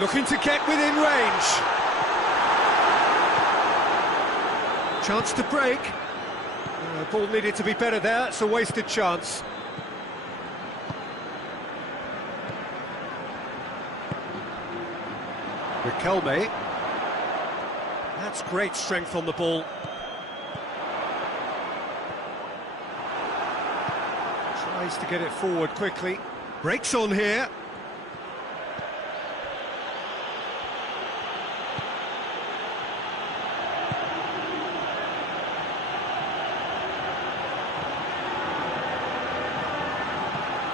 Looking to get within range. Chance to break. Ball needed to be better there, it's a wasted chance. Riquelme. That's great strength on the ball. Tries to get it forward quickly. Breaks on here.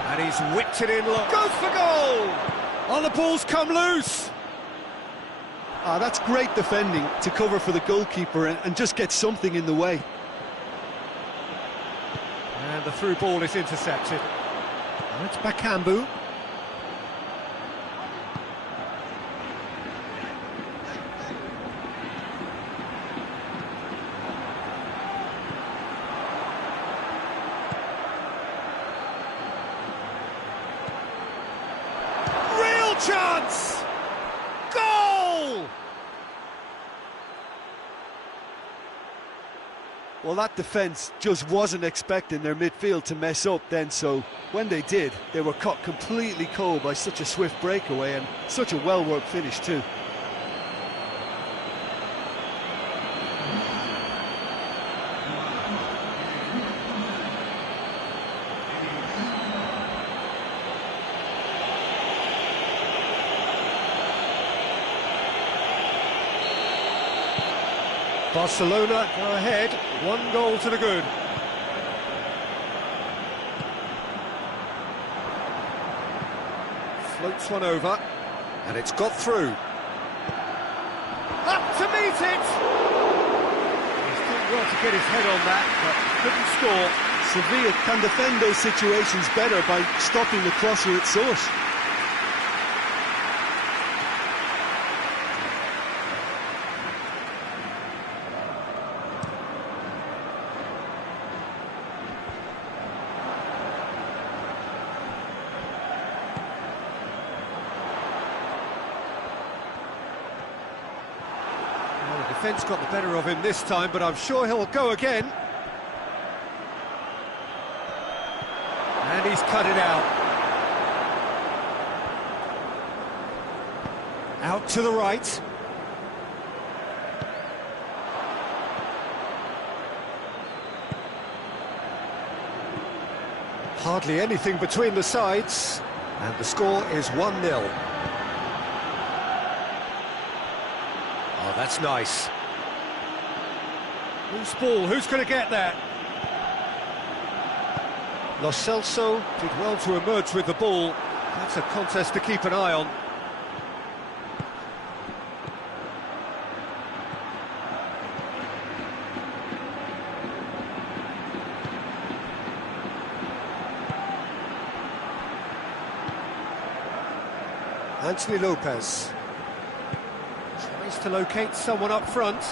And he's whipped it in low. Goes for goal! Oh, the ball's come loose! Ah, that's great defending to cover for the goalkeeper and just get something in the way. And the through ball is intercepted. Oh, it's Bakambu. Real chance! Goal! Well, that defence just wasn't expecting their midfield to mess up then, so when they did, they were caught completely cold by such a swift breakaway and such a well-worked finish too. Barcelona go ahead, 1 goal to the good. Floats one over, and it's got through. Up to meet it! He's done well to get his head on that, but couldn't score. Sevilla can defend those situations better by stopping the crosser at source. The defence got the better of him this time, but I'm sure he'll go again. And he's cut it out. Out to the right. Hardly anything between the sides, and the score is 1-0. Oh, that's nice. Who's ball? Who's going to get that? Lo Celso did well to emerge with the ball. That's a contest to keep an eye on. Anthony Lopez tries to locate someone up front.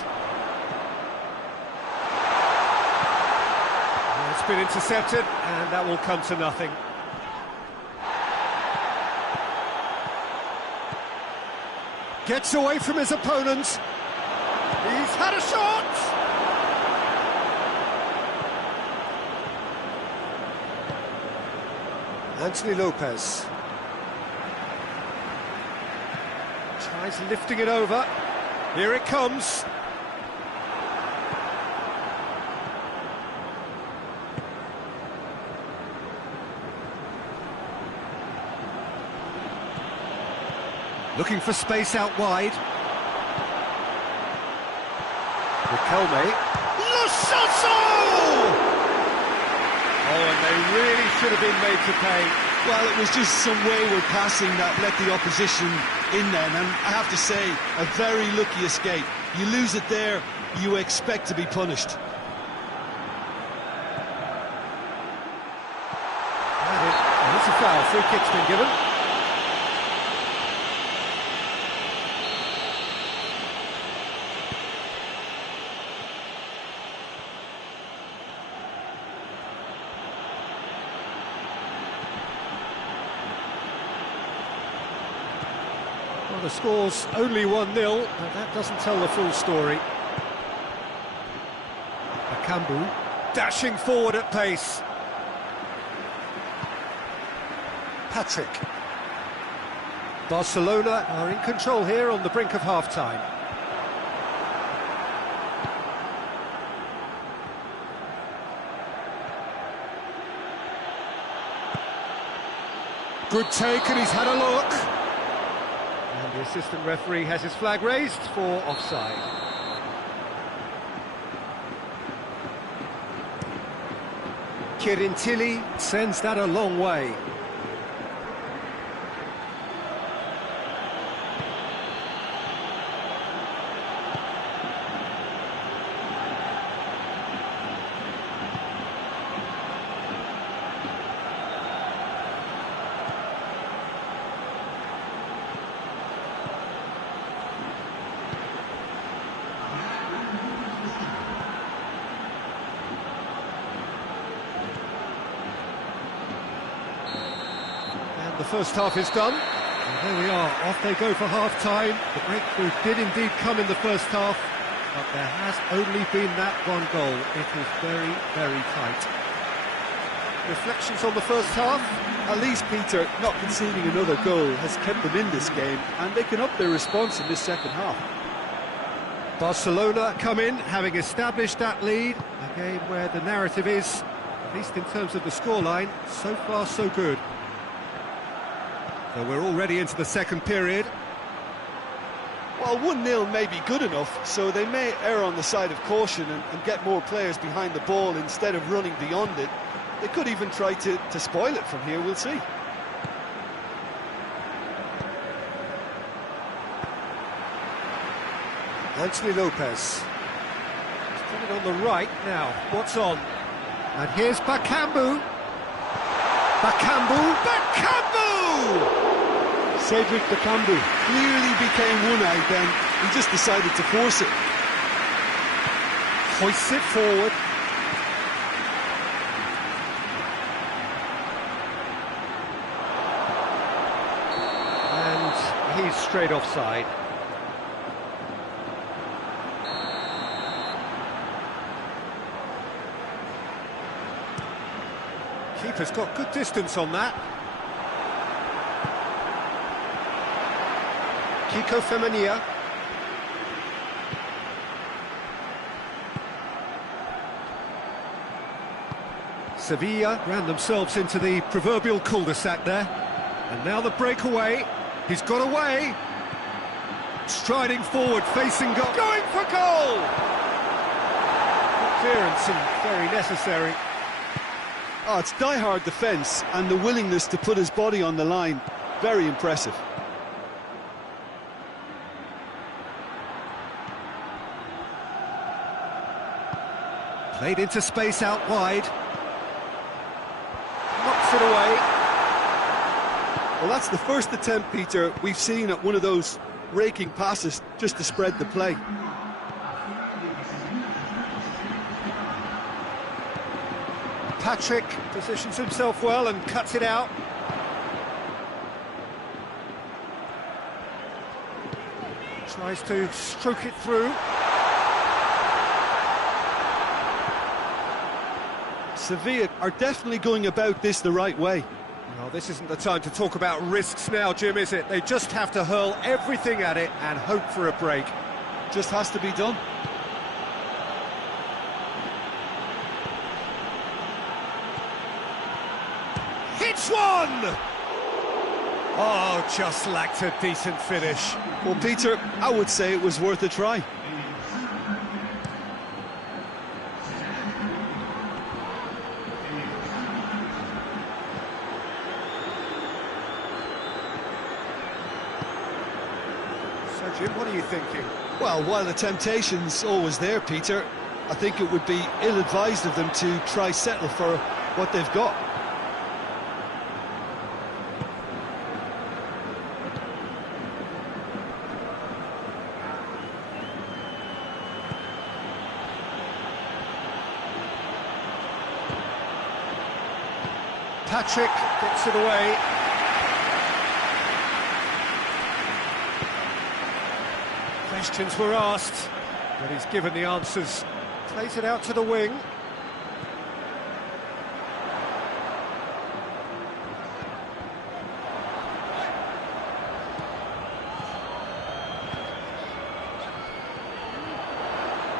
It's been intercepted, and that will come to nothing. Gets away from his opponent. He's had a shot! Anthony Lopez tries lifting it over. Here it comes. Looking for space out wide. Riquelme. Lo Celso! Oh, and they really should have been made to pay. Well, it was just some wayward passing that let the opposition in then, and I have to say, a very lucky escape. You lose it there, you expect to be punished. And it's a foul, free kick's been given. Well, the score's only 1-0, but that doesn't tell the full story. Bakambu dashing forward at pace. Patrick. Barcelona are in control here on the brink of half-time. Good take, and he's had a look. And the assistant referee has his flag raised for offside. Kirintili sends that a long way. The first half is done, and there we are, off they go for half-time. The breakthrough did indeed come in the first half, but there has only been that one goal. It was very, very tight. Reflections on the first half? At least, Peter, not conceding another goal has kept them in this game, and they can up their response in this second half. Barcelona come in, having established that lead, a game where the narrative is, at least in terms of the scoreline, so far so good. So we're already into the second period. Well, 1-0 may be good enough, so they may err on the side of caution and get more players behind the ball instead of running beyond it. They could even try to spoil it from here, we'll see. Anthony Lopez. He's put it on the right now. What's on? And here's Bakambu. Bakambu! Cedric Bakambu clearly became one-eyed then. He just decided to force it. Hoists it forward. And he's straight offside. Keeper's got good distance on that. Kiko Femenia. Sevilla ran themselves into the proverbial cul-de-sac there. And now the breakaway. He's got away. Striding forward, facing goal. Going for goal! Good clearance and very necessary. Oh, it's die-hard defence and the willingness to put his body on the line. Very impressive. Played into space out wide. Knocks it away. Well, that's the first attempt, Peter, we've seen at one of those raking passes just to spread the play. Patrick positions himself well and cuts it out. Tries to stroke it through. Sevilla are definitely going about this the right way. Well, this isn't the time to talk about risks now, Jim, is it? They just have to hurl everything at it and hope for a break. Just has to be done. Hits one! Oh, just lacked a decent finish. Well, Peter, I would say it was worth a try. So, Jim, what are you thinking? Well, while the temptation's always there, Peter, I think it would be ill-advised of them to try settle for what they've got. Patrick gets it away. Questions were asked, but he's given the answers. Plays it out to the wing.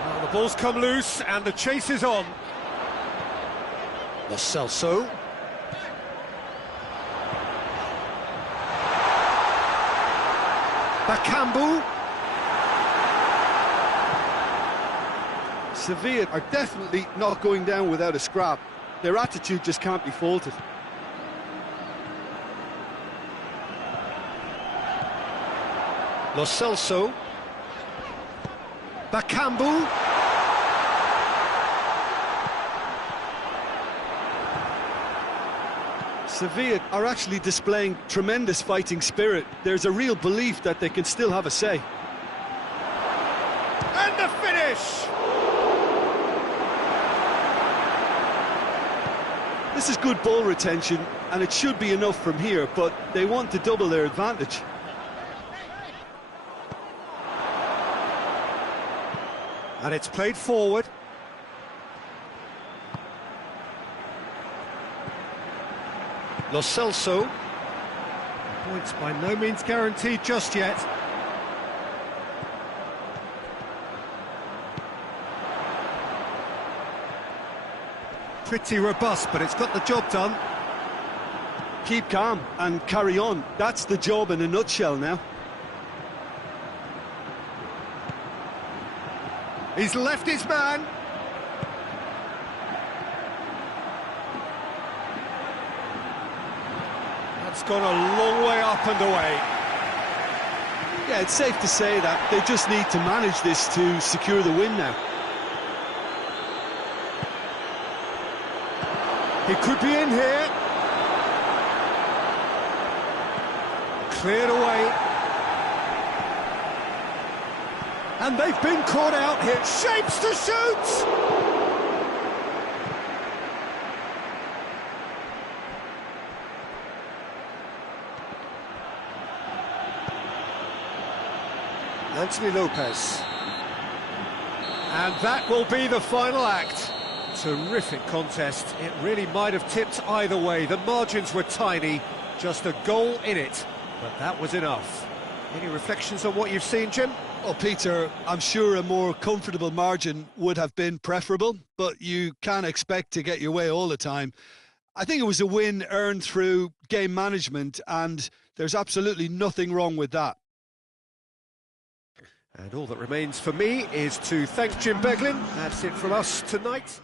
Well, the ball's come loose and the chase is on. Lo Celso. Bakambu. Sevilla are definitely not going down without a scrap. Their attitude just can't be faulted. Lo Celso. Bakambu. Sevilla are actually displaying tremendous fighting spirit. There's a real belief that they can still have a say. And the finish! This is good ball retention, and it should be enough from here, but they want to double their advantage. And it's played forward. Lo Celso. Points by no means guaranteed just yet. Pretty robust, but it's got the job done. Keep calm and carry on. That's the job in a nutshell now. He's left his man. That's gone a long way up and away. Yeah, it's safe to say that they just need to manage this to secure the win now. He could be in here. Cleared away. And they've been caught out here. Shapes to shoot! Anthony Lopez. And that will be the final act. Terrific contest. It really might have tipped either way. The margins were tiny, just a goal in it, but that was enough. Any reflections on what you've seen, Jim? Well, Peter, I'm sure a more comfortable margin would have been preferable, but you can't expect to get your way all the time. I think it was a win earned through game management, and there's absolutely nothing wrong with that. And all that remains for me is to thank Jim Beglin. That's it from us tonight.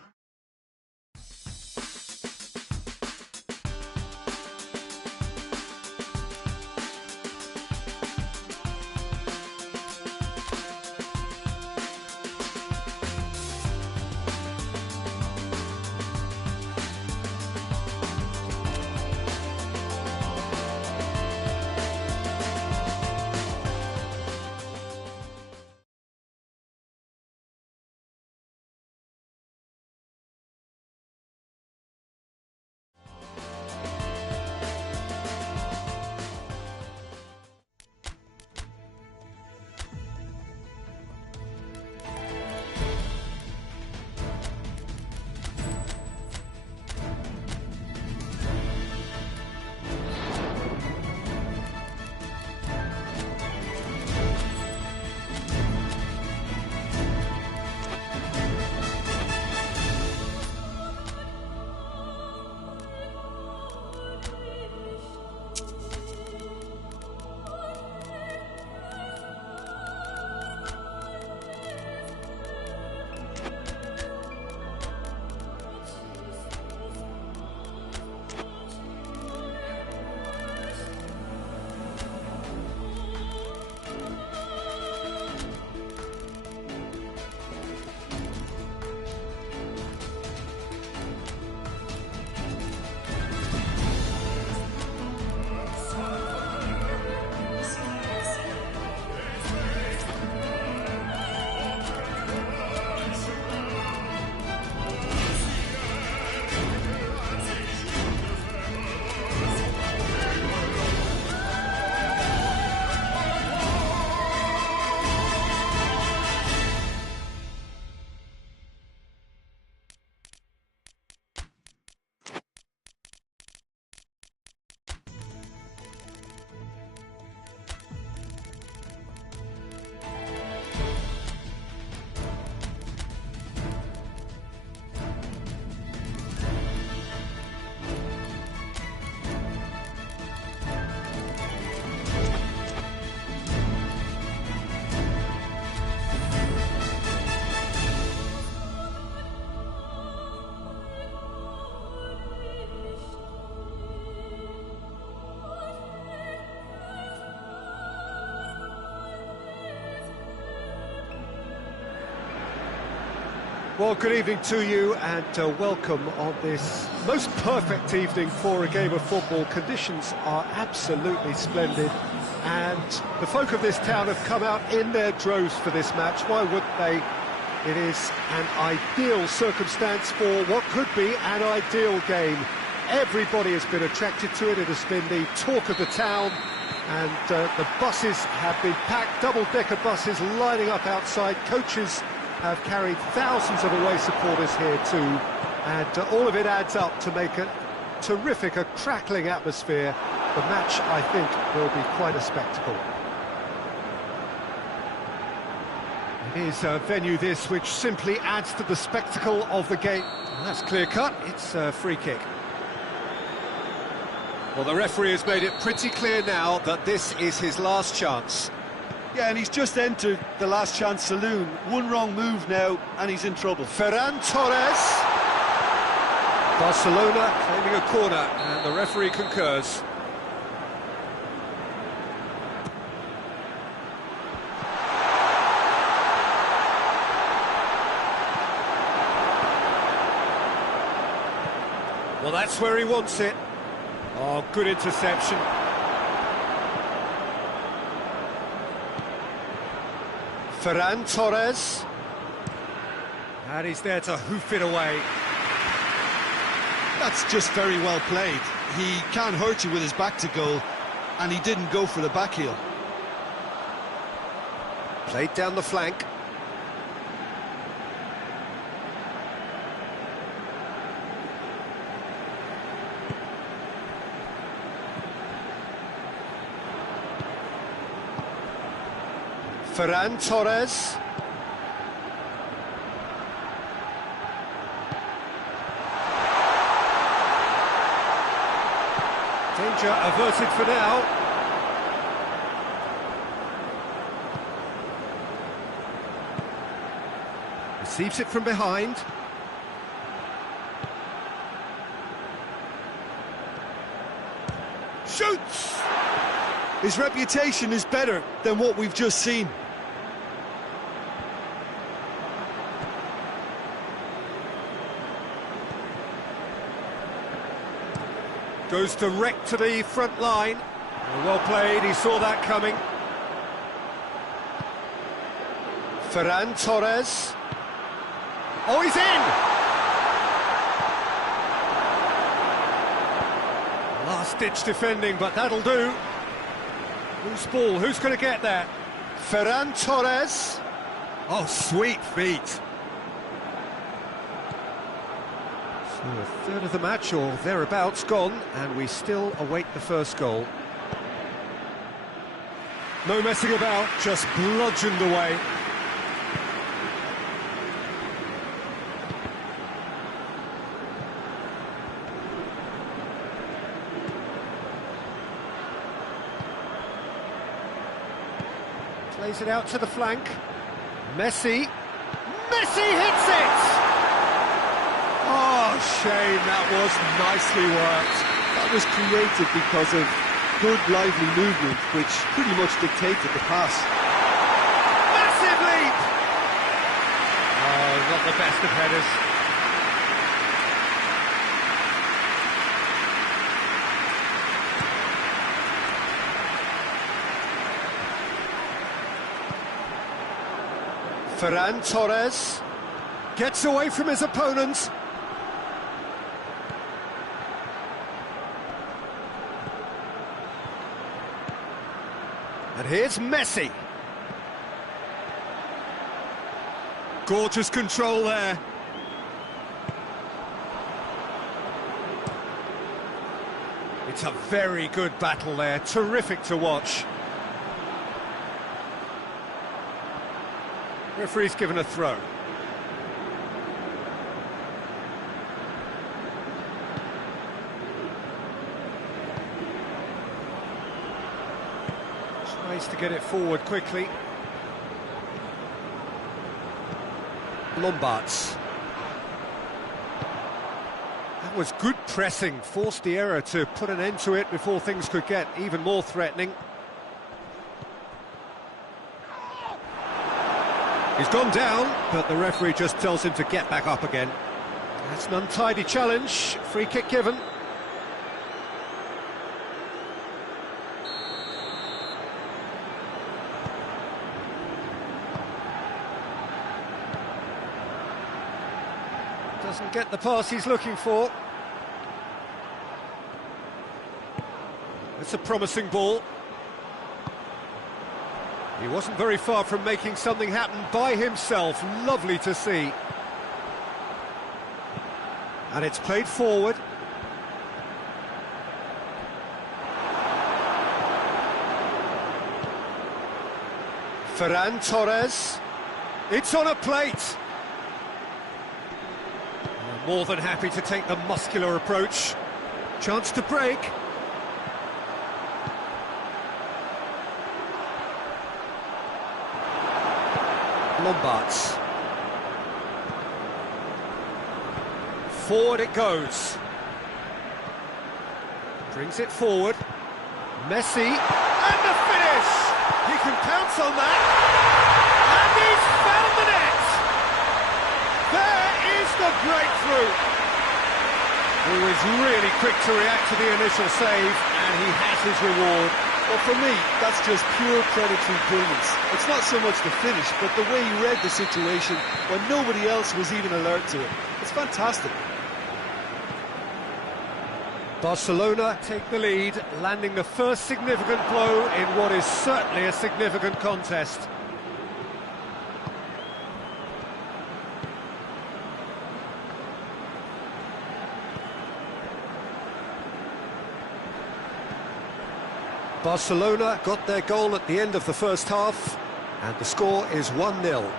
Well, good evening to you and welcome on this most perfect evening for a game of football. Conditions are absolutely splendid and the folk of this town have come out in their droves for this match. Why wouldn't they? It is an ideal circumstance for what could be an ideal game. Everybody has been attracted to it. It has been the talk of the town, and the buses have been packed, double-decker buses lining up outside. Coaches have carried thousands of away supporters here too, and all of it adds up to make a terrific, a crackling atmosphere. The match, I think, will be quite a spectacle. It is a venue this which simply adds to the spectacle of the game. That's clear-cut, it's a free kick. Well, the referee has made it pretty clear now that this is his last chance. Yeah, and he's just entered the last chance saloon. One wrong move now, and he's in trouble. Ferran Torres. Barcelona claiming a corner, and the referee concurs. Well, that's where he wants it. Oh, good interception. Ferran Torres. And he's there to hoof it away. That's just very well played. He can't hurt you with his back to goal, and he didn't go for the back heel. Played down the flank. Ferran Torres. Danger averted for now. Receives it from behind. Shoots! His reputation is better than what we've just seen. Goes direct to the front line. Well played, he saw that coming. Ferran Torres. Oh, he's in! Last-ditch defending, but that'll do. Loose ball, who's going to get that? Ferran Torres. Oh, sweet feet. So a third of the match, or thereabouts, gone, and we still await the first goal. No messing about, just bludgeoned away. Plays it out to the flank. Messi. Messi hits it! Oh, shame, that was nicely worked. That was created because of good, lively movement, which pretty much dictated the pass. Massive leap! Oh, not the best of headers. Ferran Torres gets away from his opponents. And here's Messi. Gorgeous control there. It's a very good battle there, terrific to watch. Referee's given a throw. Tries to get it forward quickly. Lombards. That was good pressing, forced the error to put an end to it before things could get even more threatening. He's gone down, but the referee just tells him to get back up again. That's an untidy challenge. Free kick given. Doesn't get the pass he's looking for. It's a promising ball. He wasn't very far from making something happen by himself. Lovely to see. And it's played forward. Ferran Torres. It's on a plate. More than happy to take the muscular approach. Chance to break. Lombards. Forward it goes. Brings it forward. Messi. And the finish! He can pounce on that. And he's found the net! There is the breakthrough! He was really quick to react to the initial save, and he has his reward. Well, for me, that's just pure predatory brilliance. It's not so much the finish, but the way he read the situation when nobody else was even alert to it. It's fantastic. Barcelona take the lead, landing the first significant blow in what is certainly a significant contest. Barcelona got their goal at the end of the first half, and the score is 1-0.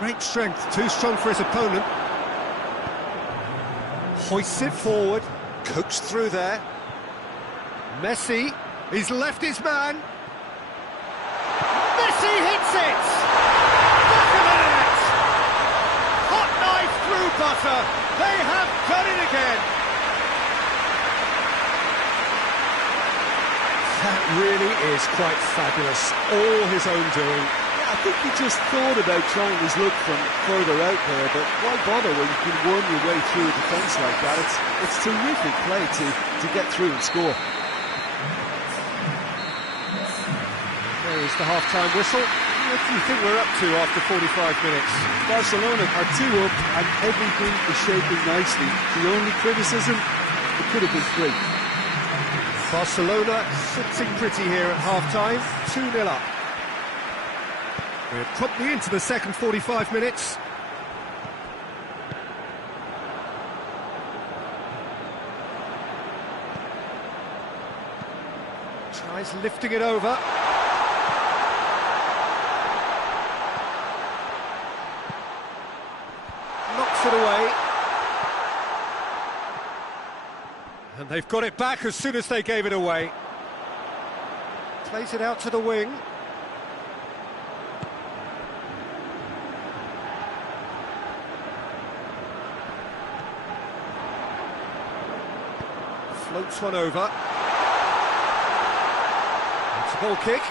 Great strength, too strong for his opponent. Hoists it forward, coaxed through there. Messi, he's left his man. Messi hits it! Back of the net! Hot knife through butter. They have done it again. That really is quite fabulous. All his own doing. I think he just thought about trying his luck from further out there, but why bother when you can worm your way through a defence like that? It's terrific play to get through and score. There is the half-time whistle. What do you think we're up to after 45 minutes? Barcelona are 2 up and everything is shaping nicely. The only criticism, it could have been 3. Barcelona sitting pretty here at half-time, 2-0 up. We're promptly into the second 45 minutes. Tries lifting it over. Knocks it away. And they've got it back as soon as they gave it away. Plays it out to the wing. Floats one over. It's a goal kick.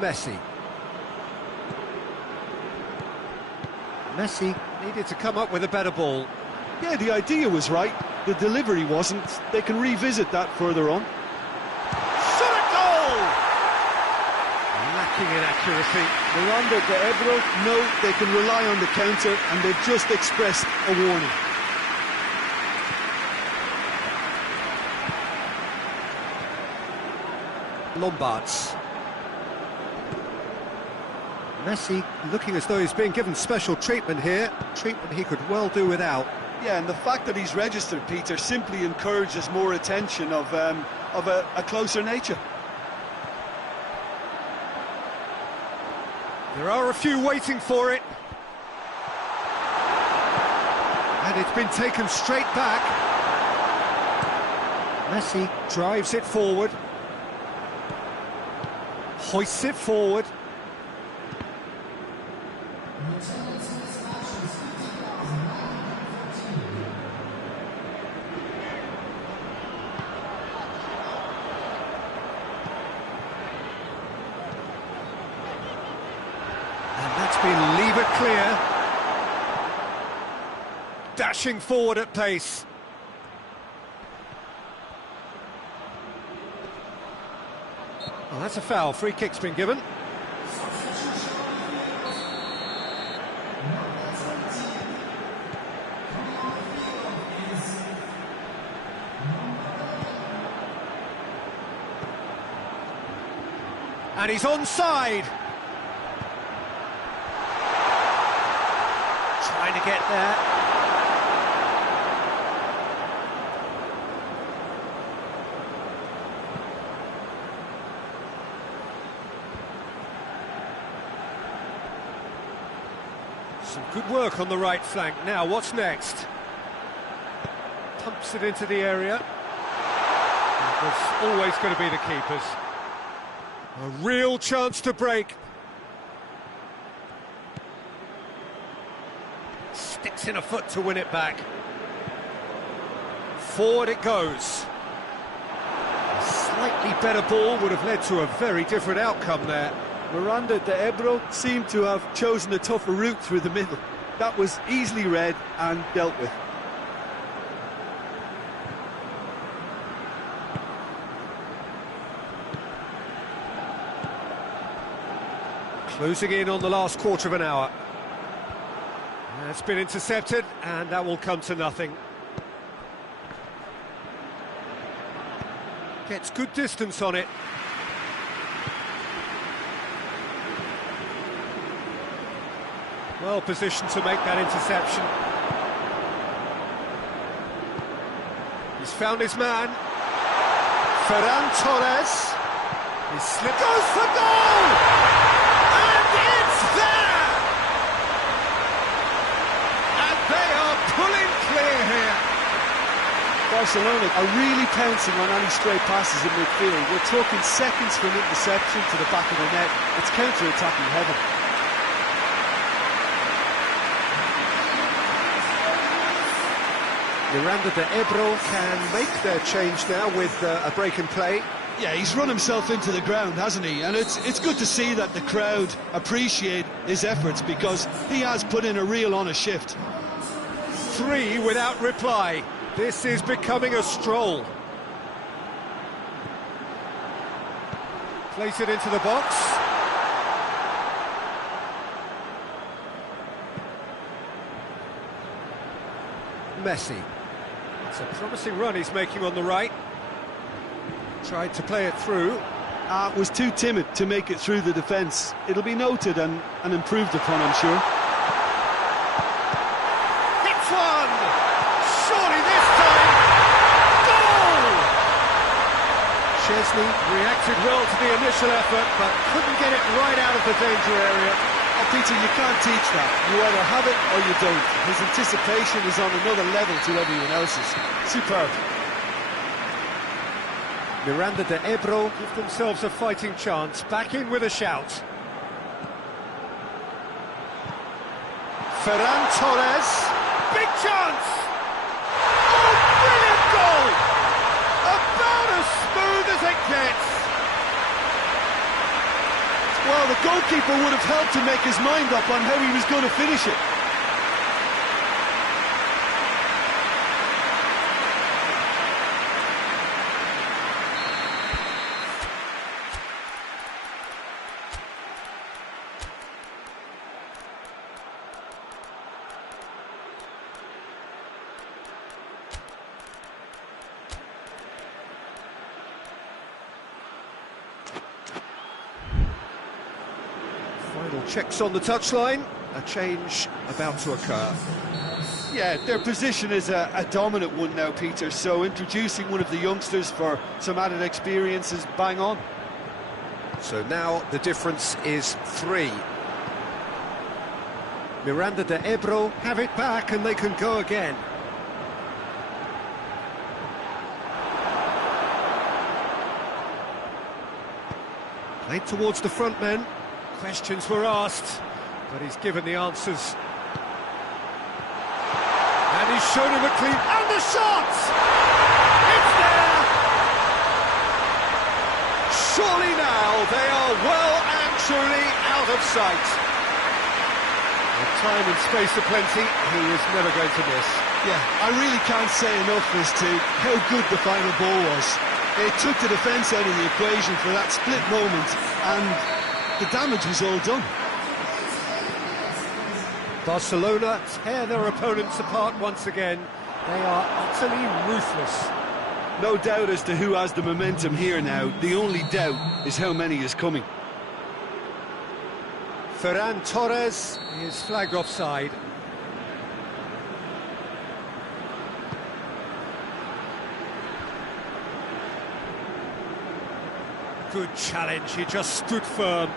Messi. Messi needed to come up with a better ball. Yeah, the idea was right. The delivery wasn't. They can revisit that further on. Lacking in accuracy. Miranda de Ebro, no, they can rely on the counter, and they've just expressed a warning. Lombards. Messi looking as though he's being given special treatment here, treatment he could well do without. Yeah, and the fact that he's registered, Peter, simply encourages more attention of a closer nature. There are a few waiting for it. And it's been taken straight back. Messi drives it forward. hoists it forward. And that's been levered clear. Dashing forward at pace. Well, that's a foul. Free kick's been given. And he's onside. Trying to get there. Some good work on the right flank. Now, what's next? Pumps it into the area. There's always going to be the keepers. A real chance to break. Sticks in a foot to win it back. Forward it goes. A slightly better ball would have led to a very different outcome there. Miranda de Ebro seemed to have chosen a tougher route through the middle. That was easily read and dealt with. Closing in on the last quarter of an hour. It's been intercepted, and that will come to nothing. Gets good distance on it. Well positioned to make that interception. He's found his man. Ferran Torres. He slipped. Goes for goal! And it's there! And they are pulling clear here. Barcelona are really pouncing on any stray passes in midfield. We're talking seconds from interception to the back of the net. It's counter-attacking heaven. Miranda de Ebro can make their change now with a break and play. Yeah, he's run himself into the ground, hasn't he? And it's good to see that the crowd appreciate his efforts, because he has put in a real honest shift. 3 without reply. This is becoming a stroll. Place it into the box. Messi. It's a promising run he's making on the right. Tried to play it through. Was too timid to make it through the defence. It'll be noted and improved upon, I'm sure. Hits one! Surely this time! Goal! Chesney reacted well to the initial effort, but couldn't get it right out of the danger area. Oh, Peter, you can't teach that. You either have it or you don't. His anticipation is on another level to everyone else's. Superb. Miranda de Ebro give themselves a fighting chance. Back in with a shout. Ferran Torres. Big chance! Oh, brilliant goal! About as smooth as it gets. Well, the goalkeeper would have helped to make his mind up on how he was going to finish it. Final checks on the touchline. A change about to occur. Yeah, their position is a dominant one now, Peter, so introducing one of the youngsters for some added experience is bang on. So now the difference is 3. Miranda de Ebro have it back and they can go again. Played towards the front men. Questions were asked, but he's given the answers. And he's shown him a clean... And the shot! It's there! Surely now they are well and truly out of sight. With time and space aplenty, he is never going to miss. Yeah, I really can't say enough as to how good the final ball was. It took the defence out of the equation for that split moment, and the damage was all done. Barcelona tear their opponents apart once again. They are utterly ruthless. No doubt as to who has the momentum here now. The only doubt is how many is coming. Ferran Torres is flagged offside. Good challenge, he just stood firm.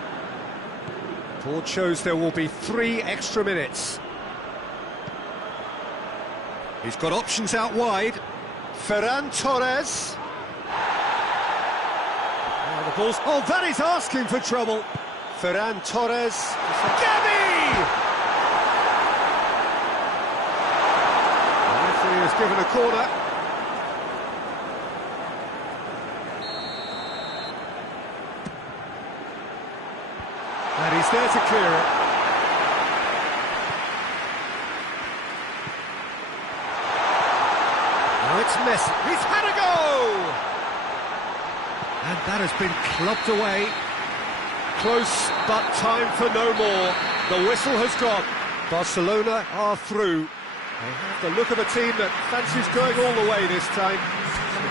Board shows there will be 3 extra minutes. He's got options out wide. Ferran Torres. Oh, the ball's... Oh, that is asking for trouble. Ferran Torres. Gabby! The referee has given a corner. And he's there to clear it. Now it's Messi. He's had a go! And that has been clubbed away. Close, but time for no more. The whistle has gone. Barcelona are through. They have the look of a team that fancies going all the way this time.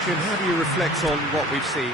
Jim, how do you reflect on what we've seen?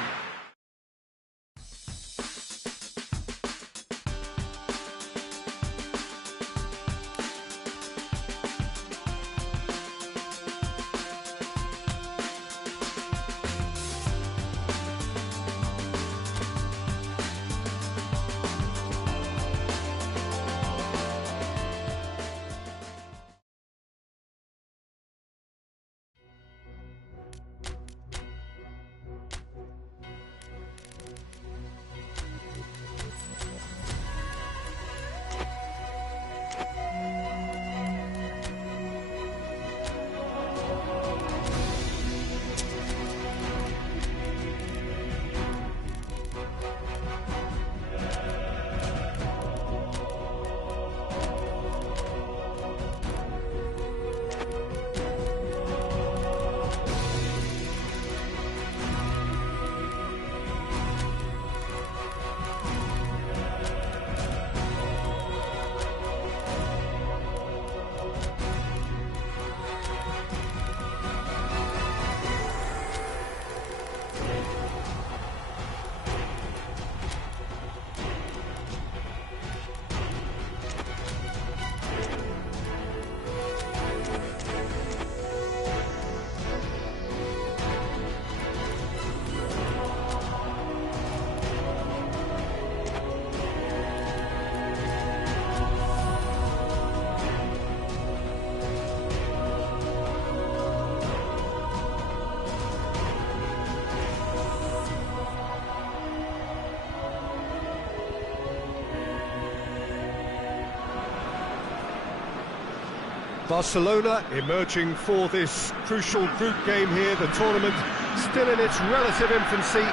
Barcelona emerging for this crucial group game here, the tournament still in its relative infancy,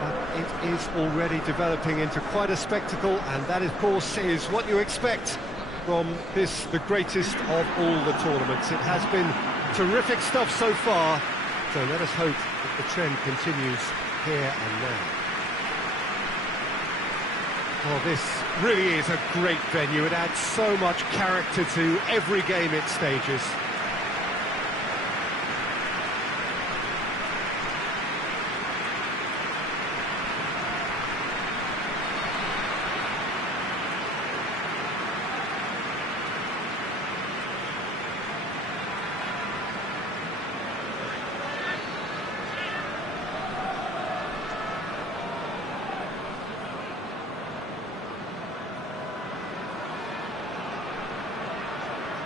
but it is already developing into quite a spectacle, and that of course is what you expect from this, the greatest of all the tournaments. It has been terrific stuff so far, so let us hope that the trend continues here and now. Well, this really is a great venue. It adds so much character to every game it stages.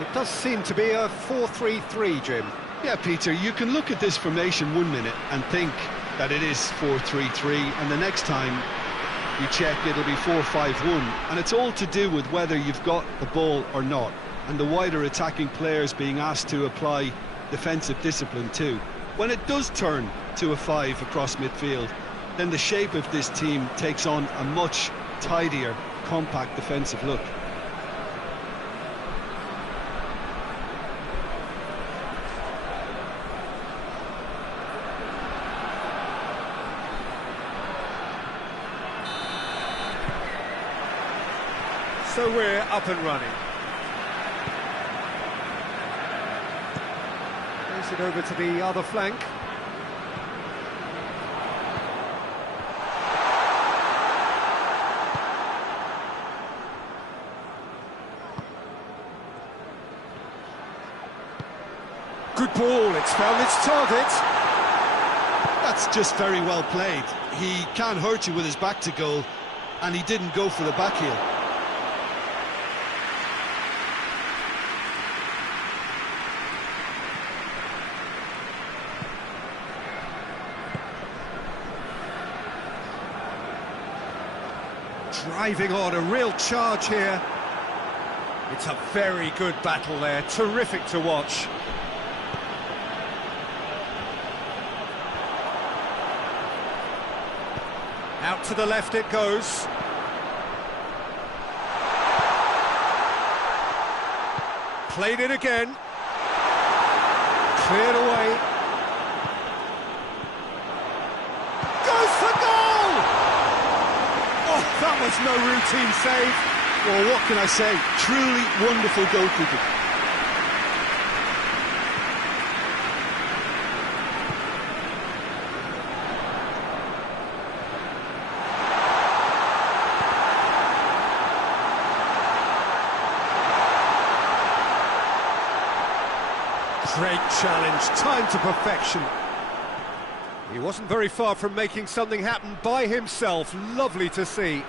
It does seem to be a 4-3-3, Jim. Yeah, Peter, you can look at this formation 1 minute and think that it is 4-3-3, and the next time you check, it'll be 4-5-1, and it's all to do with whether you've got the ball or not, and the wider attacking players being asked to apply defensive discipline too. When it does turn to a 5 across midfield, then the shape of this team takes on a much tidier, compact defensive look. So we're up and running. Plays it over to the other flank. Good ball, it's found its target. That's just very well played. He can't hurt you with his back to goal, and he didn't go for the back heel. Driving on, a real charge here. It's a very good battle there, terrific to watch. Out to the left it goes. Played it again. Cleared away. Goes for goal! Oh, that was no routine save. Well, what can I say? Truly wonderful goalkeeping. Great challenge, time to perfection. He wasn't very far from making something happen by himself. Lovely to see.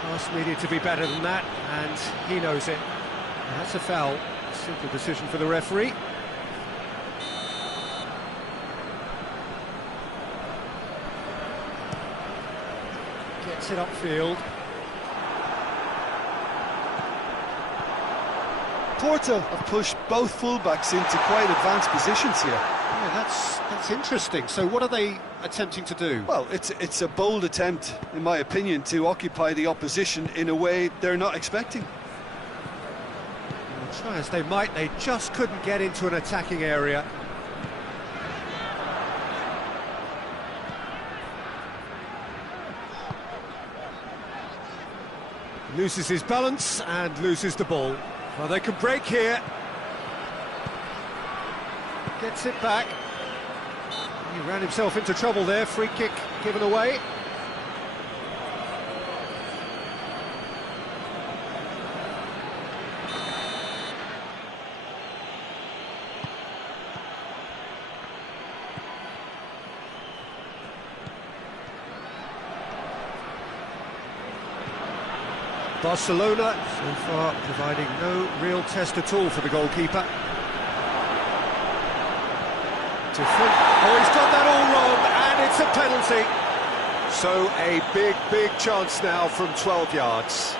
Pass needed to be better than that, and he knows it. And that's a foul. Simple decision for the referee. Gets it upfield. Porto have pushed both fullbacks into quite advanced positions here. Yeah, that's interesting. So what are they attempting to do? Well, it's a bold attempt, in my opinion, to occupy the opposition in a way they're not expecting. Well, try as they might, they just couldn't get into an attacking area. Loses his balance and loses the ball. Well, they can break here. Gets it back. He ran himself into trouble there. Free kick given away. Barcelona, so far, providing no real test at all for the goalkeeper. Oh, he's got that all wrong, and it's a penalty. So a big chance now from 12 yards.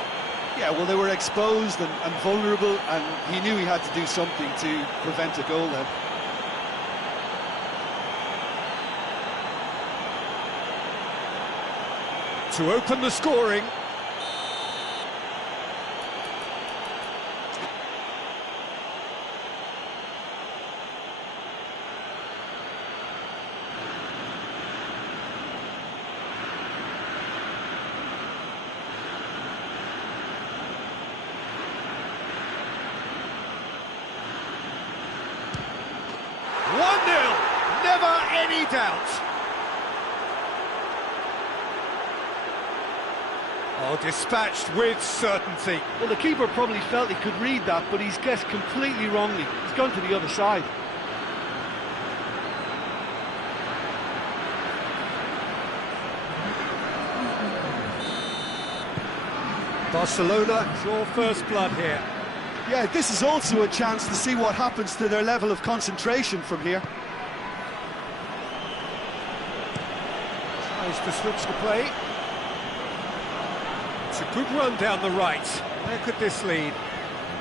Yeah, well, they were exposed and vulnerable, and he knew he had to do something to prevent a goal then. To open the scoring. Never any doubt. Oh, dispatched with certainty. Well, the keeper probably felt he could read that, but he's guessed completely wrongly. He's gone to the other side. Barcelona, it's your first blood here. Yeah, this is also a chance to see what happens to their level of concentration from here. Managed to switch the play. It's a good run down the right. Where could this lead?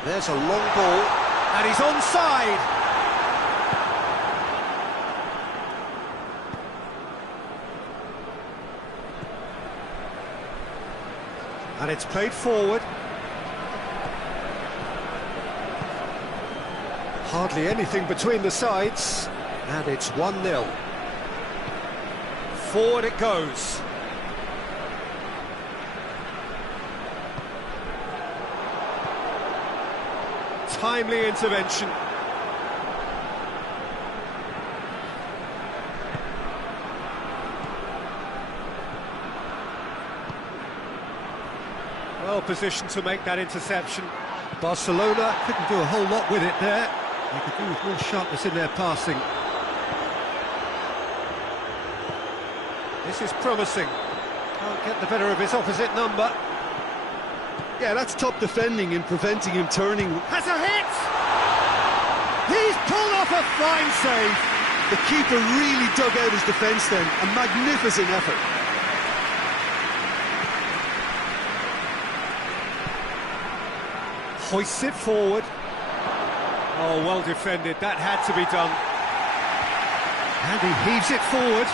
There's a long ball. And he's onside! And it's played forward. Hardly anything between the sides. And it's 1-0. Forward it goes. Timely intervention. Well positioned to make that interception. Barcelona couldn't do a whole lot with it there. They could do with more sharpness in their passing. This is promising. Can't get the better of his opposite number. Yeah, that's top defending and preventing him turning. Has a hit! He's pulled off a fine save. The keeper really dug out his defence then. A magnificent effort. Hoists it forward. Oh, well defended. That had to be done. And he heaves it forward.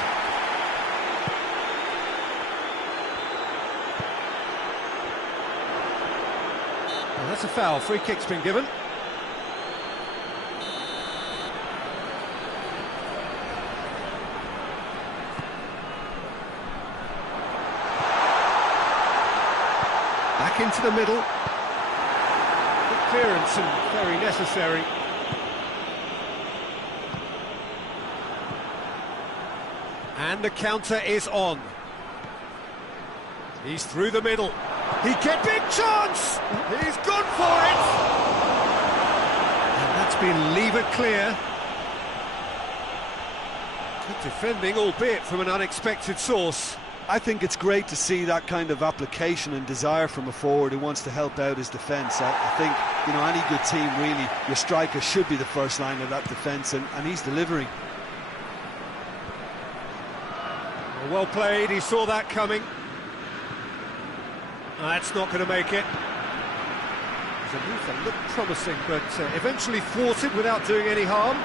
Well, that's a foul. Free kick's been given. Back into the middle. Good clearance and very necessary. And the counter is on. He's through the middle. He gets big chance! He's gone for it! And that's been levered clear. Good defending, albeit from an unexpected source. I think it's great to see that kind of application and desire from a forward who wants to help out his defence. I think, you know, any good team, really, your striker should be the first line of that defence, and he's delivering. Well played, he saw that coming. That's not going to make it. It's a move that looked promising, but eventually thwarted without doing any harm.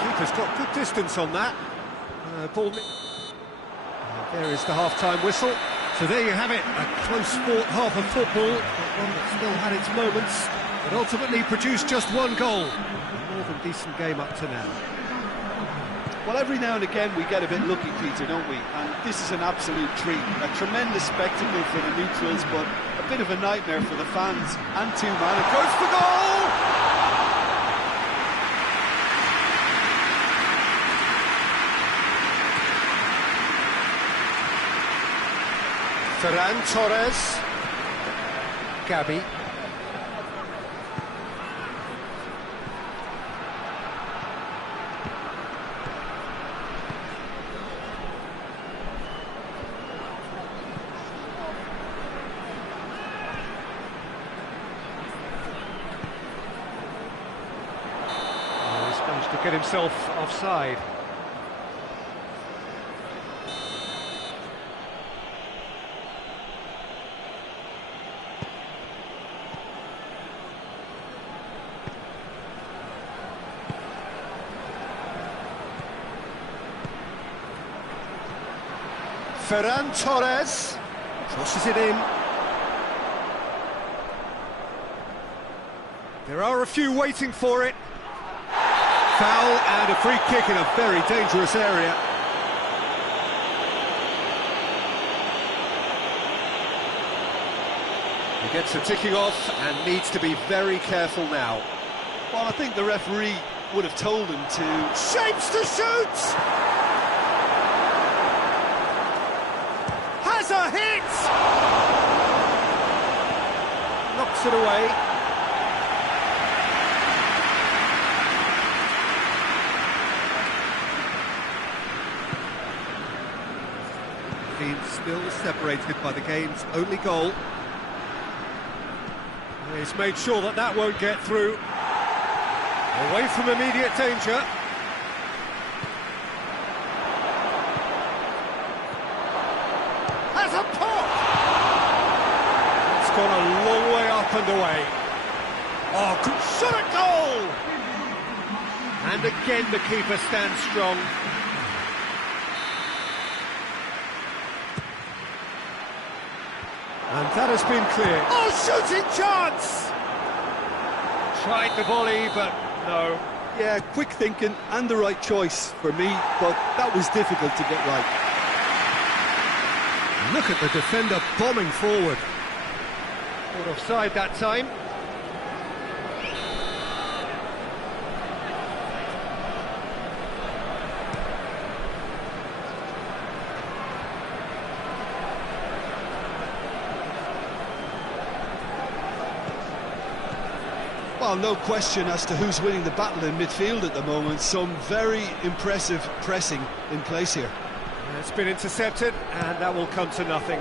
Keeper's got good distance on that. Ball. There is the half-time whistle. So there you have it, a close-fought half of football, but one that still had its moments, but ultimately produced just one goal. A more than decent game up to now. Well, every now and again we get a bit lucky, Peter, don't we? And this is an absolute treat. A tremendous spectacle for the neutrals, but a bit of a nightmare for the fans and two-man. It goes for goal! Ferran Torres. Gabi. He's managed to get himself offside. Ferran Torres crosses it in. There are a few waiting for it. Foul and a free kick in a very dangerous area. He gets a ticking off and needs to be very careful now. Well, I think the referee would have told him to... Shapes to shoot! Has a hit! Knocks it away. Being still separated by the game's only goal. He's made sure that that won't get through. Away from immediate danger. up and away. Oh, good shot at goal! And again the keeper stands strong. And that has been clear. Oh, shooting chance! Tried the volley, but no. Yeah, quick thinking and the right choice for me, but that was difficult to get right. Look at the defender bombing forward. Caught offside that time. Well, no question as to who's winning the battle in midfield at the moment. Some very impressive pressing in place here. It's been intercepted, and that will come to nothing.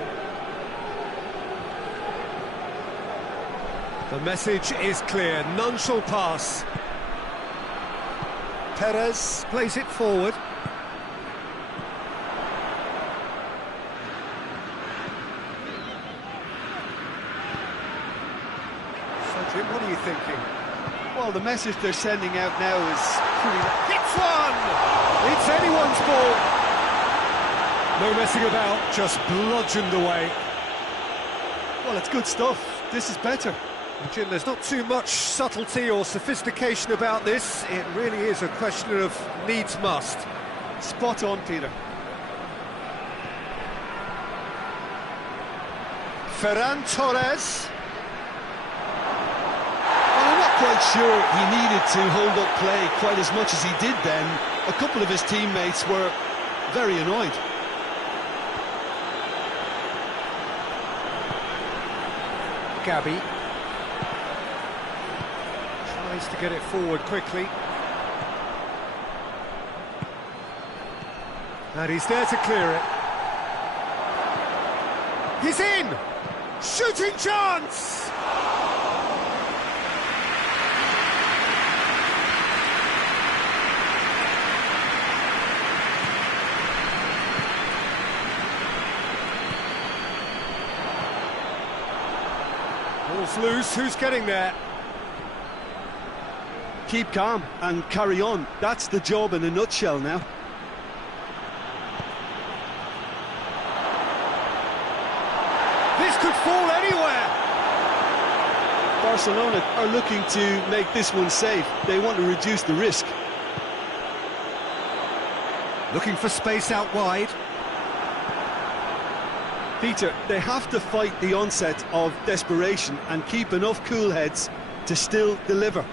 The message is clear, none shall pass. Perez plays it forward. Cedric, what are you thinking? Well, the message they're sending out now is pretty... Hits one! It's anyone's ball! No messing about, just bludgeoned away. Well, it's good stuff. This is better. Jim, there's not too much subtlety or sophistication about this. It really is a question of needs must. Spot on, Peter. Ferran Torres. Well, I'm not quite sure he needed to hold up play quite as much as he did then. A couple of his teammates were very annoyed. Gabby tries to get it forward quickly, and he's there to clear it. He's in! Shooting chance! Ball's loose, who's getting there? Keep calm and carry on. That's the job in a nutshell now. This could fall anywhere! Barcelona are looking to make this one safe. They want to reduce the risk. Looking for space out wide. Peter, they have to fight the onset of desperation and keep enough cool heads to still deliver.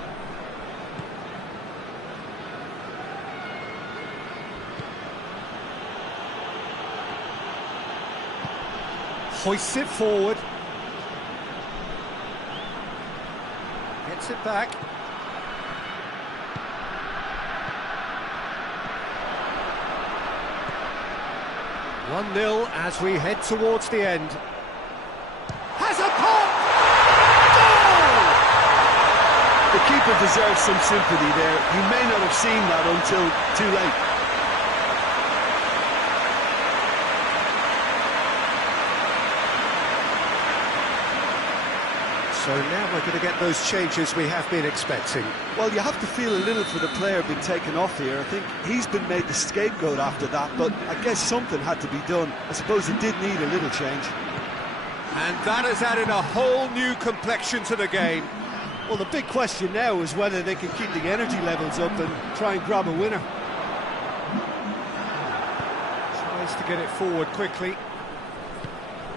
Hoists it forward. Gets it back. One 0 as we head towards the end. Has a pop! Goal! The keeper deserves some sympathy there. He may not have seen that until too late. So now we're going to get those changes we have been expecting. Well, you have to feel a little for the player being taken off here. I think he's been made the scapegoat after that, but I guess something had to be done. I suppose it did need a little change. And that has added a whole new complexion to the game. Well, the big question now is whether they can keep the energy levels up and try and grab a winner. Tries to get it forward quickly.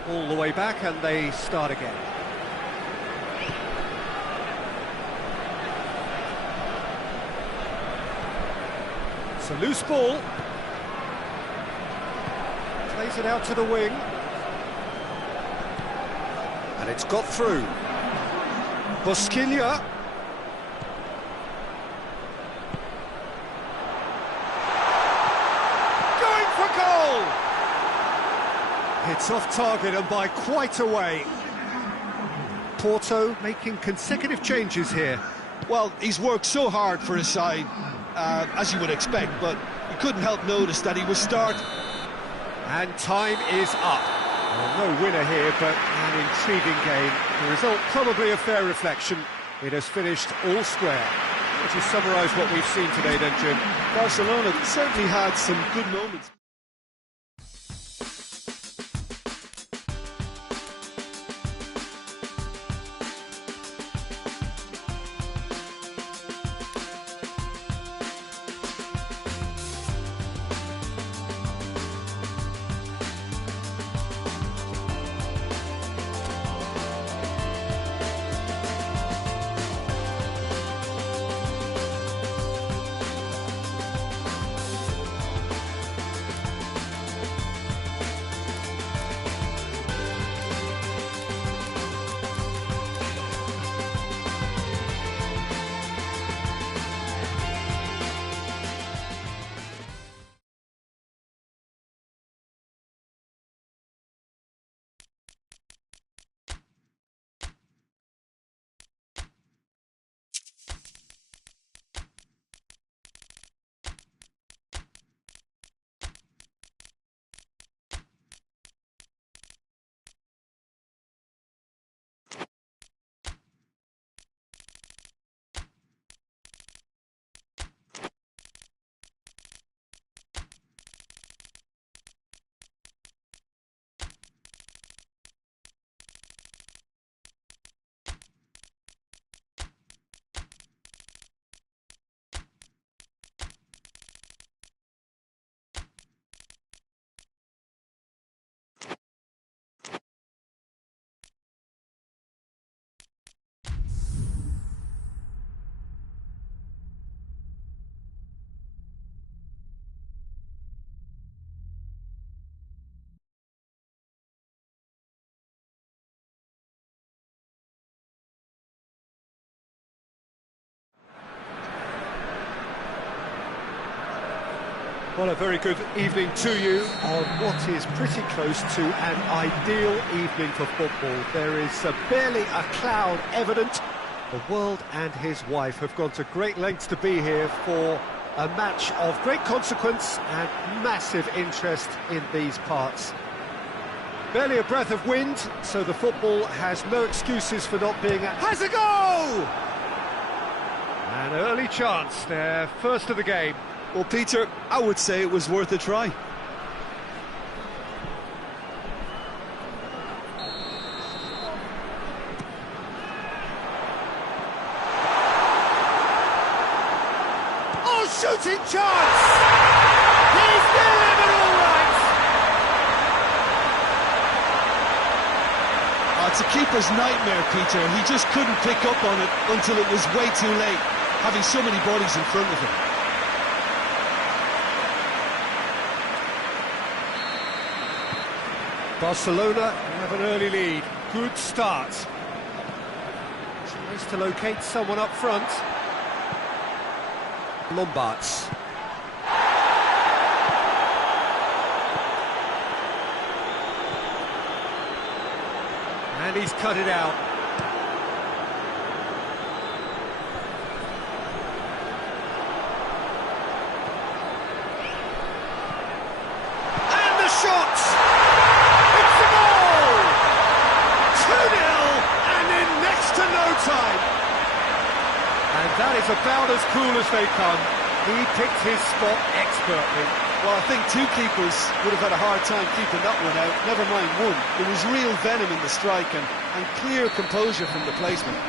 All the way back, and they start again. It's a loose ball. Plays it out to the wing. And it's got through. Bosquilla. Going for goal! It's off target and by quite a way. Porto making consecutive changes here. Well, he's worked so hard for his side, as you would expect, but you couldn't help notice that he was starting. And time is up. Well, no winner here, but an intriguing game. The result probably a fair reflection. It has finished all square. Would you summarise what we've seen today then, Jim? Barcelona certainly had some good moments. Well, a very good evening to you on what is pretty close to an ideal evening for football. There is barely a cloud evident. The world and his wife have gone to great lengths to be here for a match of great consequence and massive interest in these parts. Barely a breath of wind, so the football has no excuses for not being has a goal! An early chance, their first of the game. Well, Peter, I would say it was worth a try. Oh, shooting chance! He's delivered all right! It's a keeper's nightmare, Peter. He just couldn't pick up on it until it was way too late, having so many bodies in front of him. Barcelona have an early lead. Good start. Tries to locate someone up front. Lombards. And he's cut it out. And the shot! And that is about as cool as they come. He picked his spot expertly. Well, I think two keepers would have had a hard time keeping that one out, never mind one. There was real venom in the strike and clear composure from the placement.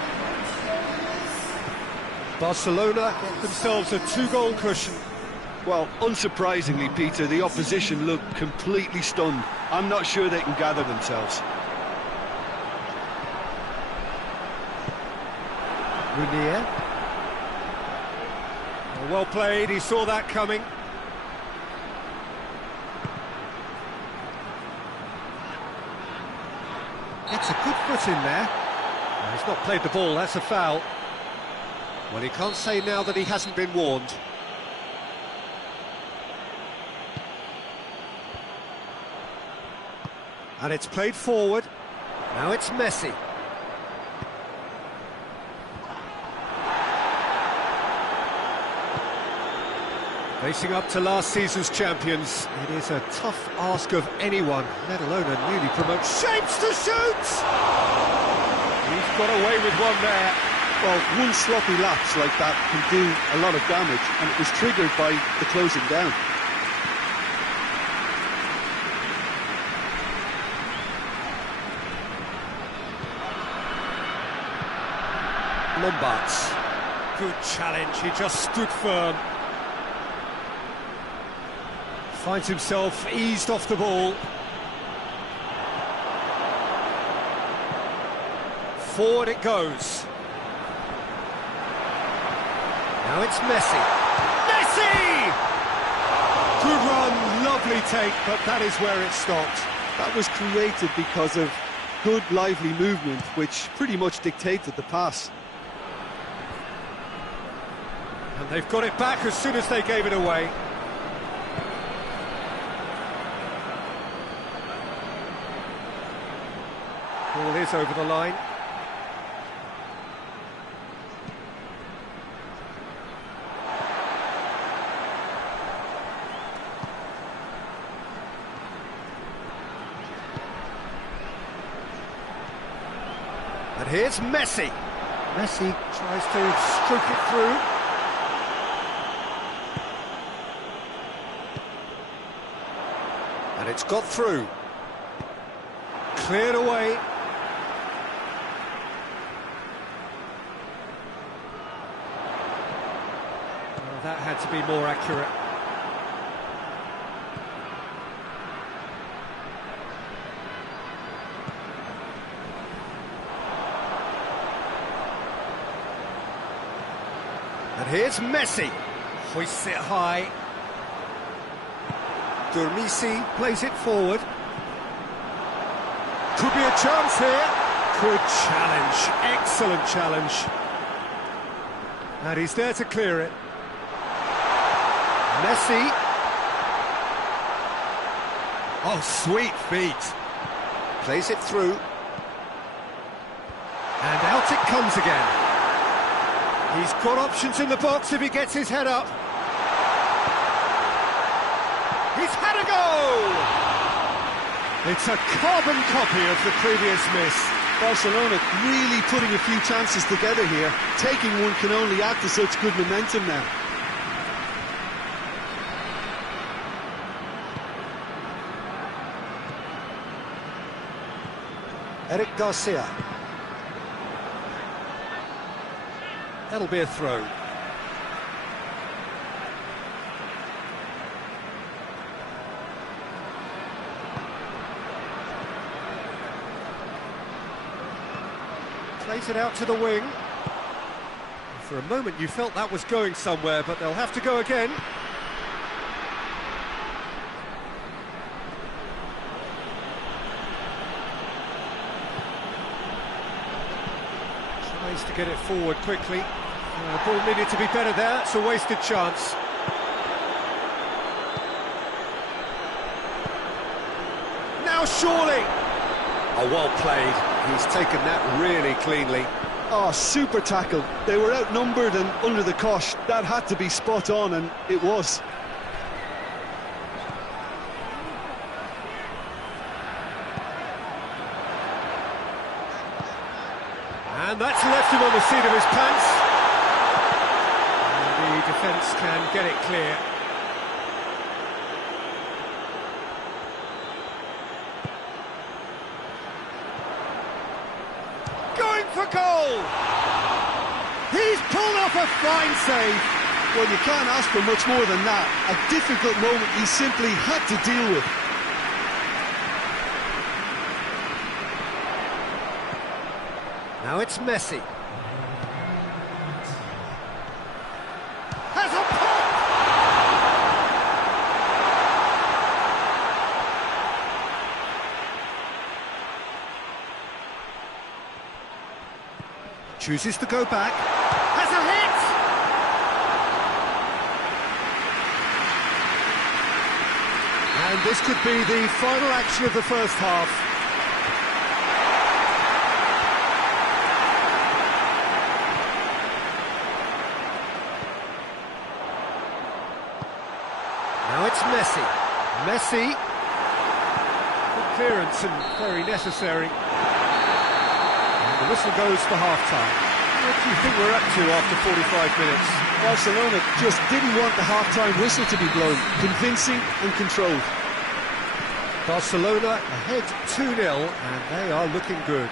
Barcelona get themselves a two-goal cushion. Well, unsurprisingly, Peter, the opposition looked completely stunned. I'm not sure they can gather themselves. Munier. Well played, he saw that coming. Gets a good foot in there. Well, he's not played the ball, that's a foul. Well, he can't say now that he hasn't been warned. And it's played forward. Now it's Messi. Facing up to last season's champions, it is a tough ask of anyone, let alone a newly promoted. Shapes to shoot! He's got away with one there. Well, one sloppy lapse like that can do a lot of damage, and it was triggered by the closing down. Lombards. Good challenge, he just stood firm. Finds himself eased off the ball. Forward it goes. Now it's Messi. Messi! Good run, lovely take, but that is where it stopped. That was created because of good, lively movement, which pretty much dictated the pass. And they've got it back as soon as they gave it away. Ball is over the line. And here's Messi. Messi tries to stroke it through. And it's got through. Cleared away. Well, that had to be more accurate. And here's Messi. Hoists it high. Durmisi plays it forward. Could be a chance here. Good challenge, excellent challenge. And he's there to clear it. Messi. Oh, sweet feet. Plays it through. And out it comes again. He's got options in the box if he gets his head up. He's had a goal! It's a carbon copy of the previous miss. Barcelona really putting a few chances together here. Taking one can only add to such good momentum now. Eric Garcia. That'll be a throw. Plays it out to the wing. For a moment you felt that was going somewhere, but they'll have to go again. Tries to get it forward quickly. The ball needed to be better there, it's a wasted chance. Now surely! Oh, well played. He's taken that really cleanly. Oh, super tackle. They were outnumbered and under the cosh. That had to be spot on, and it was. And that's left him on the seat of his pants. And the defence can get it clear. Going for goal! He's pulled off a fine save. Well, you can't ask for much more than that. A difficult moment he simply had to deal with. Now it's Messi. Has a pop! Chooses to go back. Has a hit! And this could be the final action of the first half. Messi. Messi. Good clearance and very necessary. And the whistle goes for half-time. What do you think we're up to after 45 minutes? Barcelona just didn't want the half-time whistle to be blown. Convincing and controlled. Barcelona ahead 2-0, and they are looking good.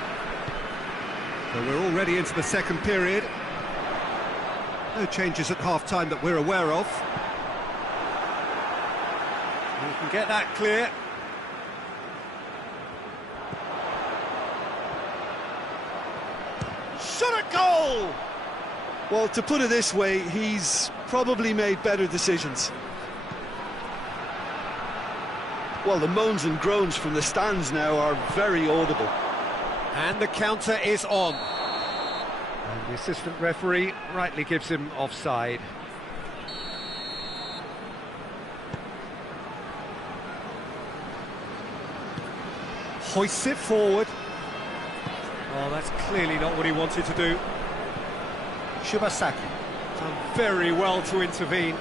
So we're already into the second period. No changes at half-time that we're aware of. We can get that clear. Shot at goal! Well, to put it this way, he's probably made better decisions. Well, the moans and groans from the stands now are very audible. And the counter is on. And the assistant referee rightly gives him offside. Hoists it forward. Oh, that's clearly not what he wanted to do. Shibasaki done very well to intervene.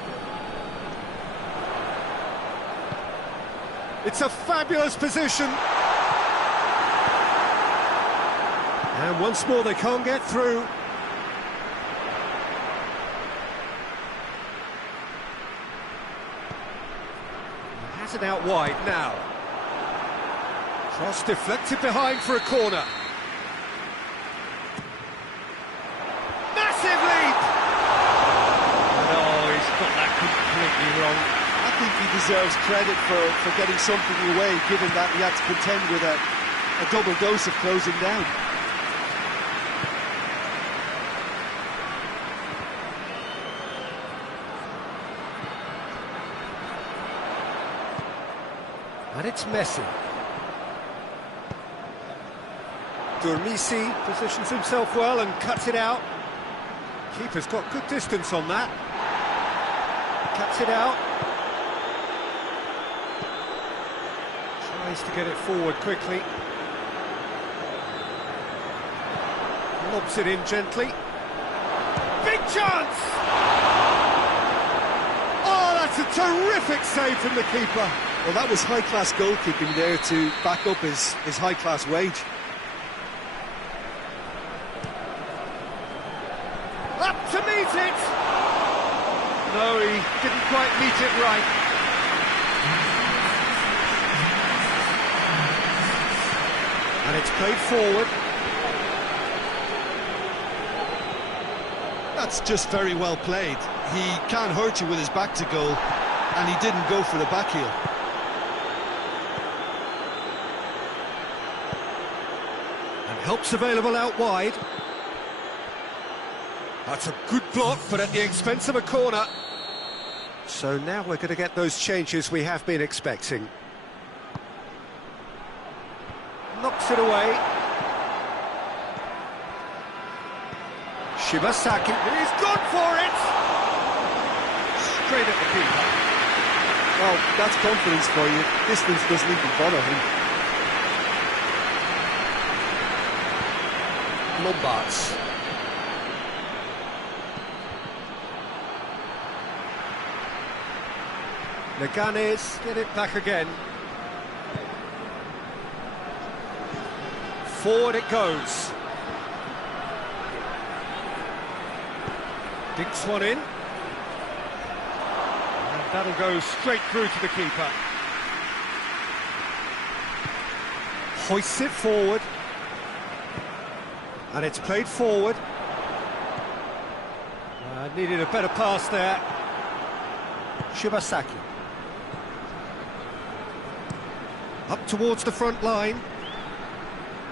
It's a fabulous position. And once more they can't get through. He has it out wide now. Cross deflected behind for a corner. Massive leap! No, he's got that completely wrong. I think he deserves credit for getting something away, given that he had to contend with a double dose of closing down. And it's Messi. Durmisi positions himself well and cuts it out. Keeper's got good distance on that. Cuts it out. Tries to get it forward quickly. Lobs it in gently. Big chance! Oh, that's a terrific save from the keeper. Well, that was high-class goalkeeping there to back up his high-class wage. Up to meet it! No, he didn't quite meet it right. And it's played forward. That's just very well played. He can't hurt you with his back to goal, and he didn't go for the back heel. And help's available out wide. That's a good block, but at the expense of a corner. So now we're going to get those changes we have been expecting. Knocks it away. Shibasaki, he's gone for it! Straight at the keeper. Well, that's confidence for you. Distance doesn't even bother him. Lombards. Leganes get it back again. Forward it goes. Dinks one in. And that'll go straight through to the keeper. Hoists it forward. And it's played forward. Needed a better pass there. Shibasaki. Up towards the front line.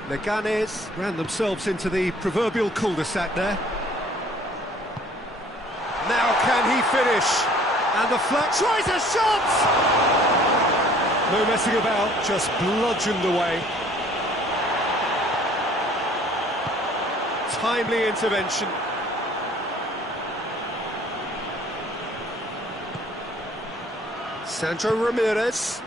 Leganes ran themselves into the proverbial cul-de-sac there. Now can he finish? And the flat tries a shot! No messing about, just bludgeoned away. Timely intervention. Sandro Ramirez.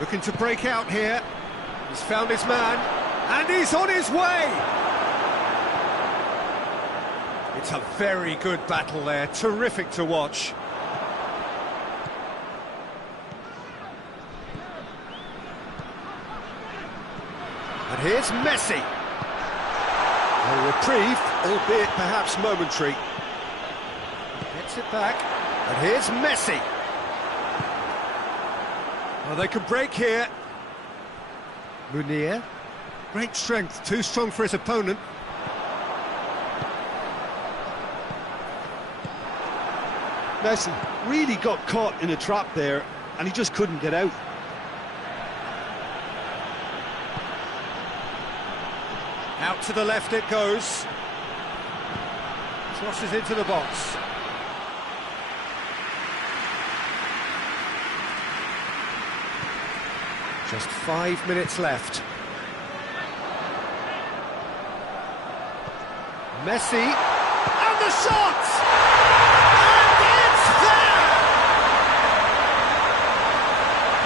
Looking to break out here. He's found his man, and he's on his way! It's a very good battle there, terrific to watch. And here's Messi. A reprieve, albeit perhaps momentary. Gets it back, and here's Messi. Well, they can break here. Munir, great strength, too strong for his opponent. Messi really got caught in a trap there, and he just couldn't get out. Out to the left it goes. Crosses into the box. Just 5 minutes left. Messi, and the shot! And it's there!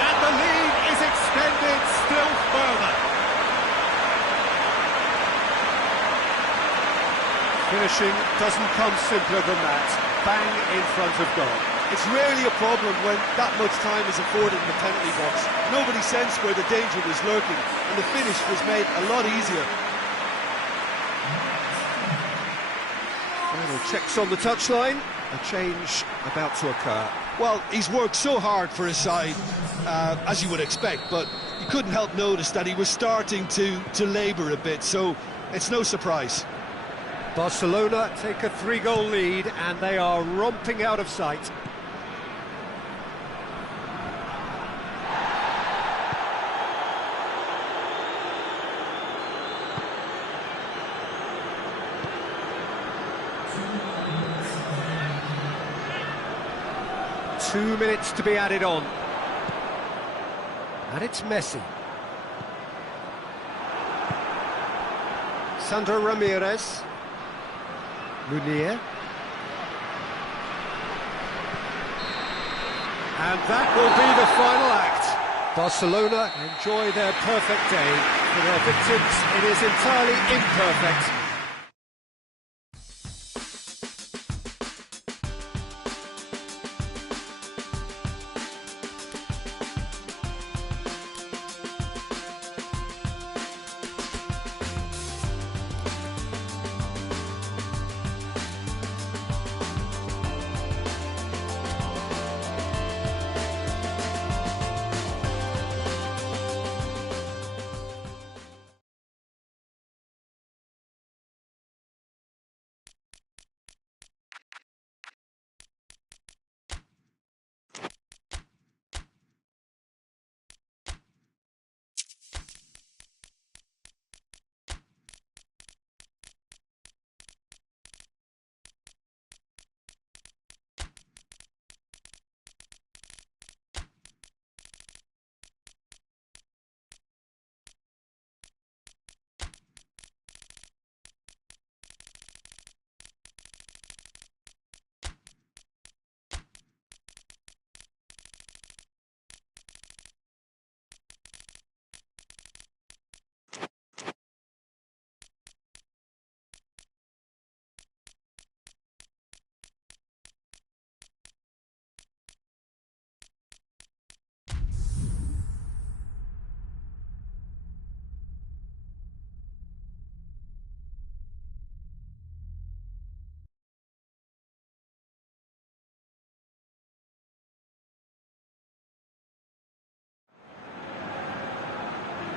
And the lead is extended still further. Finishing doesn't come simpler than that. Bang in front of goal. It's rarely a problem when that much time is afforded in the penalty box. Nobody sensed where the danger was lurking, and the finish was made a lot easier. Final checks on the touchline. A change about to occur. Well, he's worked so hard for his side, as you would expect, but you couldn't help notice that he was starting to labour a bit, so it's no surprise. Barcelona take a 3-goal lead, and they are romping out of sight. Two minutes to be added on. And it's Messi. Sandro Ramirez. Munir. And that will be the final act. Barcelona enjoy their perfect day. For their victims, it is entirely imperfect.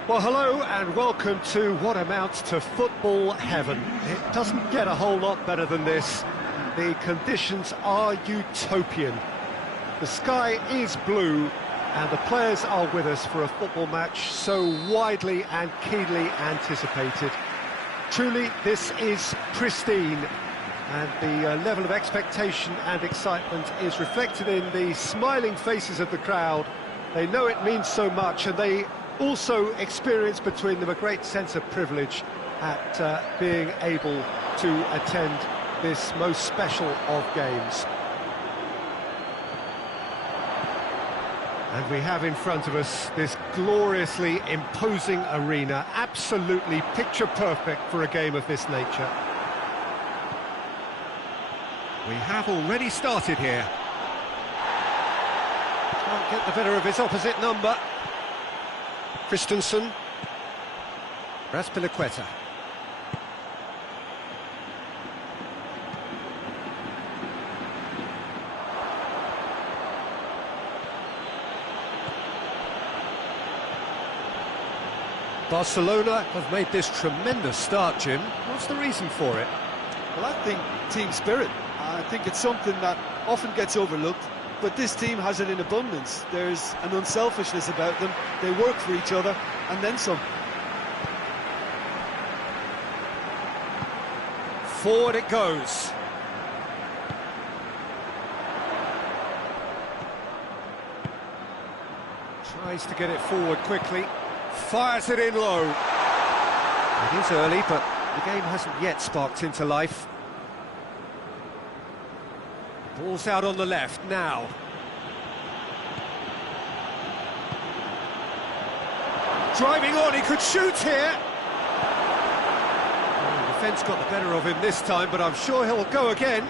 Well, hello and welcome to what amounts to football heaven. It doesn't get a whole lot better than this. The conditions are utopian. The sky is blue and the players are with us for a football match so widely and keenly anticipated. Truly, this is pristine, and the level of expectation and excitement is reflected in the smiling faces of the crowd. They know it means so much, and they also experience between them a great sense of privilege at being able to attend this most special of games. And we have in front of us this gloriously imposing arena, absolutely picture perfect for a game of this nature. We have already started here. Can't get the better of his opposite number. Christensen. Raspilicueta. Barcelona have made this tremendous start, Jim. What's the reason for it? Well, I think team spirit. I think it's something that often gets overlooked, but this team has it in abundance. There's an unselfishness about them. They work for each other, and then some. Forward it goes. Tries to get it forward quickly. Fires it in low. It is early, but the game hasn't yet sparked into life. Ball's out on the left now. Driving on, he could shoot here. Oh, the defence got the better of him this time, but I'm sure he'll go again.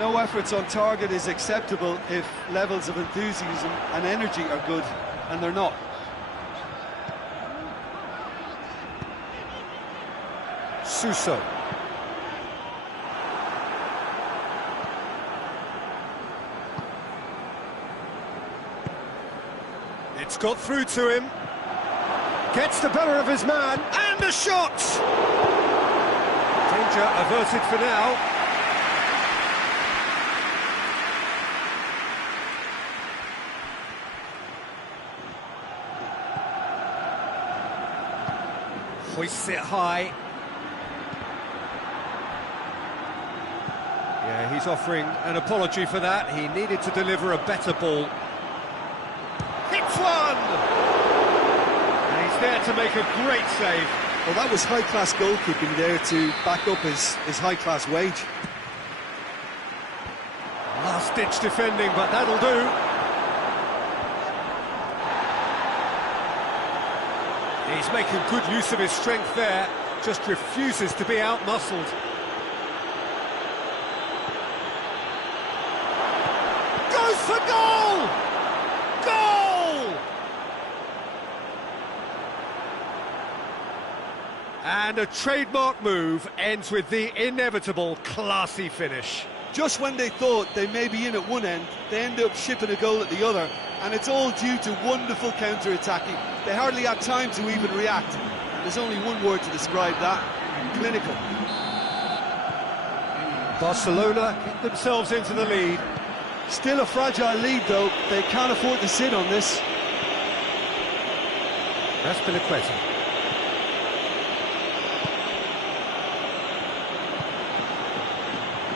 No efforts on target is acceptable if levels of enthusiasm and energy are good, and they're not. Suso. It's got through to him. Gets the better of his man, and a shot! Danger averted for now. Hoists it high. Yeah, he's offering an apology for that. He needed to deliver a better ball. Hits one! And he's there to make a great save. Well, that was high-class goalkeeping there to back up his high-class wage. Last-ditch defending, but that'll do. He's making good use of his strength there, just refuses to be out-muscled. Goes for goal! Goal! And a trademark move ends with the inevitable classy finish. Just when they thought they may be in at one end, they end up shipping a goal at the other, and it's all due to wonderful counter-attacking. They hardly had time to even react, and there's only one word to describe that: clinical. Barcelona get themselves into the lead. Still a fragile lead, though. They can't afford to sit on this. Raspilicueta.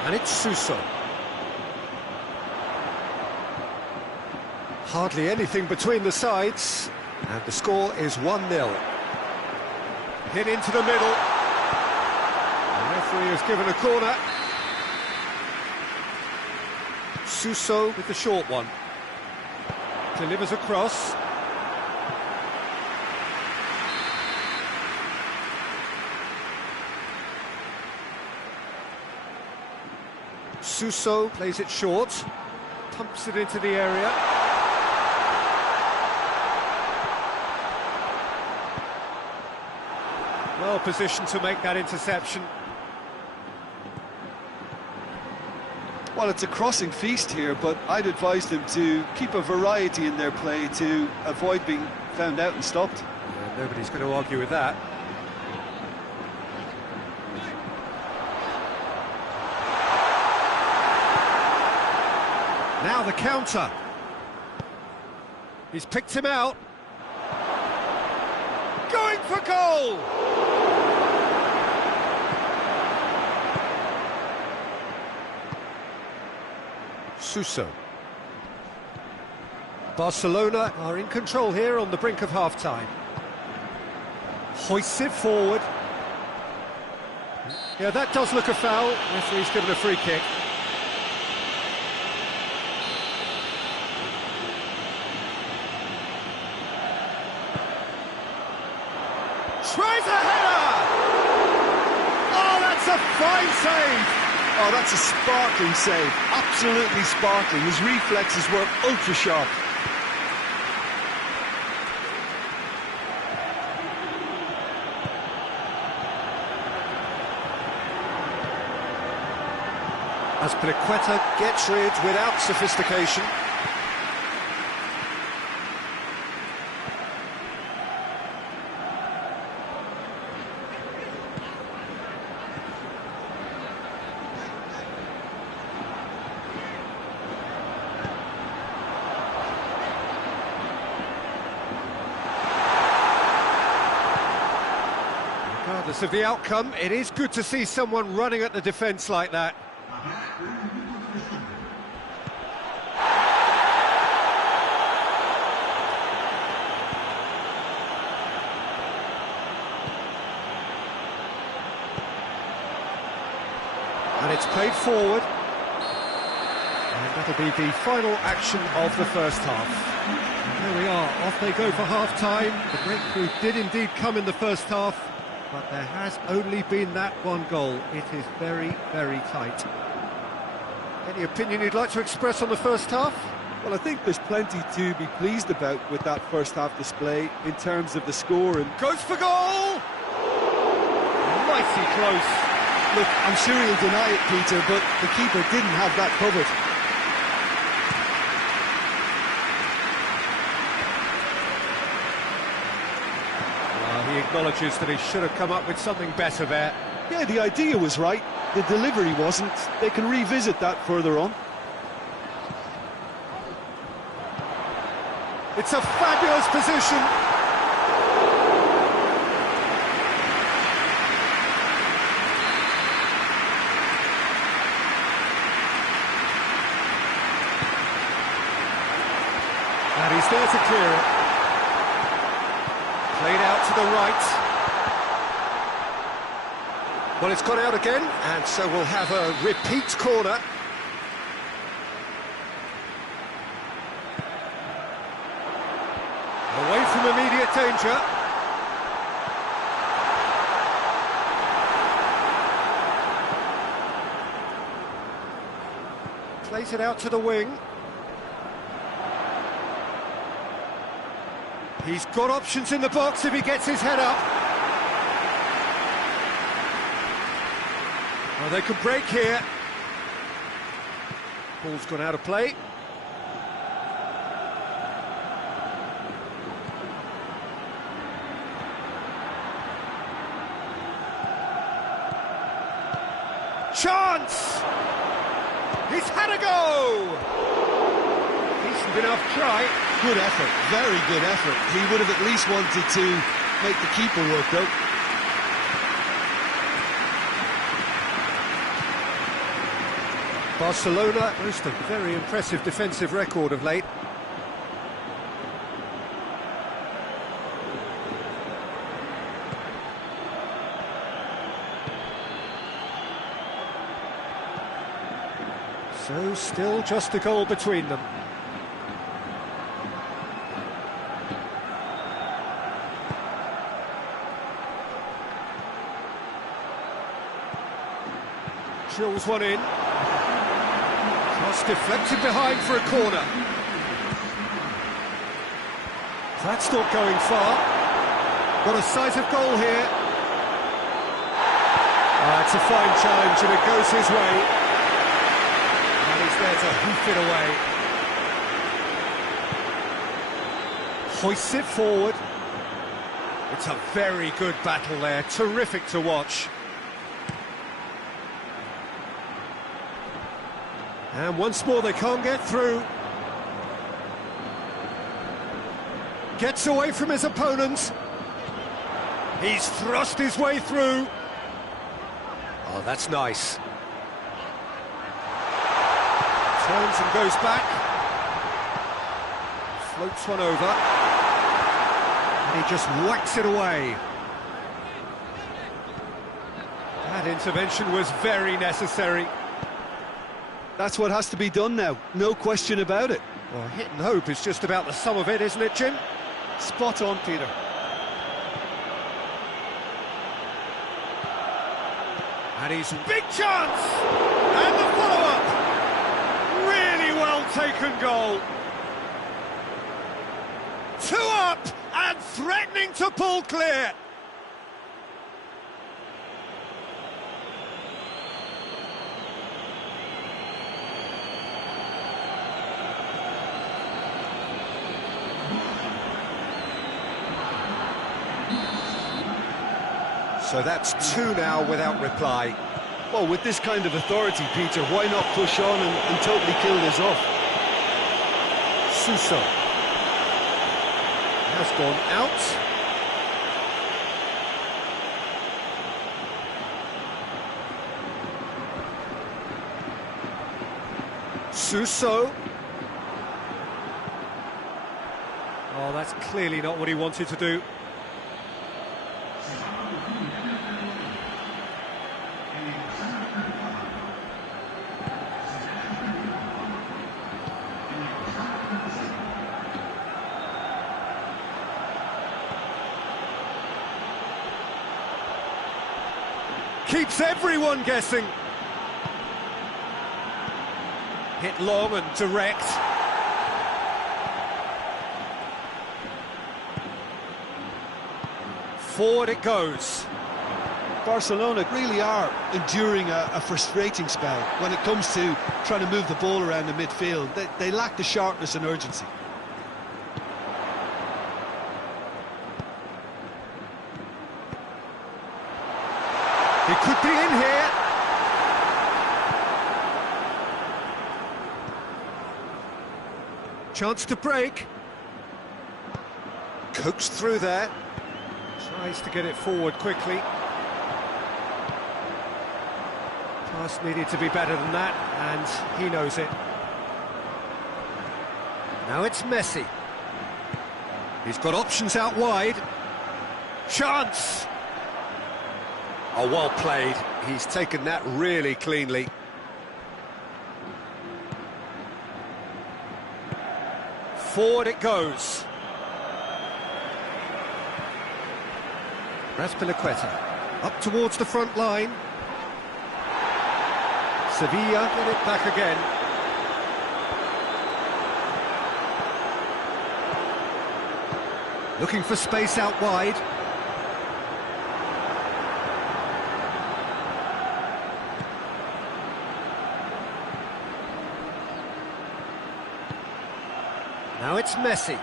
And it's Suso. Hardly anything between the sides, and the score is 1-0. Hit into the middle. The referee has given a corner. Suso with the short one. Delivers across. Suso plays it short, pumps it into the area. Well positioned to make that interception. Well, it's a crossing feast here, but I'd advise them to keep a variety in their play to avoid being found out and stopped. Yeah, nobody's going to argue with that. Now the counter. He's picked him out. Going for goal! Suso. Barcelona are in control here on the brink of half-time. Hoists it forward. Yeah, that does look a foul. Referee's given a free kick. tries a header! Oh, that's a fine save! Oh, that's a sparkling save, absolutely sparkling. His reflexes were ultra sharp. Azpilicueta gets rid without sophistication. Regardless of the outcome, it is good to see someone running at the defence like that. And it's played forward. And that'll be the final action of the first half. There we are, off they go for half-time. The breakthrough did indeed come in the first half, but there has only been that one goal. It is very, very tight. Any opinion you'd like to express on the first half? Well, I think there's plenty to be pleased about with that first half display in terms of the score. And goes for goal! Mighty close. look, I'm sure he'll deny it, Peter, but the keeper didn't have that covered. He acknowledges that he should have come up with something better there. Yeah, the idea was right, the delivery wasn't. They can revisit that further on. It's a fabulous position. And he's there to clear it. Played out to the right. Well, it's gone out again, and so we'll have a repeat corner. Away from immediate danger. Plays it out to the wing. He's got options in the box if he gets his head up. Well, they could break here. Ball's gone out of play. Chance! He's had a go! Decent enough try. Good effort, very good effort. He would have at least wanted to make the keeper work, though. Barcelona boast a very impressive defensive record of late. So still just a goal between them. Drills one in. Cross deflected behind for a corner. That's not going far. Got a sight of goal here. It's a fine challenge and it goes his way. And he's there to hoof it away. Hoists it forward. It's a very good battle there. Terrific to watch. And once more they can't get through. Gets away from his opponents. He's thrust his way through. Oh, that's nice. Turns and goes back. Floats one over. And he just whacks it away. That intervention was very necessary. That's what has to be done now, no question about it. Well, hit and hope is just about the sum of it, isn't it, Jim? Spot on, Peter. And he's big chance! And the follow-up! Really well taken goal. 2 up and threatening to pull clear. So that's 2 now without reply. Well, with this kind of authority, Peter, why not push on and totally kill this off? Suso has gone out. Suso. Oh, that's clearly not what he wanted to do. Keeps everyone guessing. Hit long and direct. Forward it goes. Barcelona really are enduring a frustrating spell when it comes to trying to move the ball around the midfield. They lack the sharpness and urgency. He could be in here. Chance to break. Coaxed through there. Tries to get it forward quickly. Pass needed to be better than that, and he knows it. Now it's Messi. He's got options out wide. Chance! Oh, well played. He's taken that really cleanly. Forward it goes. Raspilicueta up towards the front line. Sevilla get it back again. Looking for space out wide. Now it's Messi.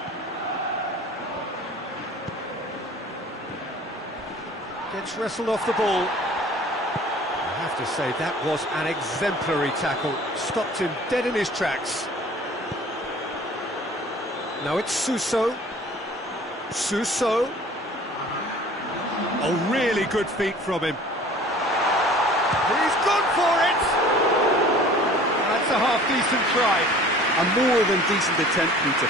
Gets wrestled off the ball. I have to say, that was an exemplary tackle. Stopped him dead in his tracks. Now it's Suso. Suso. Oh, really good feet from him. He's gone for it! That's a half-decent try. A more than decent attempt, Peter.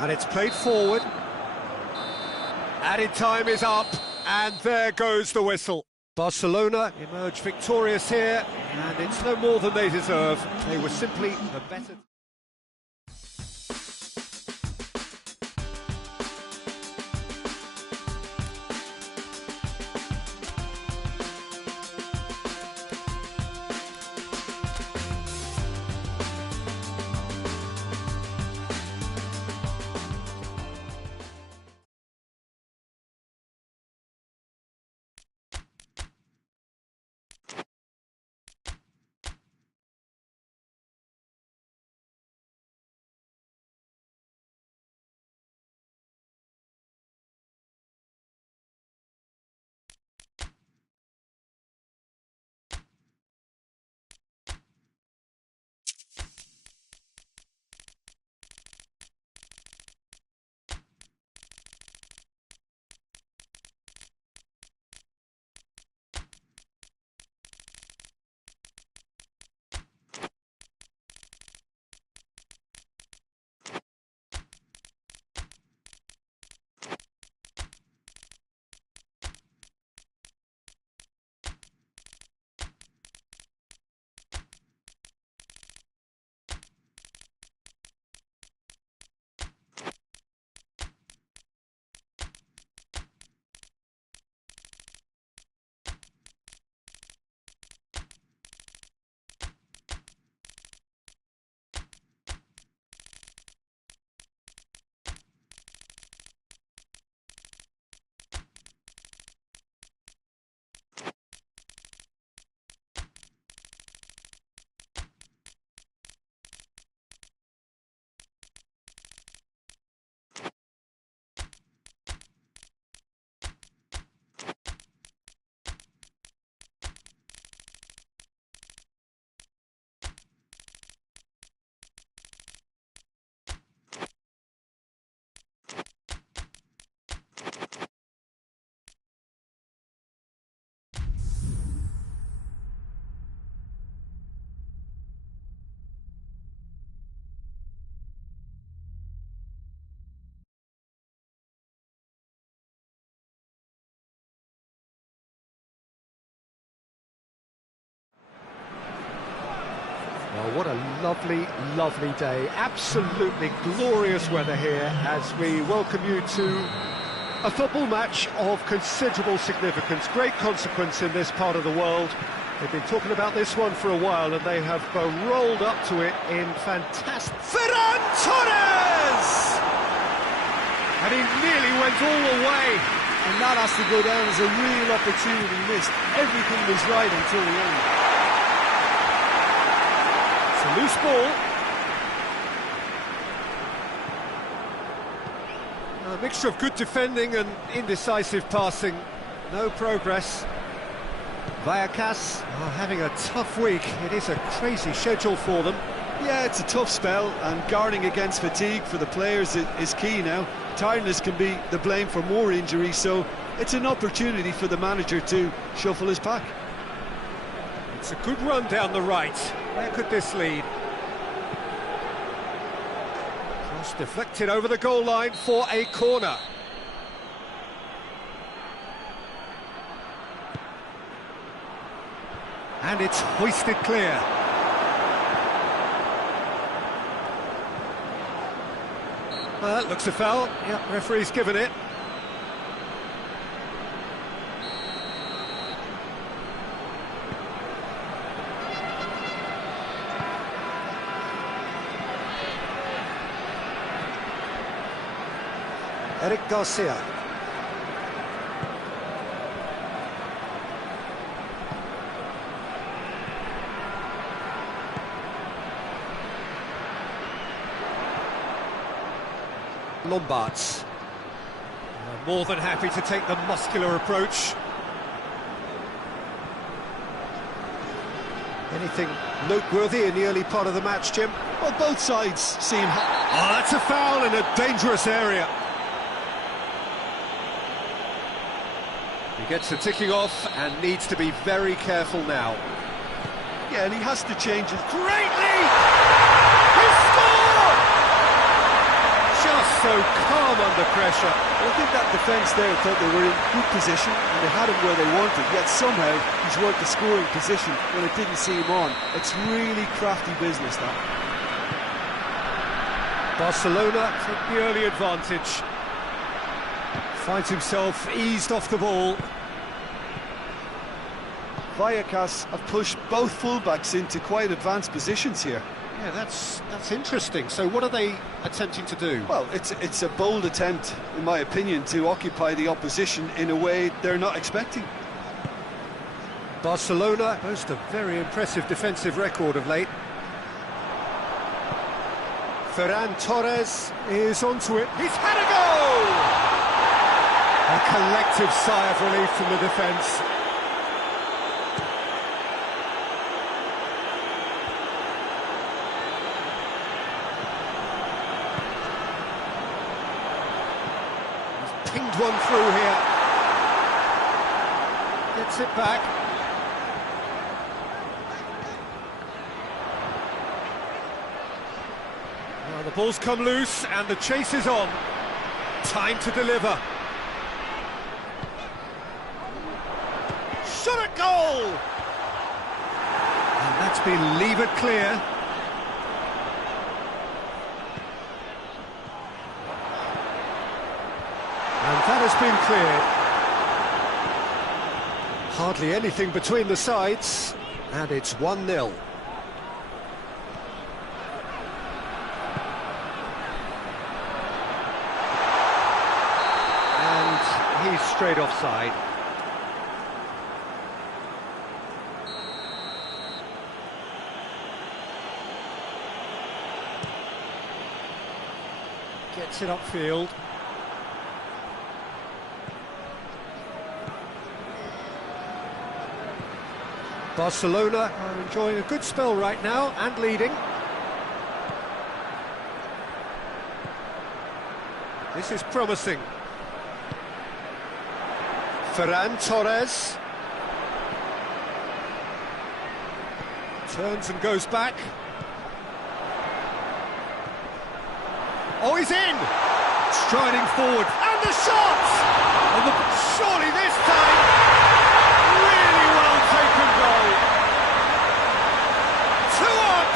And it's played forward. Added time is up, and there goes the whistle. Barcelona emerge victorious here, and it's no more than they deserve. They were simply the better... Well, what a lovely, lovely day. Absolutely glorious weather here as we welcome you to a football match of considerable significance, great consequence in this part of the world. They've been talking about this one for a while and they have rolled up to it in fantastic... Ferran Torres! And he nearly went all the way. And that has to go down as a real opportunity missed. Everything was right until the end. It's a loose ball. A mixture of good defending and indecisive passing. No progress. Vallecas are having a tough week. It is a crazy schedule for them. Yeah, it's a tough spell, and guarding against fatigue for the players is key now. Tiredness can be the blame for more injuries, so it's an opportunity for the manager to shuffle his pack. It's a good run down the right. Where could this lead? Cross deflected over the goal line for a corner. And it's hoisted clear. That looks a foul. Yep, referee's given it. Eric Garcia. Lombards. More than happy to take the muscular approach. Anything noteworthy in the early part of the match, Jim? Well, both sides seem... Oh, that's a foul in a dangerous area. He gets the ticking off and needs to be very careful now. Yeah, and he has to change it greatly! He scored! Just so calm under pressure. I think that defence there thought they were in good position and they had him where they wanted, yet somehow he's worked the scoring position when it didn't see him on. It's really crafty business, that. Barcelona took the early advantage. Finds himself eased off the ball. Vallecas have pushed both fullbacks into quite advanced positions here. Yeah, that's interesting. So what are they attempting to do? Well, it's a bold attempt, in my opinion, to occupy the opposition in a way they're not expecting. Barcelona boast a very impressive defensive record of late. Ferran Torres is onto it. He's had a goal! A collective sigh of relief from the defence. Pinged one through here. Gets it back. Now the ball's come loose and the chase is on. Time to deliver. Shot at goal! And that's been levered clear. And that has been cleared. Hardly anything between the sides, and it's 1-0. And he's straight offside. Gets it upfield. Barcelona are enjoying a good spell right now and leading. This is promising. Ferran Torres. Turns and goes back. Oh, he's in! Striding forward. And the shot! And surely this time... Really well taken goal. 2 up!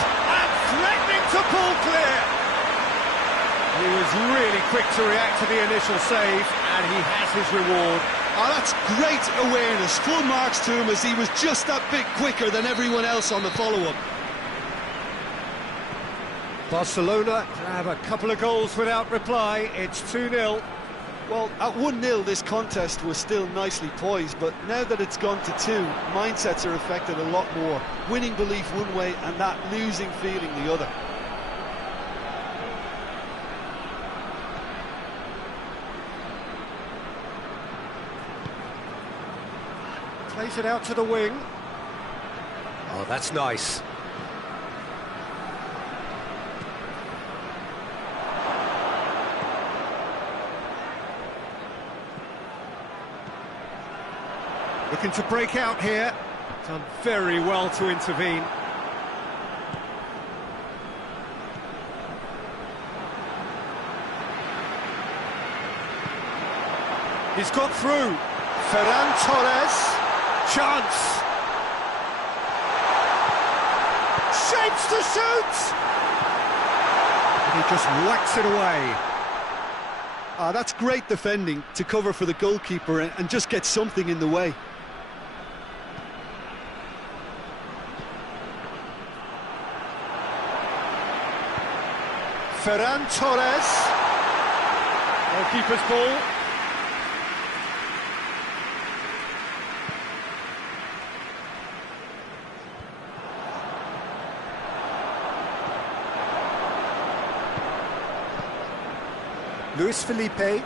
controversial save, and he has his reward. Oh, that's great awareness. Full marks to him as he was just that bit quicker than everyone else on the follow-up. Barcelona have a couple of goals without reply. It's 2-0. Well, at 1-0 this contest was still nicely poised, but now that it's gone to 2, mindsets are affected a lot more. Winning belief one way and that losing feeling the other. Plays it out to the wing. Oh, that's nice. Looking to break out here. Done very well to intervene. He's got through. Ferran Torres. Chance. Shapes to shoot. And he just whacks it away. That's great defending to cover for the goalkeeper and just get something in the way. Ferran Torres. Goalkeeper's ball. Luis Felipe.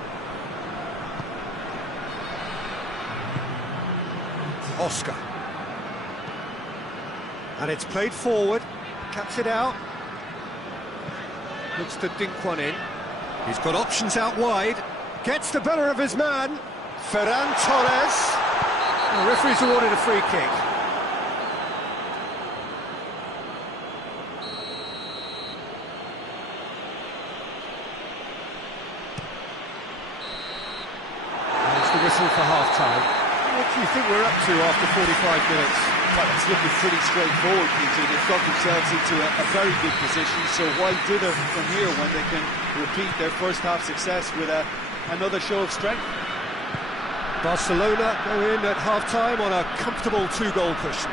Oscar. And it's played forward. Cuts it out. Looks to dink one in. He's got options out wide. Gets the better of his man. Ferran Torres. The referee's awarded a free kick. There's the whistle for half-time. What do you think we're up to after 45 minutes? Well, it's looking pretty straightforward, Peter. They've got themselves into a very good position, so why dither from here when they can repeat their first half success with another show of strength? Barcelona go in at half-time on a comfortable 2-goal cushion.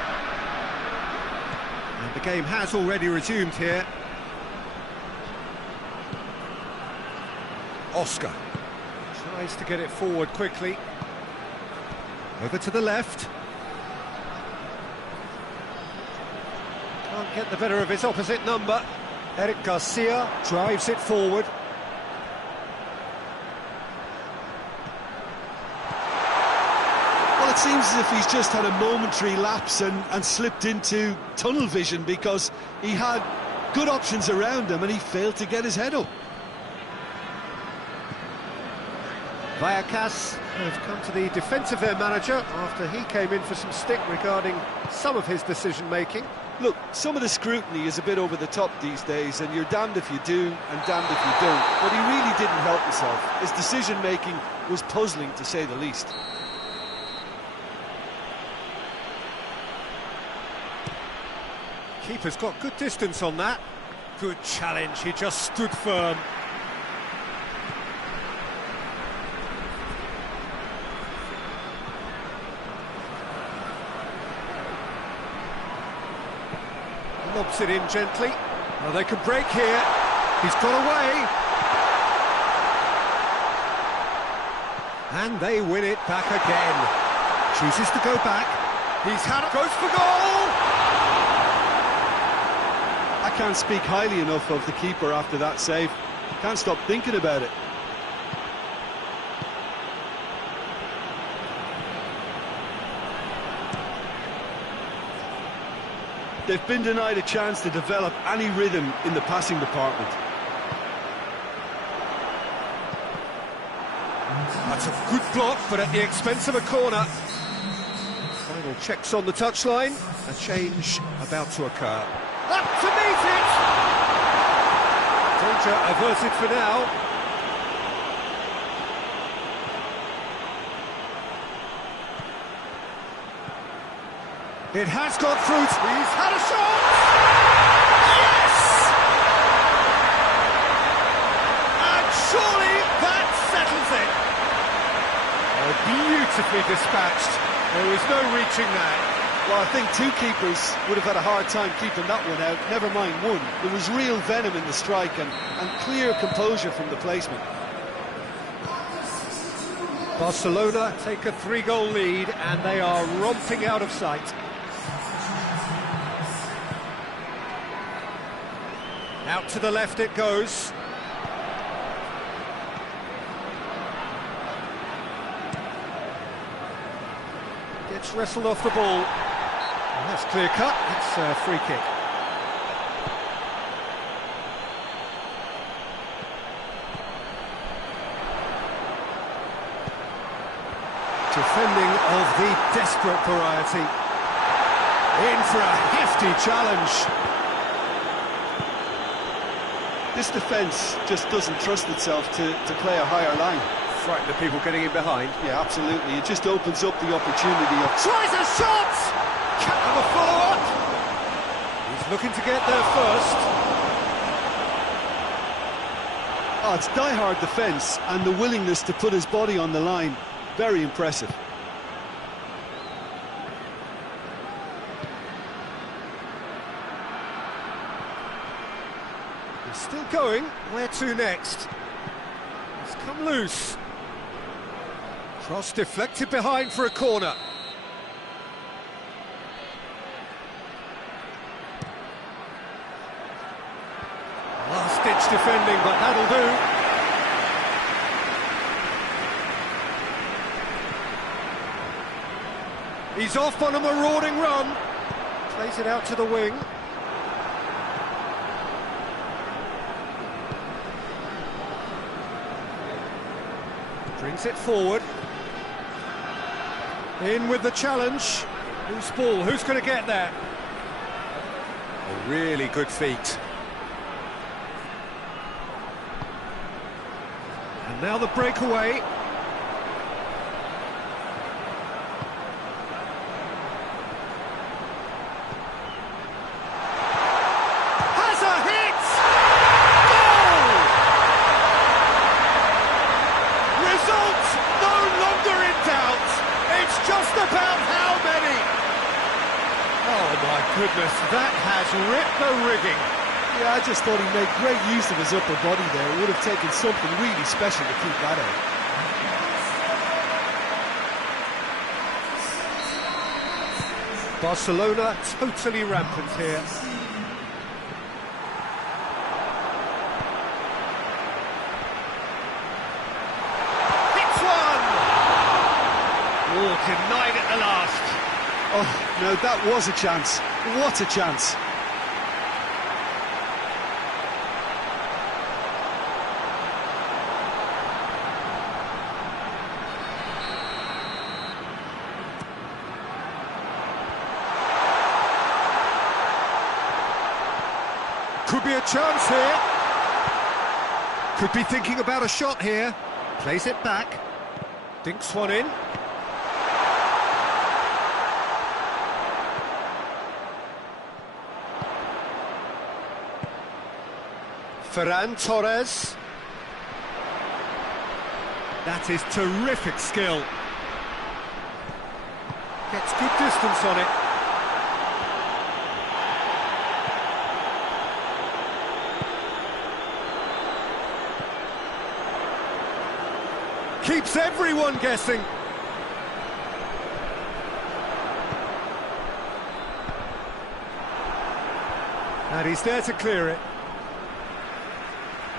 And the game has already resumed here. Oscar tries to get it forward quickly. Over to the left. Can't get the better of his opposite number. Eric Garcia drives it forward. Well, it seems as if he's just had a momentary lapse and slipped into tunnel vision because he had good options around him and he failed to get his head up. Vallecas have come to the defence of their manager after he came in for some stick regarding some of his decision-making. Look, some of the scrutiny is a bit over the top these days, and you're damned if you do and damned if you don't. But he really didn't help himself. His decision-making was puzzling, to say the least. Keeper's got good distance on that. Good challenge, he just stood firm. Lobs it in gently. Well, they can break here. He's got away. And they win it back again. Chooses to go back. He's had it. Goes for goal! I can't speak highly enough of the keeper after that save. Can't stop thinking about it. They've been denied a chance to develop any rhythm in the passing department. That's a good block, but at the expense of a corner. Final checks on the touchline. A change about to occur. Up to meet it! Danger averted for now. It has got through. He's had a shot! Yes! And surely that settles it. beautifully dispatched. There was no reaching that. Well, I think two keepers would have had a hard time keeping that one out, never mind one. There was real venom in the strike and clear composure from the placement. Barcelona take a 3-goal lead and they are romping out of sight. Out to the left it goes. Gets wrestled off the ball. Well, that's clear cut, it's a free kick. Defending of the desperate variety. In for a hefty challenge. This defence just doesn't trust itself to play a higher line. Frighten the people getting in behind. Yeah, absolutely. It just opens up the opportunity of... Tries a shot! Can't have a follow-up! He's looking to get there first. Oh, it's die-hard defence and the willingness to put his body on the line. Very impressive. He's still going. Where to next? He's come loose. Cross deflected behind for a corner. Last-ditch defending, but that'll do. He's off on a marauding run. Plays it out to the wing. Brings it forward. In with the challenge. Loose ball, who's going to get there? A really good feat. And now the breakaway. Has a hit! Goal! Result no longer in doubt. It's just about how many. Oh my goodness, that has ripped the rigging. Yeah, I just thought he made great use of his upper body there. It would have taken something really special to keep that out. Barcelona totally rampant here. Hits one! Oh, denied at the last. Oh, no, that was a chance. What a chance. Could be a chance here. Could be thinking about a shot here. Plays it back. Dinks one in. Ferran Torres. That is terrific skill. Gets good distance on it. Keeps everyone guessing. And he's there to clear it.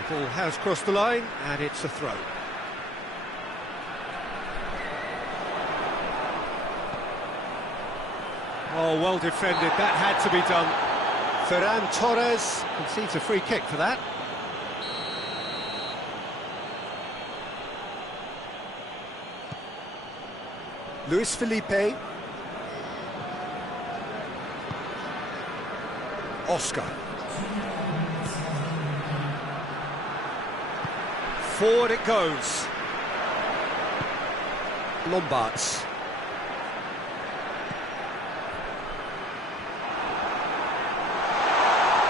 The ball has crossed the line, and it's a throw. Oh, well defended. That had to be done. Ferran Torres concedes a free kick for that. Luis Felipe. Oscar. Forward it goes. Lombards.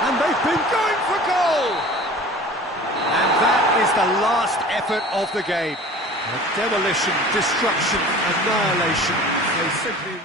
And they've been going for goal! And that is the last effort of the game. Demolition, destruction, annihilation. They simply...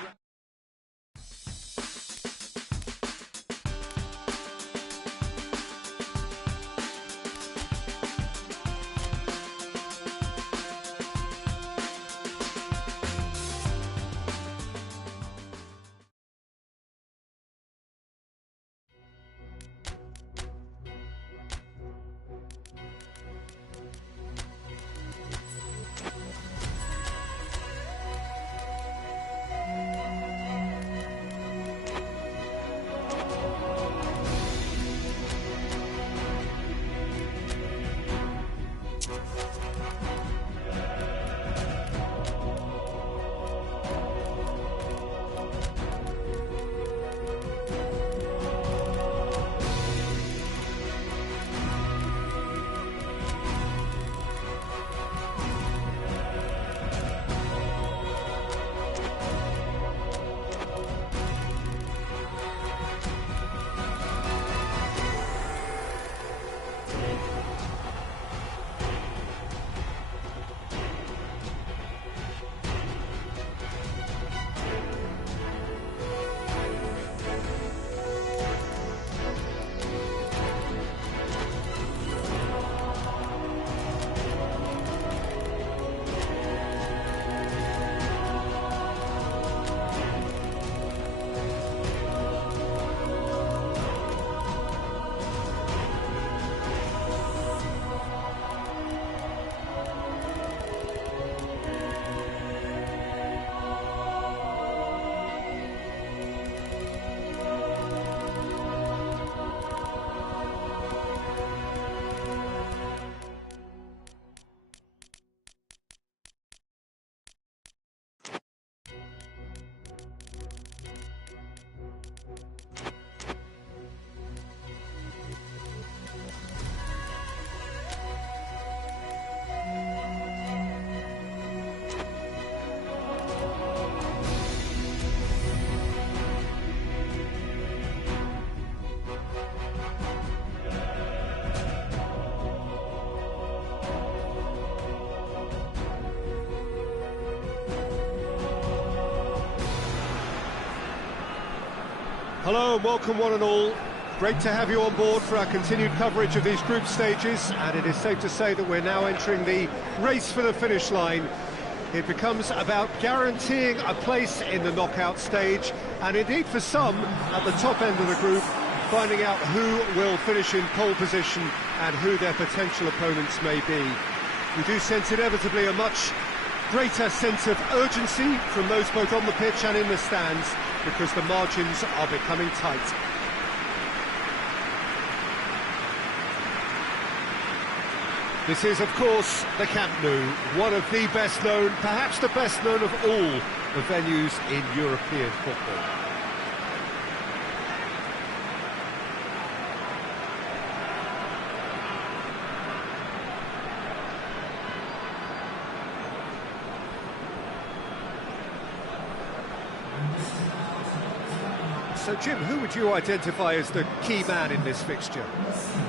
Hello and welcome one and all. Great to have you on board for our continued coverage of these group stages, and it is safe to say that we're now entering the race for the finish line. It becomes about guaranteeing a place in the knockout stage, and indeed for some, at the top end of the group, finding out who will finish in pole position and who their potential opponents may be. We do sense inevitably a much greater sense of urgency from those both on the pitch and in the stands, because the margins are becoming tight. This is, of course, the Camp Nou, one of the best known, perhaps the best known of all the venues in European football. So, Jim, who would you identify as the key man in this fixture?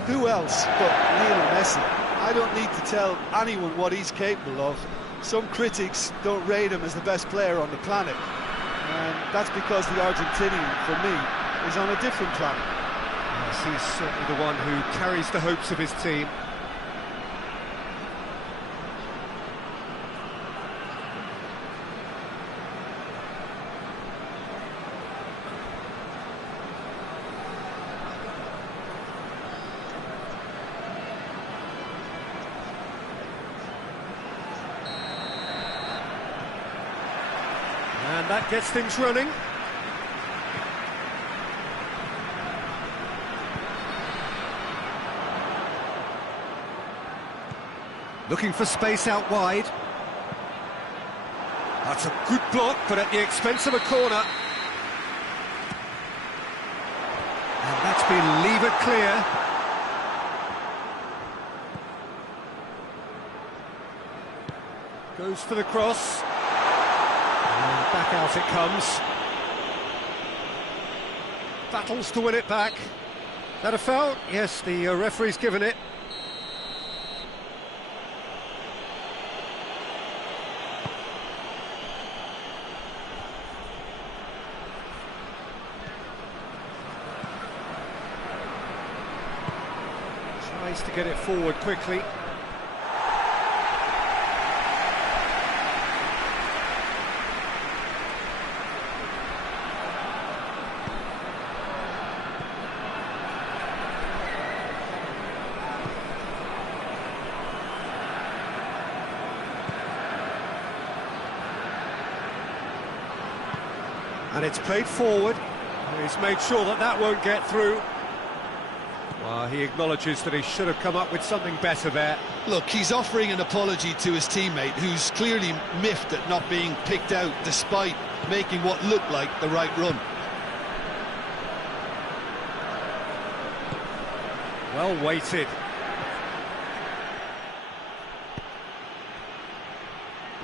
Who else but Lionel Messi? I don't need to tell anyone what he's capable of. Some critics don't rate him as the best player on the planet, and that's because the Argentinian, for me, is on a different planet. Yes, he's certainly the one who carries the hopes of his team. And that gets things running. Looking for space out wide. That's a good block, but at the expense of a corner. And that's been levered clear. Goes for the cross. And back out it comes. Battles to win it back. That a foul? Yes, the referee's given it. Tries to get it forward quickly. And it's played forward. He's made sure that that won't get through. Well, he acknowledges that he should have come up with something better there. Look, he's offering an apology to his teammate, who's clearly miffed at not being picked out despite making what looked like the right run. Well weighted.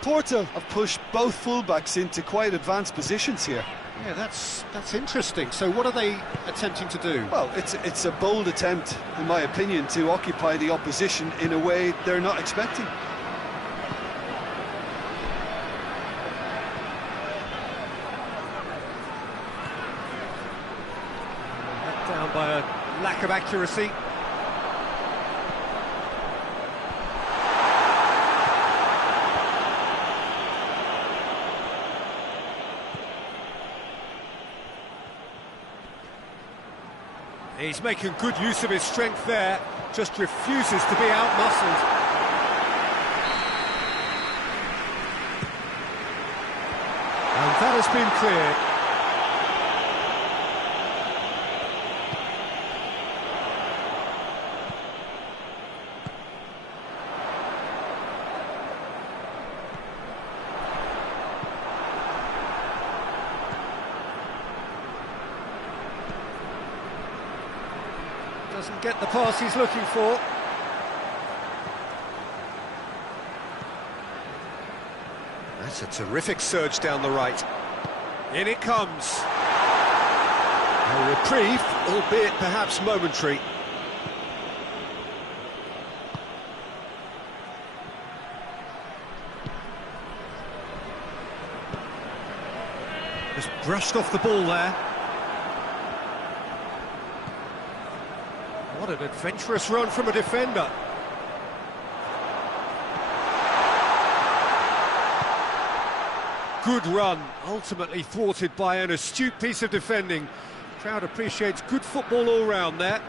Porto have pushed both fullbacks into quite advanced positions here. Yeah, that's interesting. So what are they attempting to do? Well, it's a bold attempt, in my opinion, to occupy the opposition in a way they're not expecting. Let down by a lack of accuracy. He's making good use of his strength there, just refuses to be outmuscled. And that has been cleared. Doesn't get the pass he's looking for. That's a terrific surge down the right. In it comes. A reprieve, albeit perhaps momentary. Just brushed off the ball there. What an adventurous run from a defender. Good run, ultimately thwarted by an astute piece of defending. Crowd appreciates good football all round there.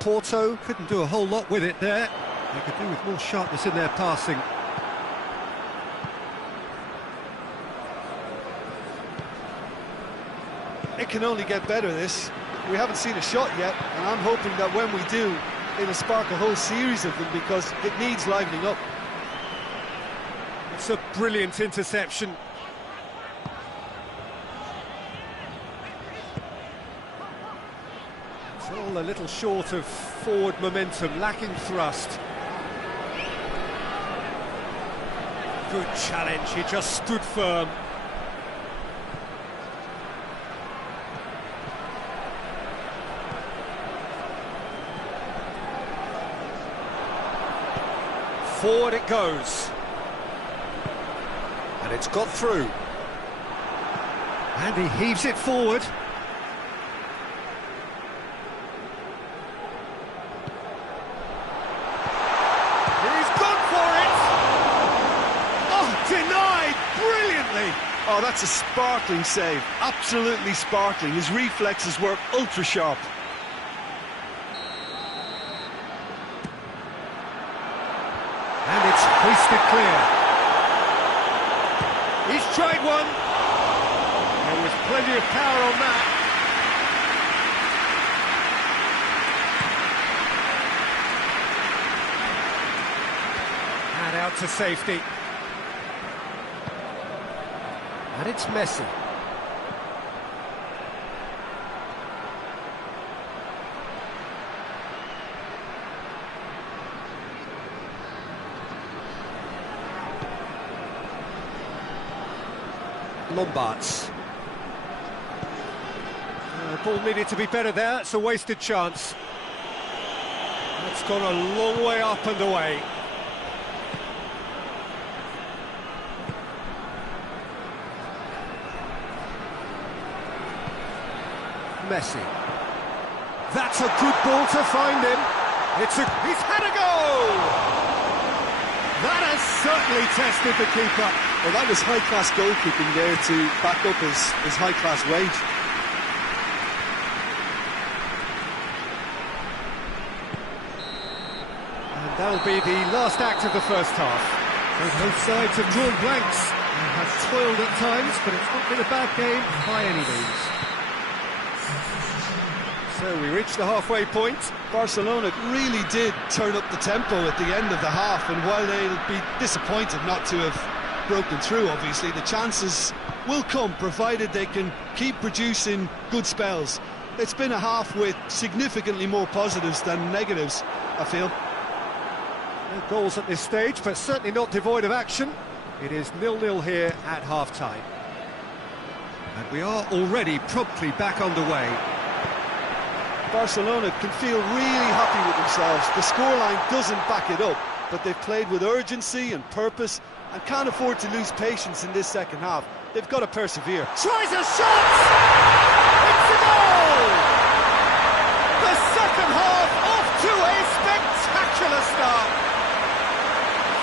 Porto couldn't do a whole lot with it there. They could do with more sharpness in their passing. It can only get better, this. We haven't seen a shot yet, and I'm hoping that when we do, it'll spark a whole series of them, because it needs livening up. It's a brilliant interception. It's all a little short of forward momentum, lacking thrust. Good challenge, he just stood firm. Forward it goes. And it's got through. And he heaves it forward. He's gone for it! Oh, denied brilliantly! Oh, that's a sparkling save. Absolutely sparkling. His reflexes were ultra sharp. And it's hoisted clear. He's tried one. There was plenty of power on that. And out to safety. And it's Messi. Lombards. The ball needed to be better there, it's a wasted chance. It's gone a long way up and away. Messi. That's a good ball to find him. He's had a goal! That has certainly tested the keeper. Well, that was high-class goalkeeping there to back up his high-class wage. And that'll be the last act of the first half. So both sides have drawn blanks and have toiled at times, but it's not been a bad game by any means. So we reach the halfway point. Barcelona really did turn up the tempo at the end of the half, and while they'll be disappointed not to have broken through, obviously, the chances will come, provided they can keep producing good spells. It's been a half with significantly more positives than negatives, I feel. No goals at this stage, but certainly not devoid of action. It is 0-0 here at half-time. And we are already promptly back underway. Barcelona can feel really happy with themselves. The scoreline doesn't back it up, but they've played with urgency and purpose and can't afford to lose patience in this second half. They've got to persevere. Tries a shot! It's a goal! The second half off to a spectacular start.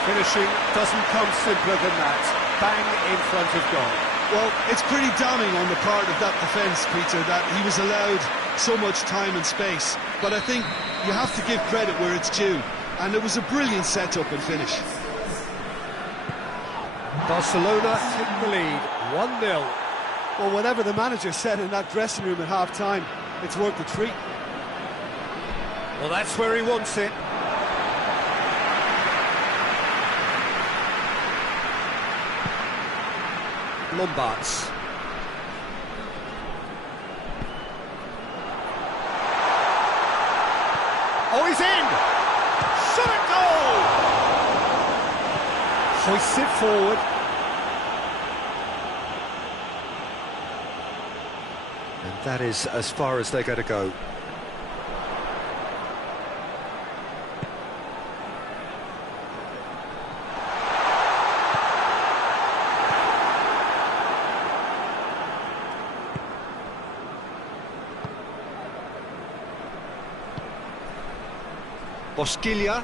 Finishing doesn't come simpler than that. Bang in front of goal. Well, it's pretty damning on the part of that defence, Peter, that he was allowed so much time and space. But I think you have to give credit where it's due, and it was a brilliant setup and finish. Barcelona take the lead, 1-0. Well, whatever the manager said in that dressing room at half-time, it's worth the treat. Well, that's where he wants it. Lombards. Oh, he's in! Shot at goal! Hoists it forward. And that is as far as they're going to go. Bosquilla.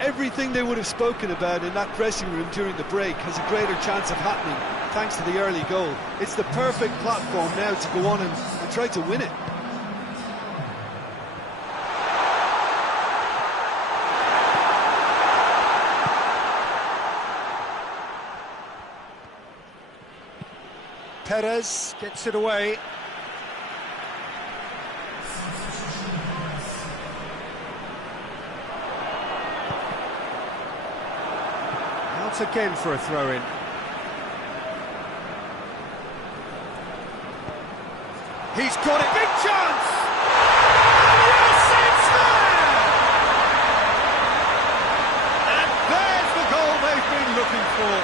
Everything they would have spoken about in that dressing room during the break has a greater chance of happening thanks to the early goal. It's the perfect platform now to go on and try to win it. Perez gets it away. Out again for a throw-in. He's got it, big chance! Yes, it's there! And there's the goal they've been looking for.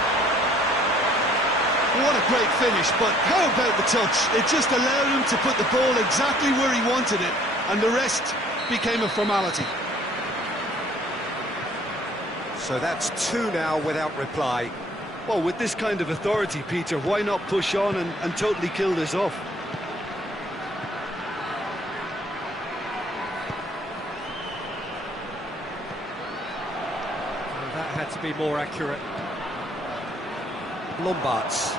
What a great finish, but how about the touch? It just allowed him to put the ball exactly where he wanted it, and the rest became a formality. So that's two now without reply. Well, with this kind of authority, Peter, why not push on and totally kill this off? Well, that had to be more accurate. Lombards.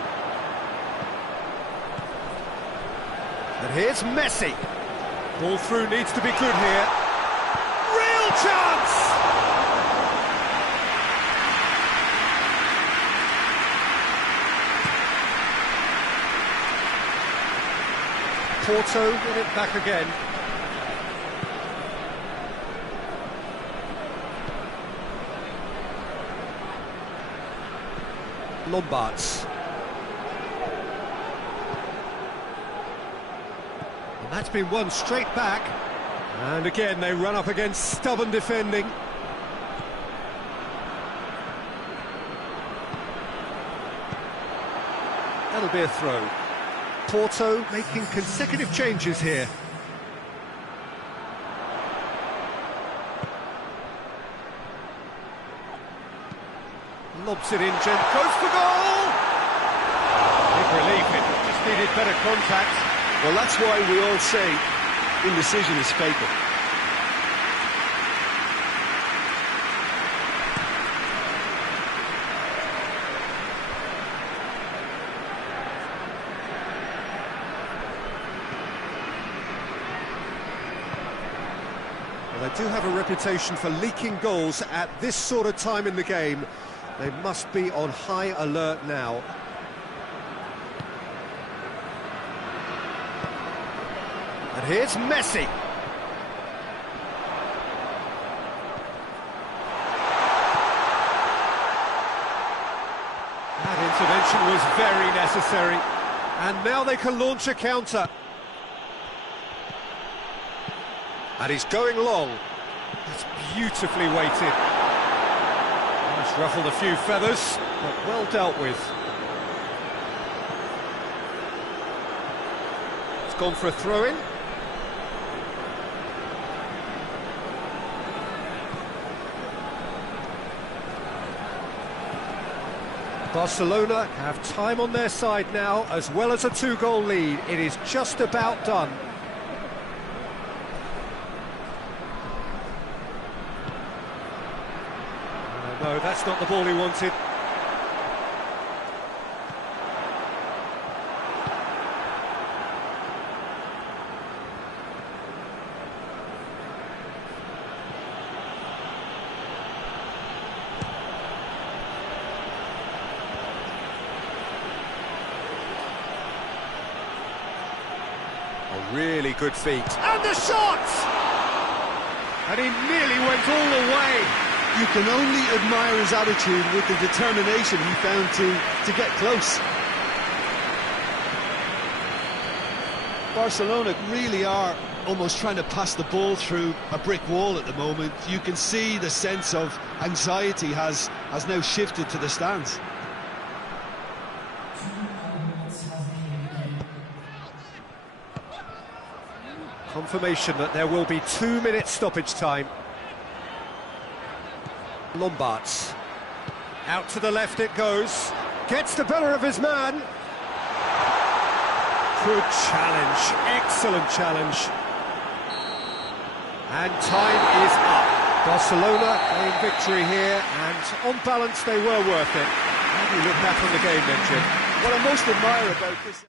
And here's Messi. Ball through needs to be good here. Real chance! Porto win it back again. Lombards. And that's been won straight back. And again they run up against stubborn defending. That'll be a throw. Porto making consecutive changes here. Lobs it in, Jen goes for goal! Big relief, it just needed better contact. Well, that's why we all say indecision is fatal. Well, they do have a reputation for leaking goals at this sort of time in the game. They must be on high alert now. And here's Messi. That intervention was very necessary. And now they can launch a counter. And he's going long. That's beautifully weighted. That's ruffled a few feathers, but well dealt with. It's gone for a throw-in. Barcelona have time on their side now, as well as a two-goal lead. It is just about done. No, that's not the ball he wanted. A really good feat. And the shot! And he nearly went all the way. You can only admire his attitude with the determination he found to get close. Barcelona really are almost trying to pass the ball through a brick wall at the moment. You can see the sense of anxiety has now shifted to the stands. Confirmation that there will be 2 minutes stoppage time. Lombards. Out to the left it goes. Gets the better of his man. Good challenge. Excellent challenge. And time is up. Barcelona in victory here, and on balance they were worth it. How do you look back on the game then, Jim? What I most admire about this...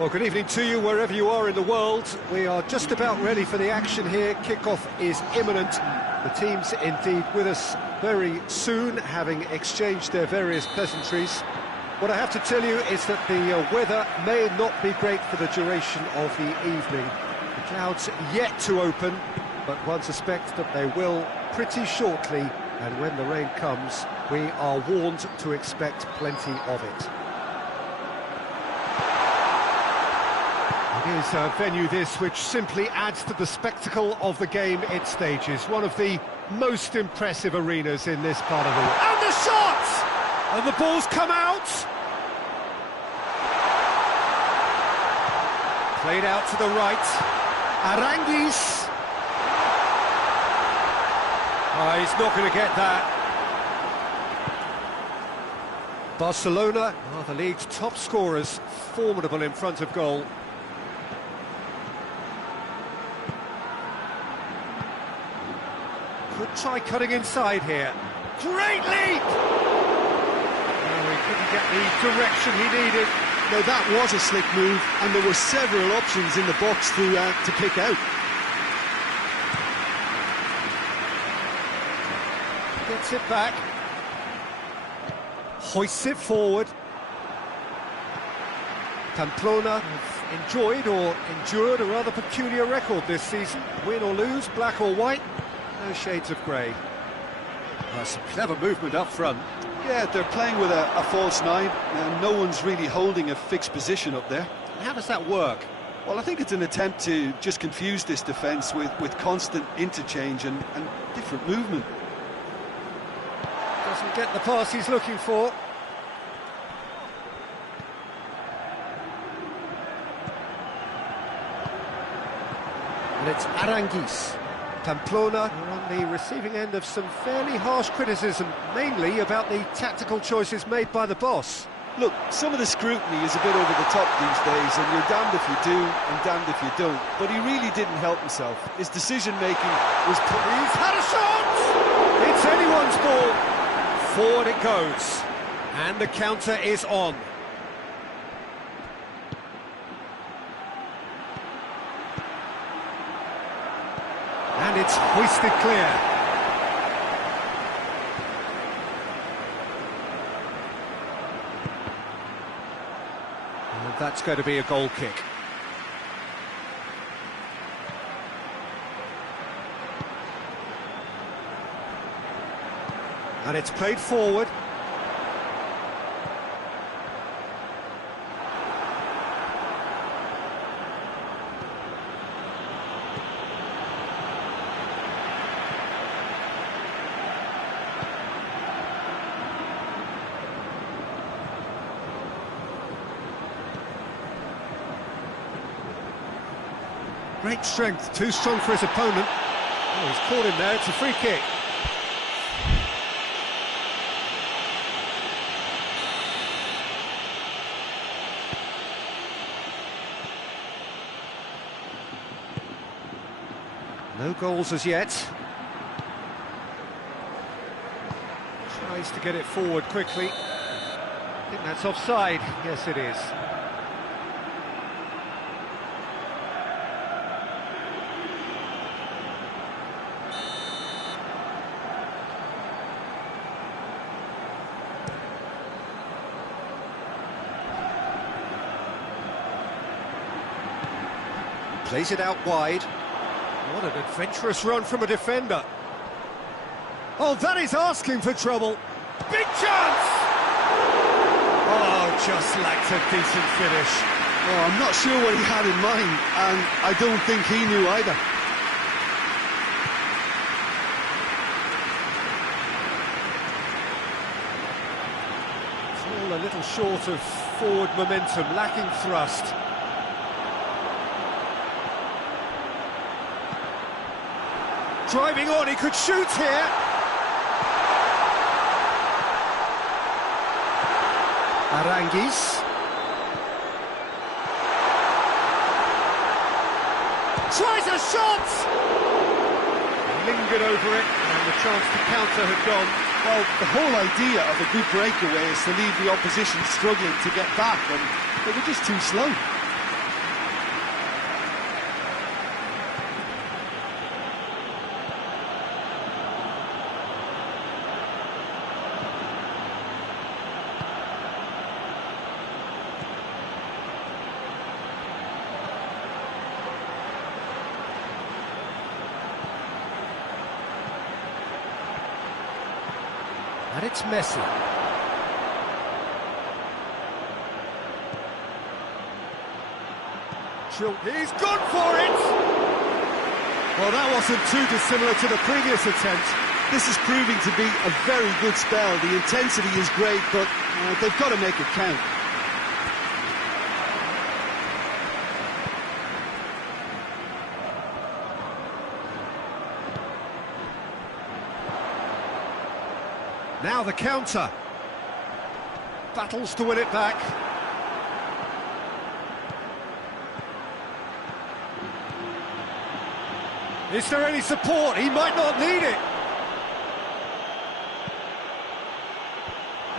Well, good evening to you wherever you are in the world. We are just about ready for the action here. Kickoff is imminent. The teams indeed with us very soon, having exchanged their various pleasantries. What I have to tell you is that the weather may not be great for the duration of the evening. The clouds yet to open, but one suspects that they will pretty shortly, and when the rain comes, we are warned to expect plenty of it. It is a venue this which simply adds to the spectacle of the game it stages. One of the most impressive arenas in this part of the world. And the shot! And the ball's come out! Played out to the right. Aranguiz. Oh, he's not going to get that. Barcelona are the league's top scorers, formidable in front of goal. Could try cutting inside here. Great leap! Oh, he couldn't get the direction he needed. No, that was a slick move, and there were several options in the box to pick out. Gets it back. Hoists it forward. Pamplona have enjoyed or endured a rather peculiar record this season. Win or lose, black or white, no shades of grey. Some clever movement up front. Yeah, they're playing with a false nine, and no one's really holding a fixed position up there. How does that work? Well, I think it's an attempt to just confuse this defence with constant interchange and different movement. Doesn't get the pass he's looking for. And it's Aranguiz. Pamplona are on the receiving end of some fairly harsh criticism, mainly about the tactical choices made by the boss. Look, some of the scrutiny is a bit over the top these days, and you're damned if you do and damned if you don't. But he really didn't help himself. His decision-making was... He's had a shot! It's anyone's ball. Forward it goes. And the counter is on. And it's hoisted clear. And that's going to be a goal kick. And it's played forward. Great strength, too strong for his opponent. Oh, he's caught him there, it's a free kick. No goals as yet. Tries to get it forward quickly. I think that's offside. Yes, it is. Plays it out wide. What an adventurous run from a defender. Oh, that is asking for trouble. Big chance! Oh, just lacked a decent finish. Oh, I'm not sure what he had in mind, and I don't think he knew either. It's all a little short of forward momentum, lacking thrust. Driving on, he could shoot here. Aranguiz. Tries a shot! Lingered over it, and the chance to counter had gone. Well, the whole idea of a good breakaway is to leave the opposition struggling to get back, and they were just too slow. And it's Messi. He's gone for it! Well, that wasn't too dissimilar to the previous attempt. This is proving to be a very good spell. The intensity is great, but they've got to make it count. Now the counter. Battles to win it back. Is there any support? He might not need it.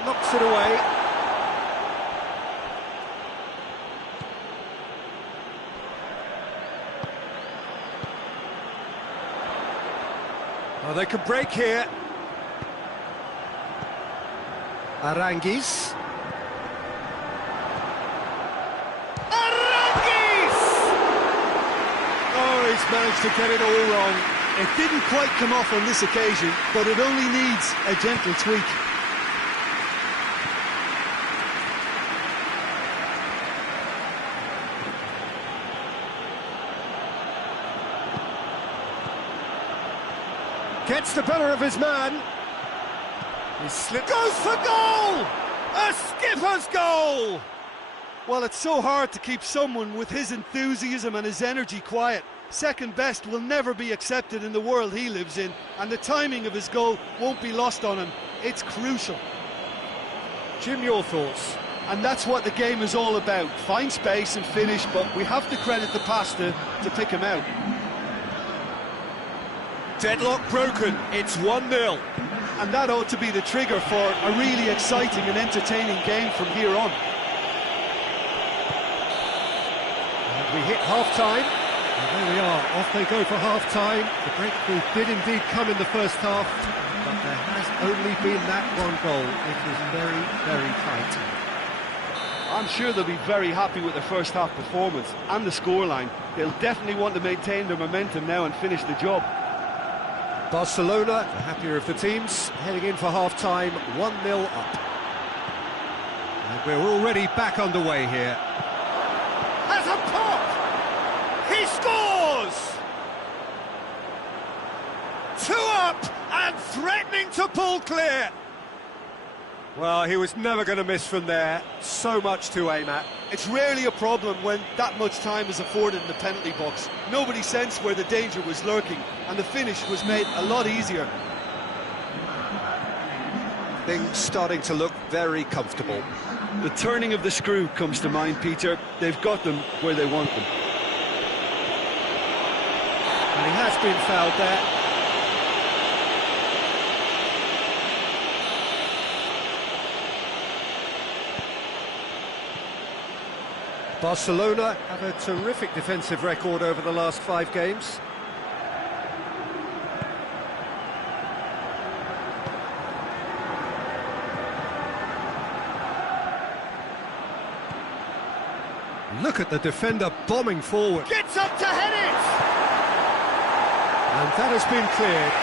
Knocks it away. Oh, they could break here. Aranguis. Oh, he's managed to get it all wrong. It didn't quite come off on this occasion, but it only needs a gentle tweak. Gets the better of his man. He slipped. Goes for goal! A skipper's goal! Well, it's so hard to keep someone with his enthusiasm and his energy quiet. Second best will never be accepted in the world he lives in, and the timing of his goal won't be lost on him. It's crucial. Jim, your thoughts? And that's what the game is all about. Find space and finish, but we have to credit the passer to pick him out. Deadlock broken, it's 1-0. And that ought to be the trigger for a really exciting and entertaining game from here on. And we hit half-time, and there we are, off they go for half-time. The breakthrough did indeed come in the first half, but there has only been that one goal. It is very, very tight. I'm sure they'll be very happy with the first half performance and the scoreline. They'll definitely want to maintain their momentum now and finish the job. Barcelona, the happier of the teams, heading in for half-time, 1-0 up. And we're already back underway here. Has a pop! He scores! 2 up and threatening to pull clear. Well, he was never going to miss from there. So much to aim at. It's rarely a problem when that much time is afforded in the penalty box. Nobody sensed where the danger was lurking, and the finish was made a lot easier. Things starting to look very comfortable. The turning of the screw comes to mind, Peter. They've got them where they want them. And he has been fouled there. Barcelona have a terrific defensive record over the last 5 games. Look at the defender bombing forward. Gets up to head it! And that has been cleared.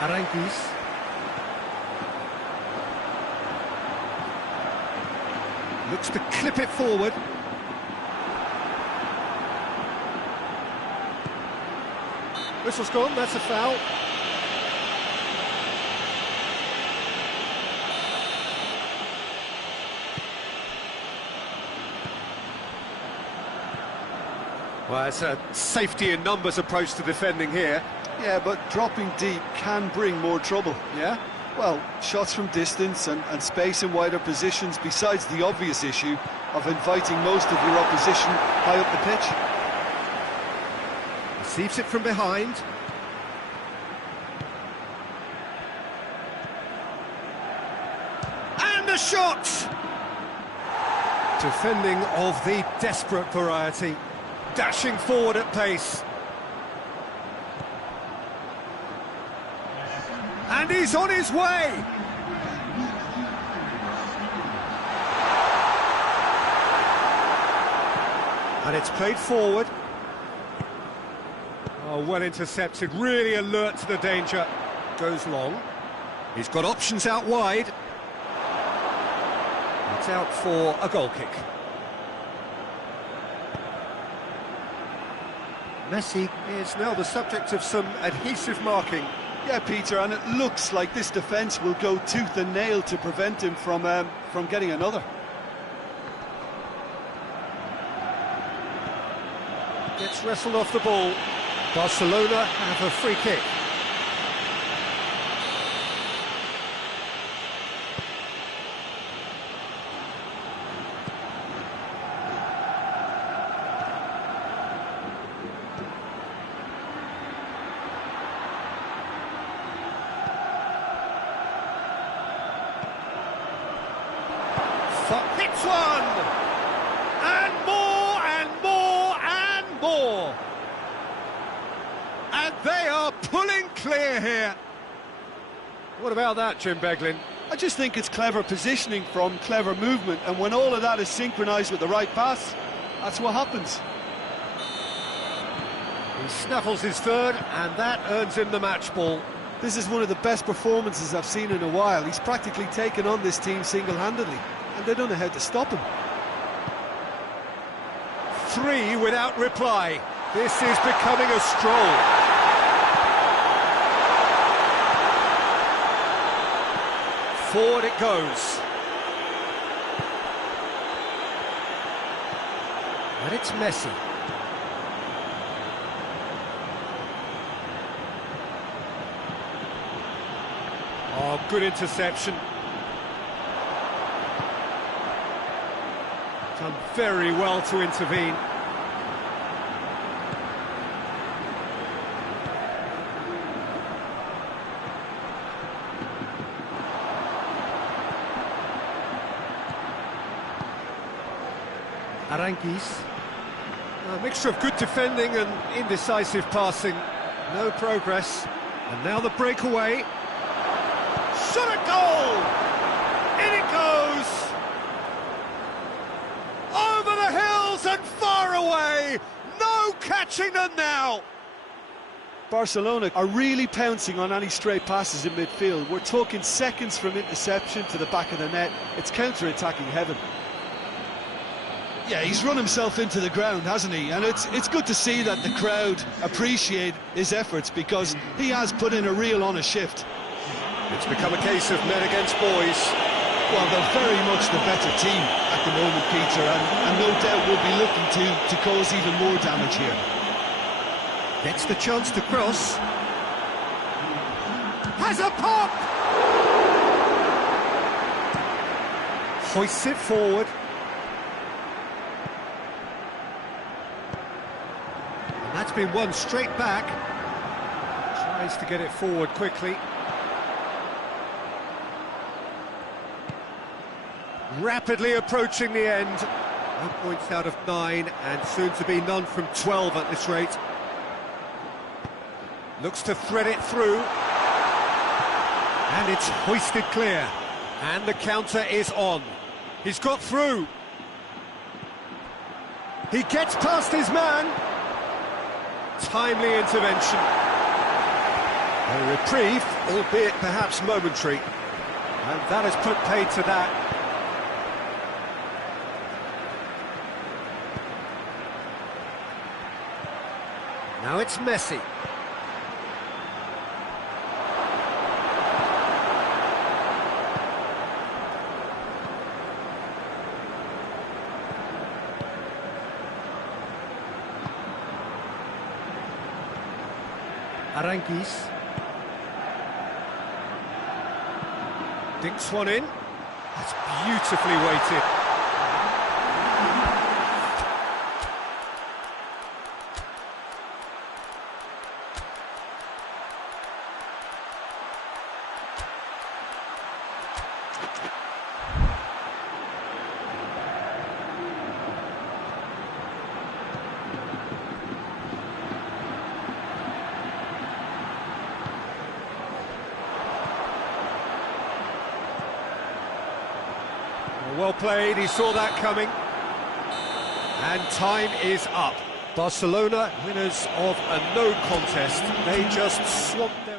Aranguis. Looks to clip it forward. Whistle's gone, that's a foul. Well, it's a safety in numbers approach to defending here. Yeah, but dropping deep can bring more trouble. Yeah? Well, shots from distance and space in wider positions, besides the obvious issue of inviting most of your opposition high up the pitch. Receives it from behind. And a shot! Defending of the desperate variety. Dashing forward at pace. And he's on his way! And it's played forward. Oh, well intercepted, really alert to the danger. Goes long. He's got options out wide. It's out for a goal kick. Messi is now the subject of some adhesive marking. Yeah, Peter, and it looks like this defence will go tooth and nail to prevent him from getting another. Gets wrestled off the ball. Barcelona have a free kick. That's one! And more, and more, and more! And they are pulling clear here. What about that, Jim Beglin? I just think it's clever positioning from clever movement, and when all of that is synchronised with the right pass, that's what happens. He snaffles his third, and that earns him the match ball. This is one of the best performances I've seen in a while. He's practically taken on this team single-handedly, and they don't know how to stop him. 3 without reply. This is becoming a stroll. Forward it goes. And it's Messi. Oh, good interception. Done very well to intervene. Arankis. A mixture of good defending and indecisive passing. No progress. And now the breakaway. Shot a goal! In it goes! Over the hills and far away! No catching them now! Barcelona are really pouncing on any stray passes in midfield. We're talking seconds from interception to the back of the net. It's counter-attacking heaven. Yeah, he's run himself into the ground, hasn't he? And it's good to see that the crowd appreciate his efforts, because he has put in a real honest shift. It's become a case of men against boys. Well, they're very much the better team at the moment, Peter, and no doubt will be looking to cause even more damage here. Gets the chance to cross. Has a pop! Hoists it forward. And that's been won straight back. Tries to get it forward quickly. Rapidly approaching the end. 1 points out of 9, and soon to be none from 12 at this rate. Looks to thread it through. And it's hoisted clear. And the counter is on. He's got through. He gets past his man. Timely intervention. A reprieve, albeit perhaps momentary. And that has put paid to that. Now it's Messi. Arankis. Dinks one in. That's beautifully weighted. Well played, he saw that coming. And time is up. Barcelona, winners of a no contest. They just swamped their...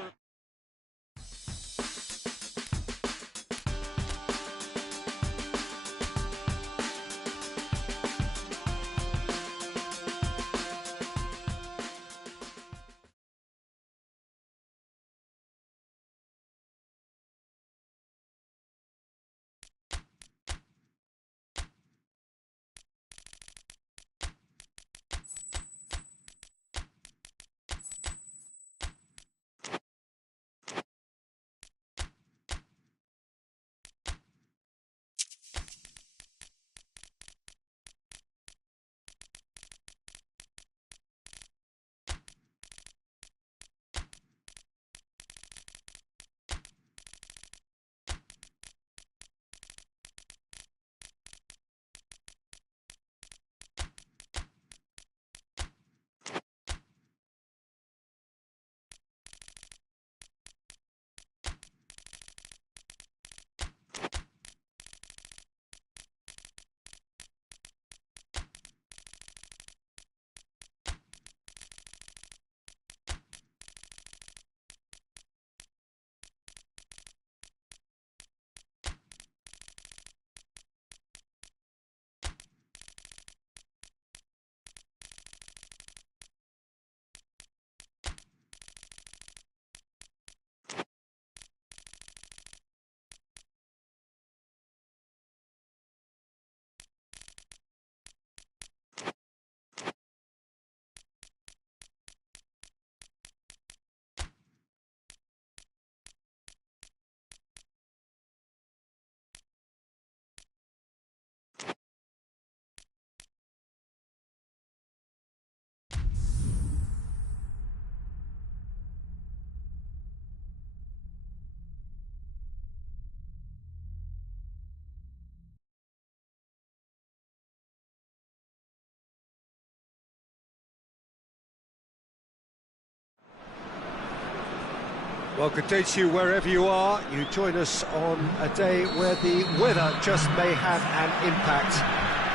Well, good day to you wherever you are. You join us on a day where the weather just may have an impact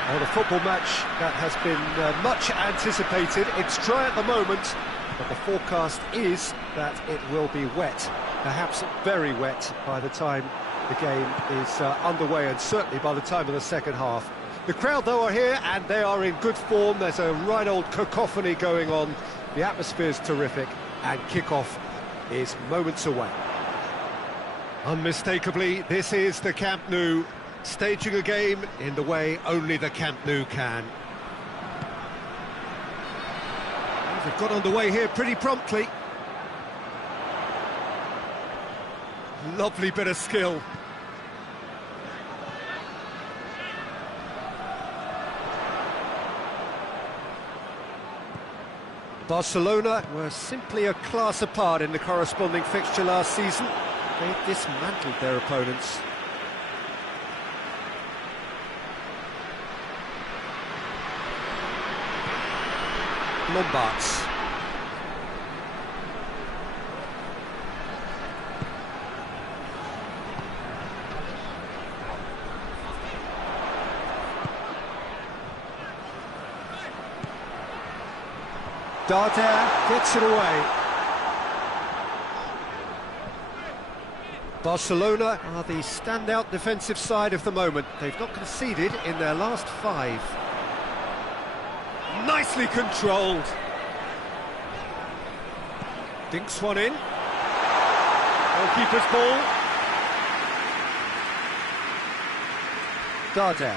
on a football match that has been much anticipated. It's dry at the moment, but the forecast is that it will be wet, perhaps very wet by the time the game is underway, and certainly by the time of the second half. The crowd, though, are here, and they are in good form. There's a right old cacophony going on. The atmosphere's terrific, and kick-off is moments away. Unmistakably, this is the Camp Nou, staging a game in the way only the Camp Nou can. And they've got underway here pretty promptly. Lovely bit of skill. Barcelona were simply a class apart in the corresponding fixture last season. They dismantled their opponents. Lombards. Darder gets it away. Barcelona are the standout defensive side of the moment. They've not conceded in their last 5. Nicely controlled. Dinks one in. Goalkeeper's ball. Darder.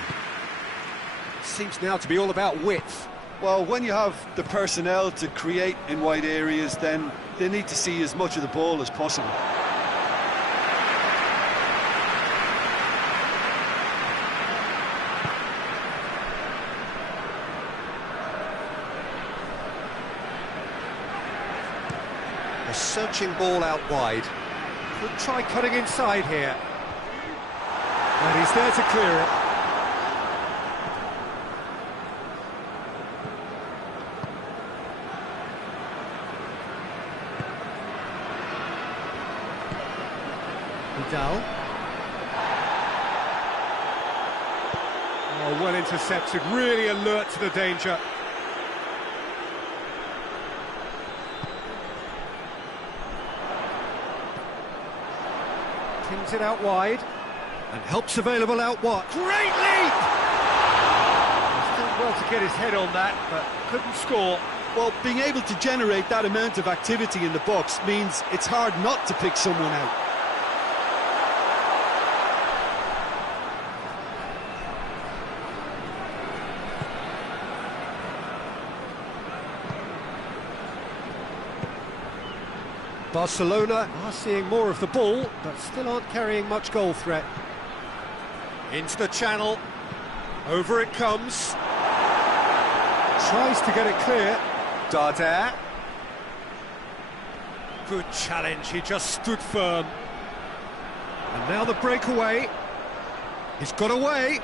Seems now to be all about width. Well, when you have the personnel to create in wide areas, then they need to see as much of the ball as possible. A searching ball out wide. Could try cutting inside here. And he's there to clear it. Vidal. Oh, well intercepted, really alert to the danger. Pins it out wide, and help's available out wide. Great leap! He's done well to get his head on that, but couldn't score. Well, being able to generate that amount of activity in the box means it's hard not to pick someone out. Barcelona are seeing more of the ball, but still aren't carrying much goal threat. Into the channel. Over it comes. Tries to get it clear. Darder. Good challenge, he just stood firm. And now the breakaway. He's got away.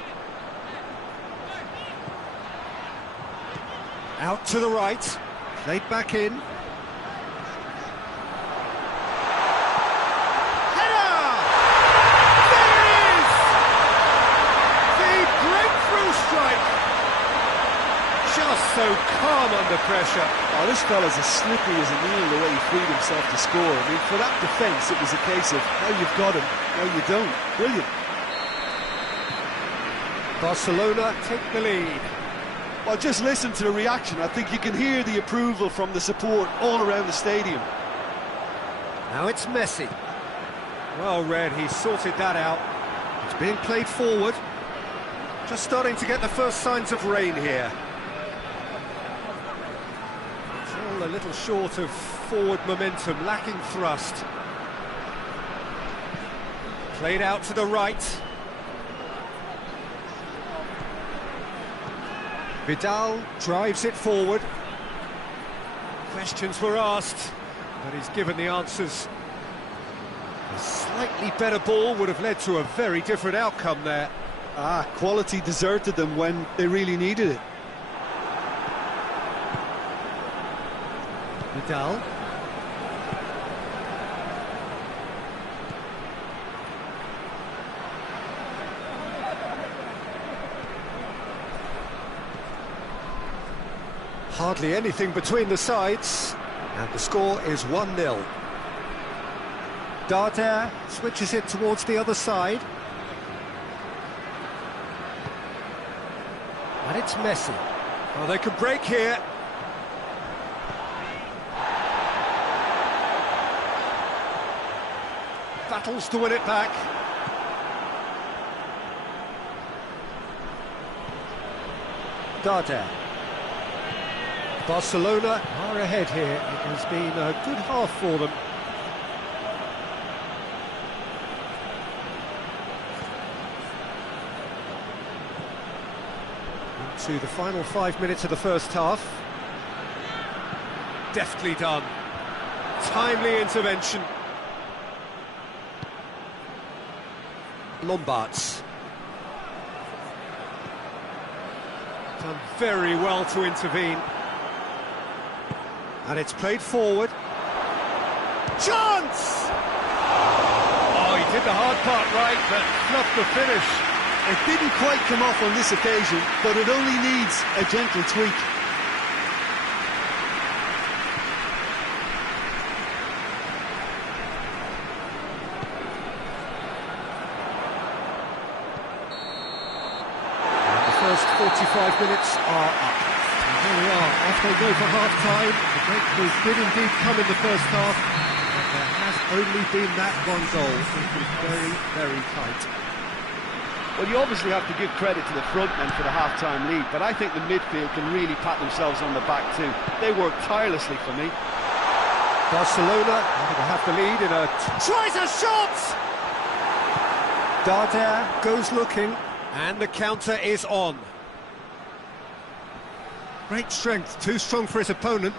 Out to the right. Played back in. Just so calm under pressure. Oh, this fella's as slippery as a needle the way he freed himself to score. I mean, for that defence, it was a case of now you've got him, now you don't. Brilliant. Barcelona take the lead. Well, just listen to the reaction. I think you can hear the approval from the support all around the stadium. Now it's Messi. Well read, he sorted that out. It's being played forward. Just starting to get the first signs of rain here. A little short of forward momentum, lacking thrust. Played out to the right. Vidal drives it forward. Questions were asked, but he's given the answers. A slightly better ball would have led to a very different outcome there. Quality deserted them when they really needed it. Vidal. Hardly anything between the sides, and the score is 1-0. Darder switches it towards the other side. And it's Messi. Oh, they can break here. Battles to win it back. Darder. Barcelona are ahead here. It has been a good half for them. Into the final 5 minutes of the first half. Deftly done. Timely intervention. Lombards. Done very well to intervene. And it's played forward. Chance! Oh, he did the hard part right, but fluffed the finish. It didn't quite come off on this occasion, but it only needs a gentle tweak. And the first 45 minutes are up. And here we are, off they go for half-time. The breakthrough did indeed come in the first half, but there has only been that one goal. It was very, very tight. Well, you obviously have to give credit to the front men for the half-time lead, but I think the midfield can really pat themselves on the back too. They work tirelessly for me. Barcelona going to have the lead in a... Tries a shot! Darder goes looking, and the counter is on. Great strength, too strong for his opponent.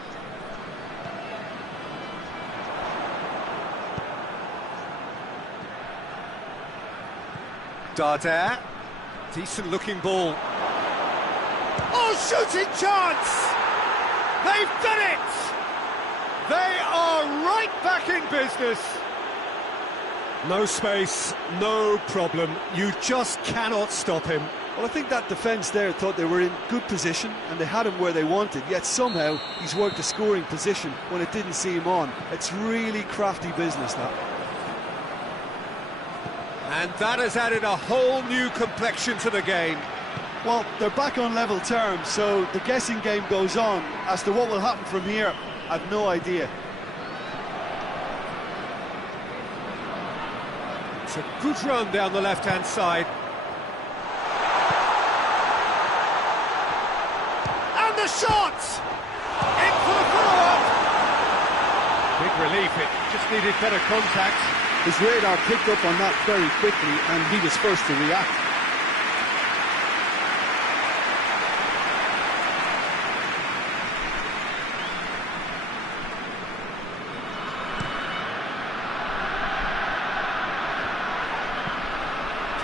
Darder, decent looking ball. Oh, shooting chance! They've done it! They are right back in business. No space, no problem. You just cannot stop him. Well, I think that defence there thought they were in good position and they had him where they wanted, yet somehow he's worked a scoring position when it didn't see him on. It's really crafty business, that. And that has added a whole new complexion to the game. Well, they're back on level terms, so the guessing game goes on. As to what will happen from here, I've no idea. It's a good run down the left-hand side. And the shot! In for the follow-up! Big relief, it just needed better contact. His radar picked up on that very quickly, and he was first to react.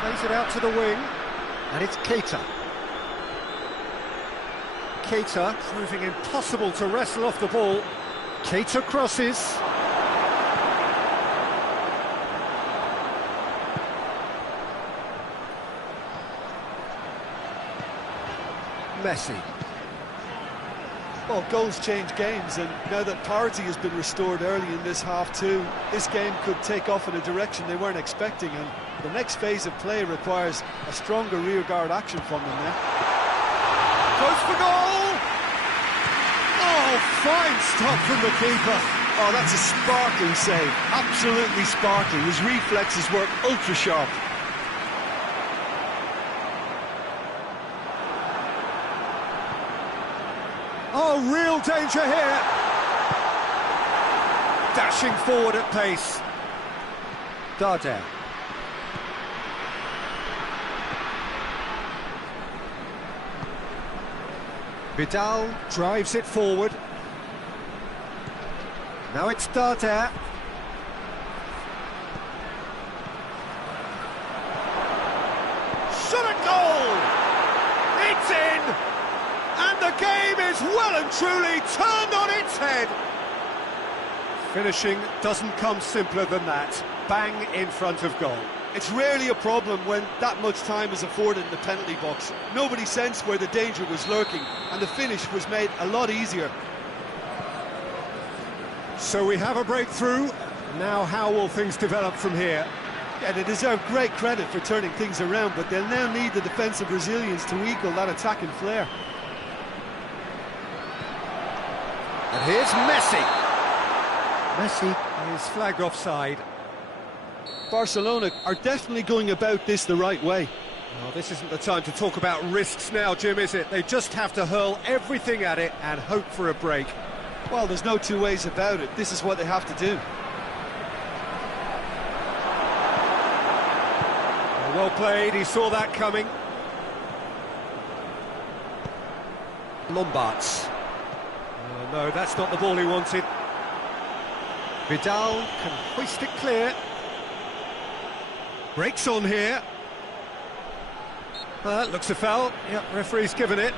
Plays it out to the wing, and it's Keita. Keita proving impossible to wrestle off the ball. Keita crosses. Messi. Well, goals change games, and now that parity has been restored early in this half too, this game could take off in a direction they weren't expecting, and the next phase of play requires a stronger rearguard action from them now. Goes for goal! Oh, fine stop from the keeper. Oh, that's a sparkling save, absolutely sparkling. His reflexes work ultra sharp. Oh, real danger here. Dashing forward at pace. Darder. Vidal drives it forward. Now it's Darder. Shot at goal! It's in! And the game is well and truly turned on its head. Finishing doesn't come simpler than that. Bang in front of goal. It's rarely a problem when that much time is afforded in the penalty box. Nobody sensed where the danger was lurking, and the finish was made a lot easier. So we have a breakthrough. Now how will things develop from here? Yeah, they deserve great credit for turning things around, but they'll now need the defensive resilience to equal that attacking flair. And here's Messi. Messi is flagged offside. Barcelona are definitely going about this the right way. Well, this isn't the time to talk about risks now, Jim, is it? They just have to hurl everything at it and hope for a break. Well, there's no two ways about it. This is what they have to do. Well played, he saw that coming. Lombards. No, that's not the ball he wanted. Vidal can hoist it clear. Breaks on here. That looks a foul. Yep, referee's given it.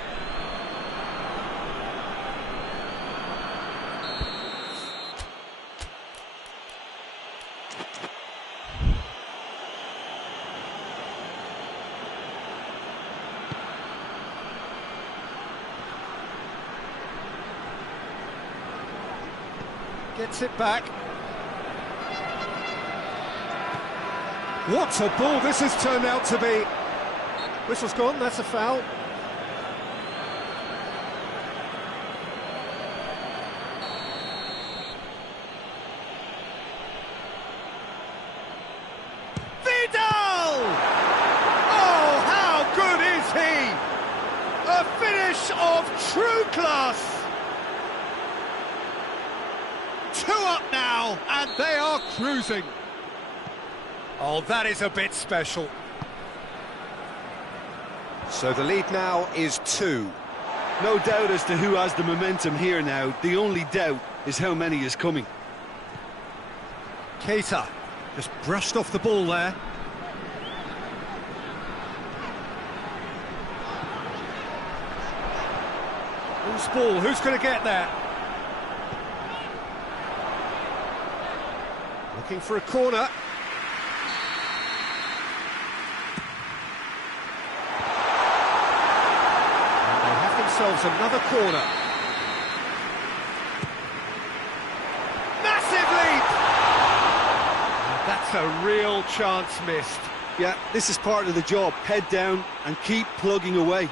Gets it back. What a ball this has turned out to be. Whistle's gone, that's a foul. Vidal! Oh, how good is he? A finish of true class. 2 up now, and they are cruising. Oh, that is a bit special. So the lead now is 2. No doubt as to who has the momentum here now. The only doubt is how many is coming. Keita just brushed off the ball there. Who's ball? Who's going to get there? Looking for a corner. And they have themselves another corner. Massive leap! That's a real chance missed. Yeah, this is part of the job. Head down and keep plugging away.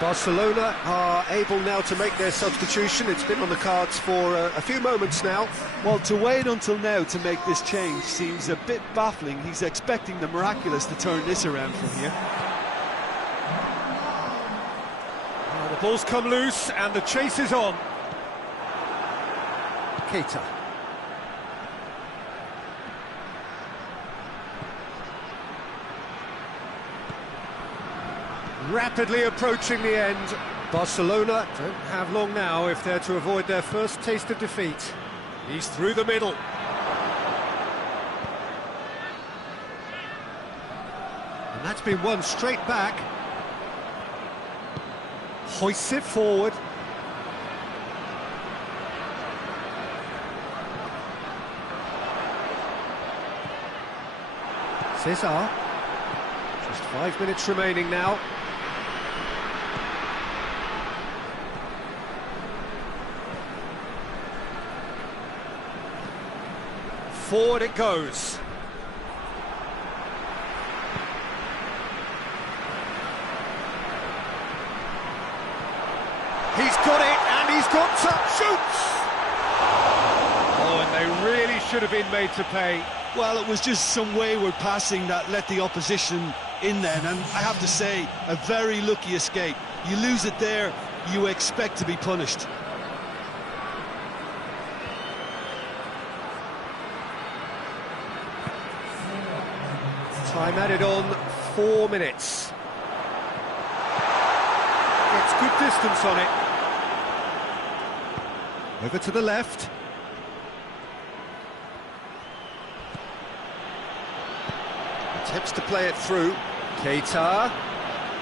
Barcelona are able now to make their substitution. It's been on the cards for a few moments now. Well, to wait until now to make this change seems a bit baffling. He's expecting the miraculous to turn this around from here. Well, the ball's come loose and the chase is on. Keita. Rapidly approaching the end. Barcelona don't have long now if they're to avoid their first taste of defeat. He's through the middle. And that's been won straight back. Hoists it forward. Cesar. Just 5 minutes remaining now. Forward it goes. He's got it, and he's got to shoots! Oh, and they really should have been made to pay. Well, it was just some wayward passing that let the opposition in then, and I have to say, a very lucky escape. You lose it there, you expect to be punished. Time added on, 4 minutes. Gets good distance on it. Over to the left. Attempts to play it through. Keita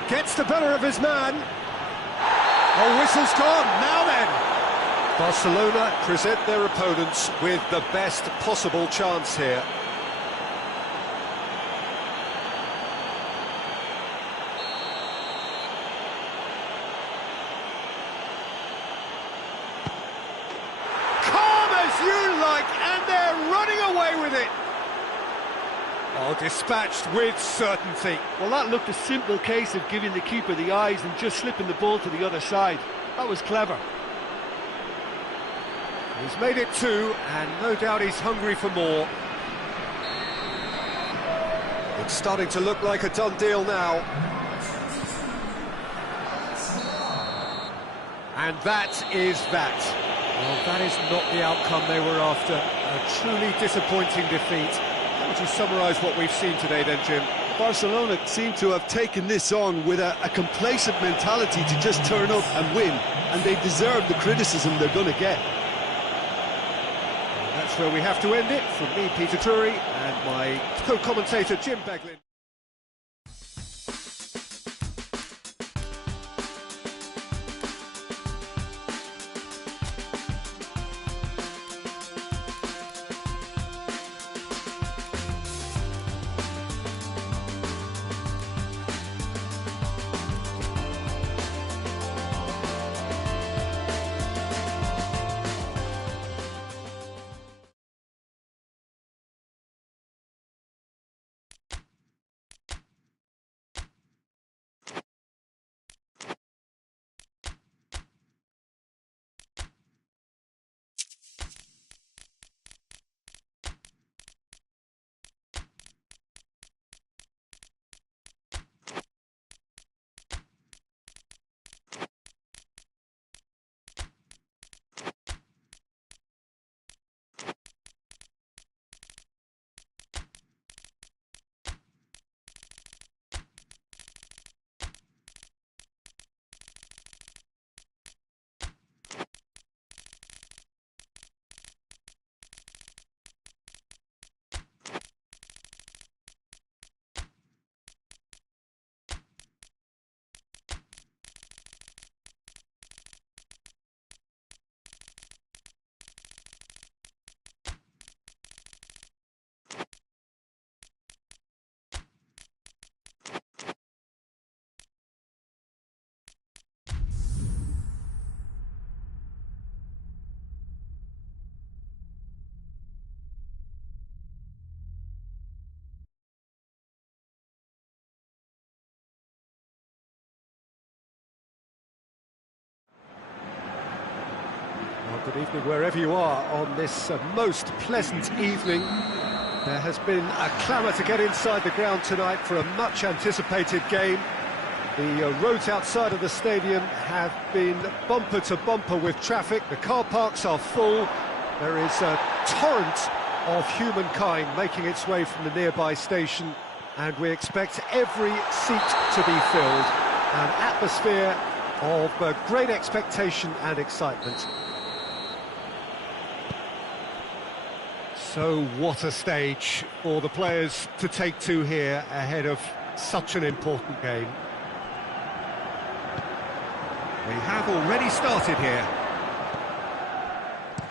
gets the better of his man. Oh, whistle's gone, now then! Barcelona present their opponents with the best possible chance here. Calm as you like, and they're running away with it! Oh, dispatched with certainty. Well, that looked a simple case of giving the keeper the eyes and just slipping the ball to the other side. That was clever. He's made it 2, and no doubt he's hungry for more. It's starting to look like a done deal now. And that is that. Well, that is not the outcome they were after. A truly disappointing defeat. How would you summarise what we've seen today then, Jim? Barcelona seem to have taken this on with a complacent mentality to just turn up and win, and they deserve the criticism they're going to get. That's where we have to end it. From me, Peter Drury, and my co-commentator, Jim Beglin. Good evening wherever you are on this most pleasant evening. There has been a clamour to get inside the ground tonight for a much anticipated game. The roads outside of the stadium have been bumper to bumper with traffic. The car parks are full. There is a torrent of humankind making its way from the nearby station, and we expect every seat to be filled. An atmosphere of great expectation and excitement. So what a stage for the players to take to here ahead of such an important game. We have already started here.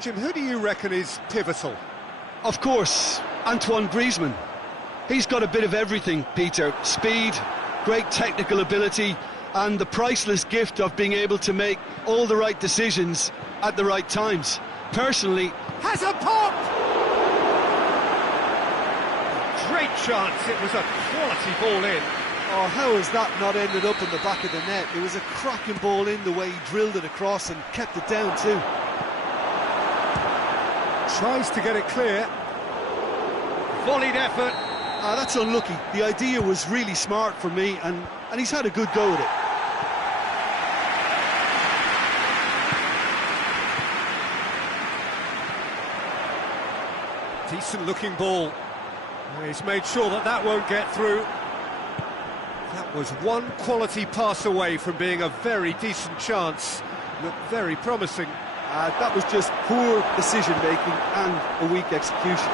Jim, who do you reckon is pivotal? Of course, Antoine Griezmann. He's got a bit of everything, Peter. Speed, great technical ability, and the priceless gift of being able to make all the right decisions at the right times. Personally... Has a pop! Great chance, it was a quality ball in. Oh, how has that not ended up in the back of the net? It was a cracking ball in, the way he drilled it across and kept it down too. Tries to get it clear. Volleyed effort. That's unlucky. The idea was really smart for me, and he's had a good go at it. Decent looking ball. He's made sure that that won't get through. That was one quality pass away from being a very decent chance. Looked very promising. That was just poor decision-making and a weak execution.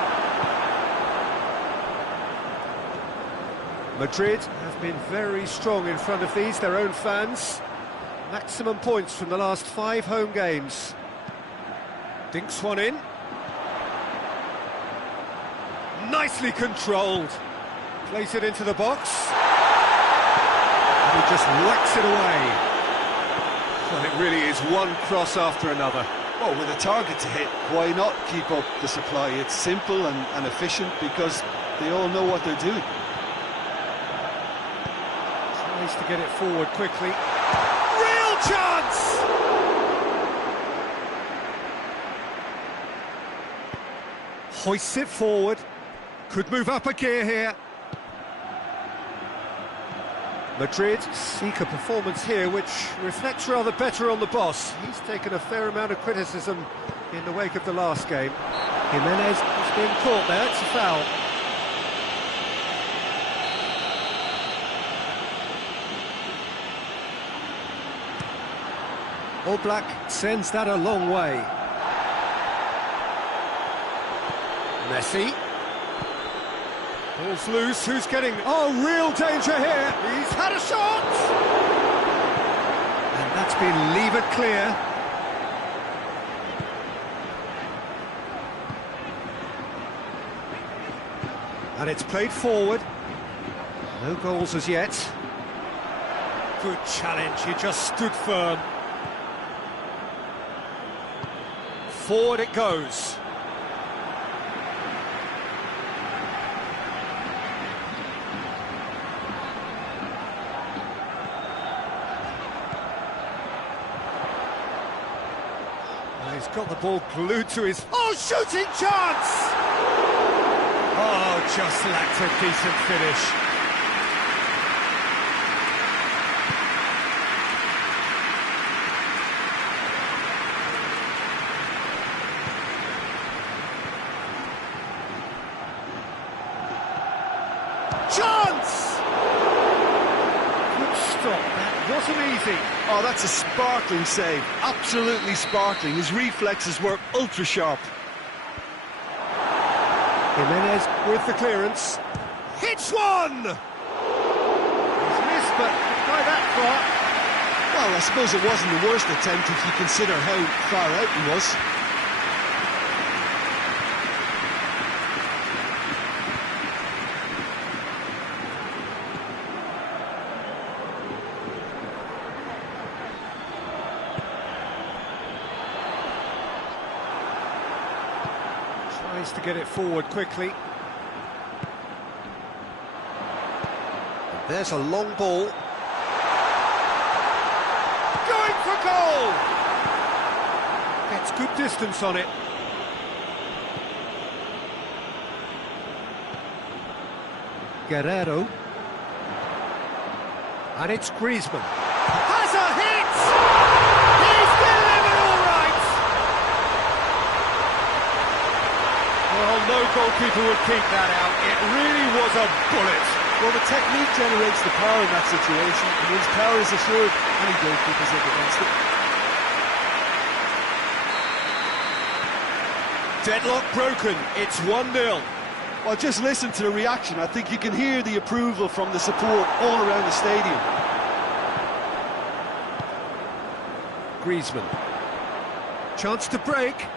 Madrid have been very strong in front of these, their own fans. Maximum points from the last 5 home games. Dinks one in. Nicely controlled. Plays it into the box. And he just whacks it away. Well, it really is one cross after another. Well, with a target to hit, why not keep up the supply? It's simple and efficient because they all know what they're doing. Tries to get it forward quickly. Real chance! Hoists it forward. Could move up a gear here. Madrid seek a performance here which reflects rather better on the boss. He's taken a fair amount of criticism in the wake of the last game. Jimenez has been caught there, it's a foul. Oblak sends that a long way. Messi. Ball's loose, who's getting... Oh, real danger here! He's had a shot! And that's been levered clear. And it's played forward. No goals as yet. Good challenge, he just stood firm. Forward it goes. He's got the ball glued to his... Oh, shooting chance! Oh, just lacked a decent finish. Chance! Good stop, that wasn't easy. Oh, that's a sparkling save, absolutely sparkling. His reflexes were ultra-sharp. Jimenez with the clearance. Hits one! He's missed, but by that far. Well, I suppose it wasn't the worst attempt if you consider how far out he was. Tries to get it forward quickly. There's a long ball. Going for goal! Gets good distance on it. Guerrero. And it's Griezmann. Has a hit! He's delivered all right! Well, no goalkeeper would keep that out. It really was a bullet. Well, the technique generates the power in that situation, and his power is assured any goalkeeper's up against it. Deadlock broken, it's 1-0. Well, just listen to the reaction. I think you can hear the approval from the support all around the stadium. Griezmann. Chance to break.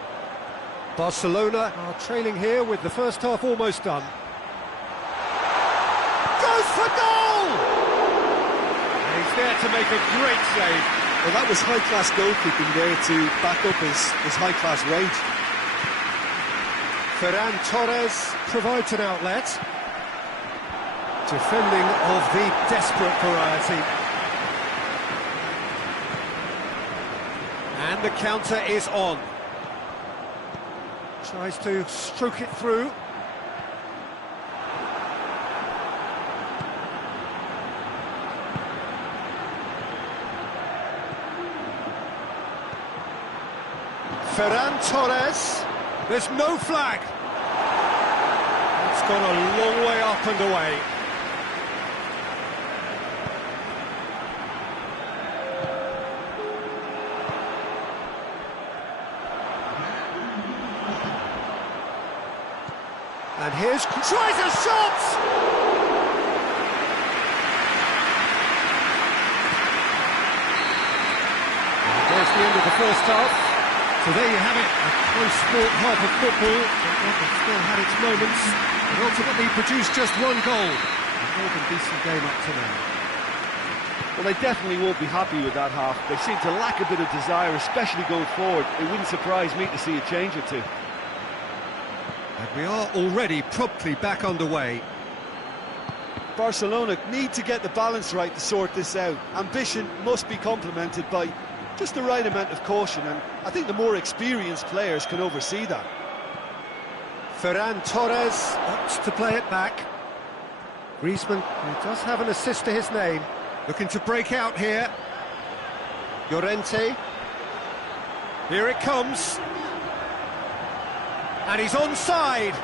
Barcelona are trailing here with the first half almost done. Goes for goal! And he's there to make a great save. Well, that was high-class goalkeeping there to back up his high-class rage. Ferran Torres provides an outlet. Defending of the desperate variety. And the counter is on. Tries to stroke it through. Ferran Torres. There's no flag. It's gone a long way up and away. And here's... tries a shot! the end of the first half. So there you have it, a close-fought half of football, but still had its moments, and ultimately produced just one goal. A more than decent game up to now. Well, they definitely won't be happy with that half. They seem to lack a bit of desire, especially going forward. It wouldn't surprise me to see a change or two. And we are already promptly back underway. Barcelona need to get the balance right to sort this out. Ambition must be complemented by just the right amount of caution, and I think the more experienced players can oversee that. Ferran Torres opts to play it back. Griezmann, who does have an assist to his name. Looking to break out here. Llorente. Here it comes. And he's onside.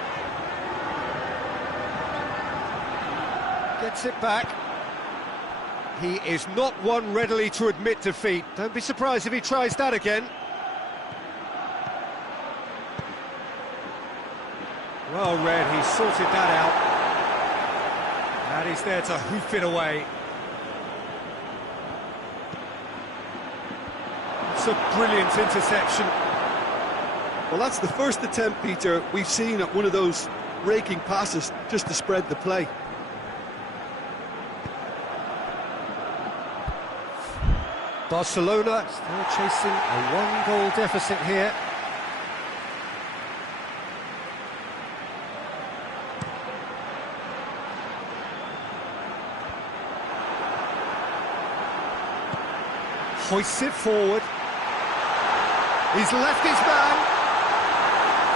Gets it back. He is not one readily to admit defeat. Don't be surprised if he tries that again. Well read, he sorted that out. And he's there to hoof it away. It's a brilliant interception. Well, that's the first attempt, Peter, we've seen at one of those raking passes just to spread the play. Barcelona still chasing a one-goal deficit here. Hoists it forward. He's left his man.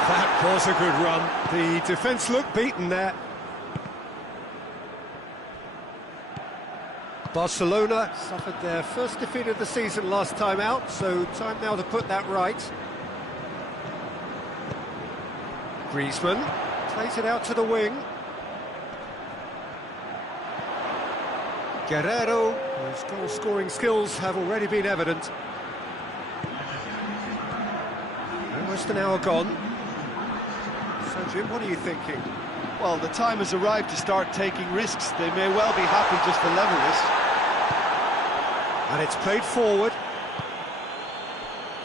That was a good run. The defence looked beaten there. Barcelona suffered their first defeat of the season last time out, so time now to put that right. Griezmann plays it out to the wing. Guerrero, whose goal-scoring skills have already been evident. Almost an hour gone. So, Jim, what are you thinking? Well, the time has arrived to start taking risks. They may well be happy just to level this. And it's played forward.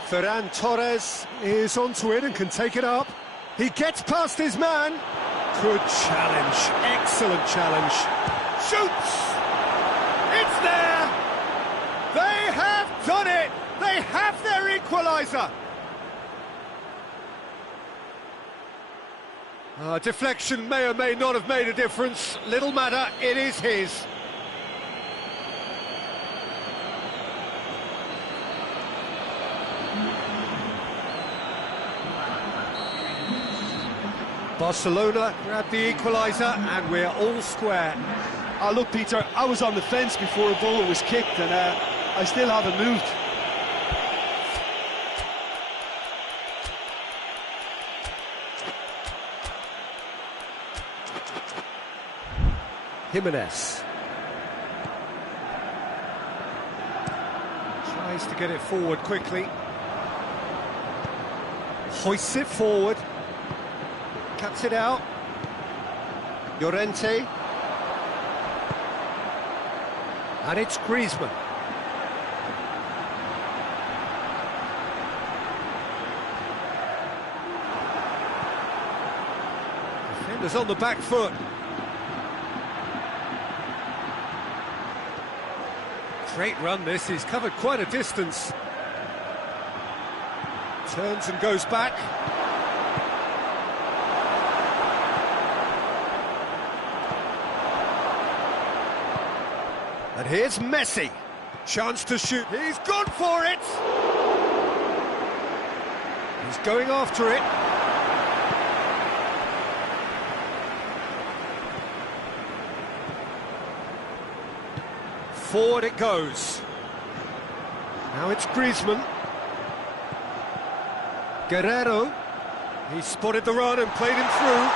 Ferran Torres is onto it and can take it up. He gets past his man. Good challenge, excellent challenge. Shoots! It's there! They have done it! They have their equaliser! Deflection may or may not have made a difference. Little matter, it is his. Barcelona grabbed the equaliser and we're all square. Look, Peter, I was on the fence before a ball was kicked, and I still haven't moved. Jimenez Tries to get it forward quickly. Hoists it forward. cuts it out. Llorente. And it's Griezmann. Defenders on the back foot. Great run this, he's covered quite a distance. Turns and goes back. And here's Messi. Chance to shoot. He's gone for it! He's going after it. Forward it goes. Now it's Griezmann. Guerrero. He spotted the run and played him through.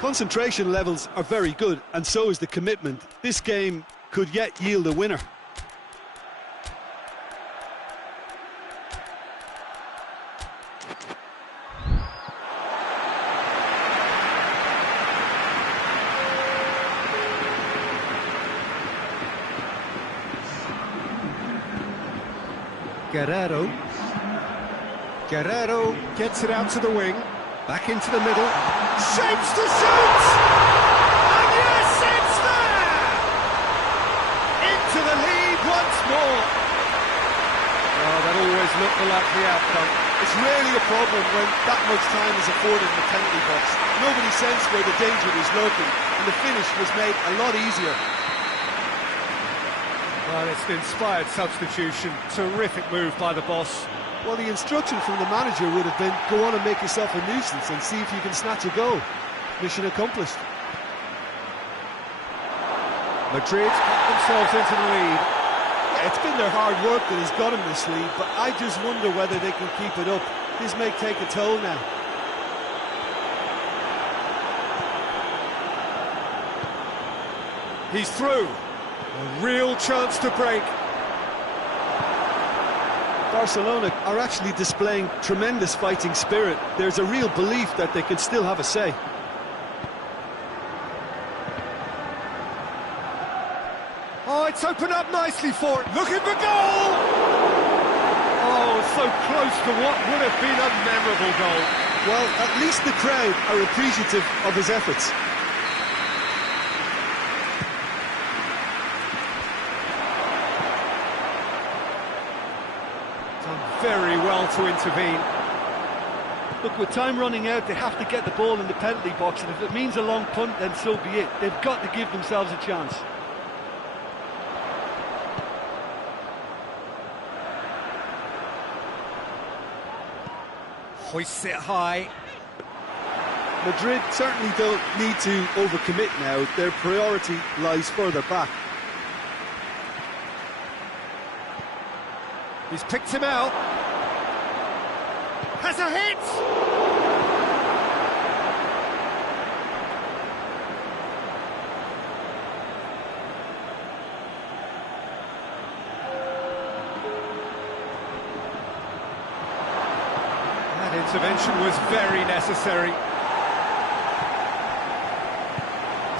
Concentration levels are very good, and so is the commitment. This game could yet yield a winner. Guerrero. Guerrero gets it out to the wing. Back into the middle. Shapes to shoot! And yes, it's there! Into the lead once more. Well, that always looked the likely outcome. It's rarely a problem when that much time is afforded in the penalty box. Nobody sensed where the danger was lurking, and the finish was made a lot easier. Well, it's an inspired substitution. Terrific move by the boss. Well, the instruction from the manager would have been, go on and make yourself a nuisance and see if you can snatch a goal. Mission accomplished. Madrid got themselves into the lead. Yeah, it's been their hard work that has got them this lead, but I just wonder whether they can keep it up. This may take a toll now. He's through. A real chance to break. Barcelona are actually displaying tremendous fighting spirit. There's a real belief that they can still have a say. Oh, it's opened up nicely for it. Looking for goal! Oh, so close to what would have been a memorable goal. Well, at least the crowd are appreciative of his efforts. Done very well to intervene. Look, with time running out, they have to get the ball in the penalty box, and if it means a long punt, then so be it. They've got to give themselves a chance. Hoists it high. Madrid certainly don't need to overcommit now. Their priority lies further back. He's picked him out. Has a hit! That intervention was very necessary.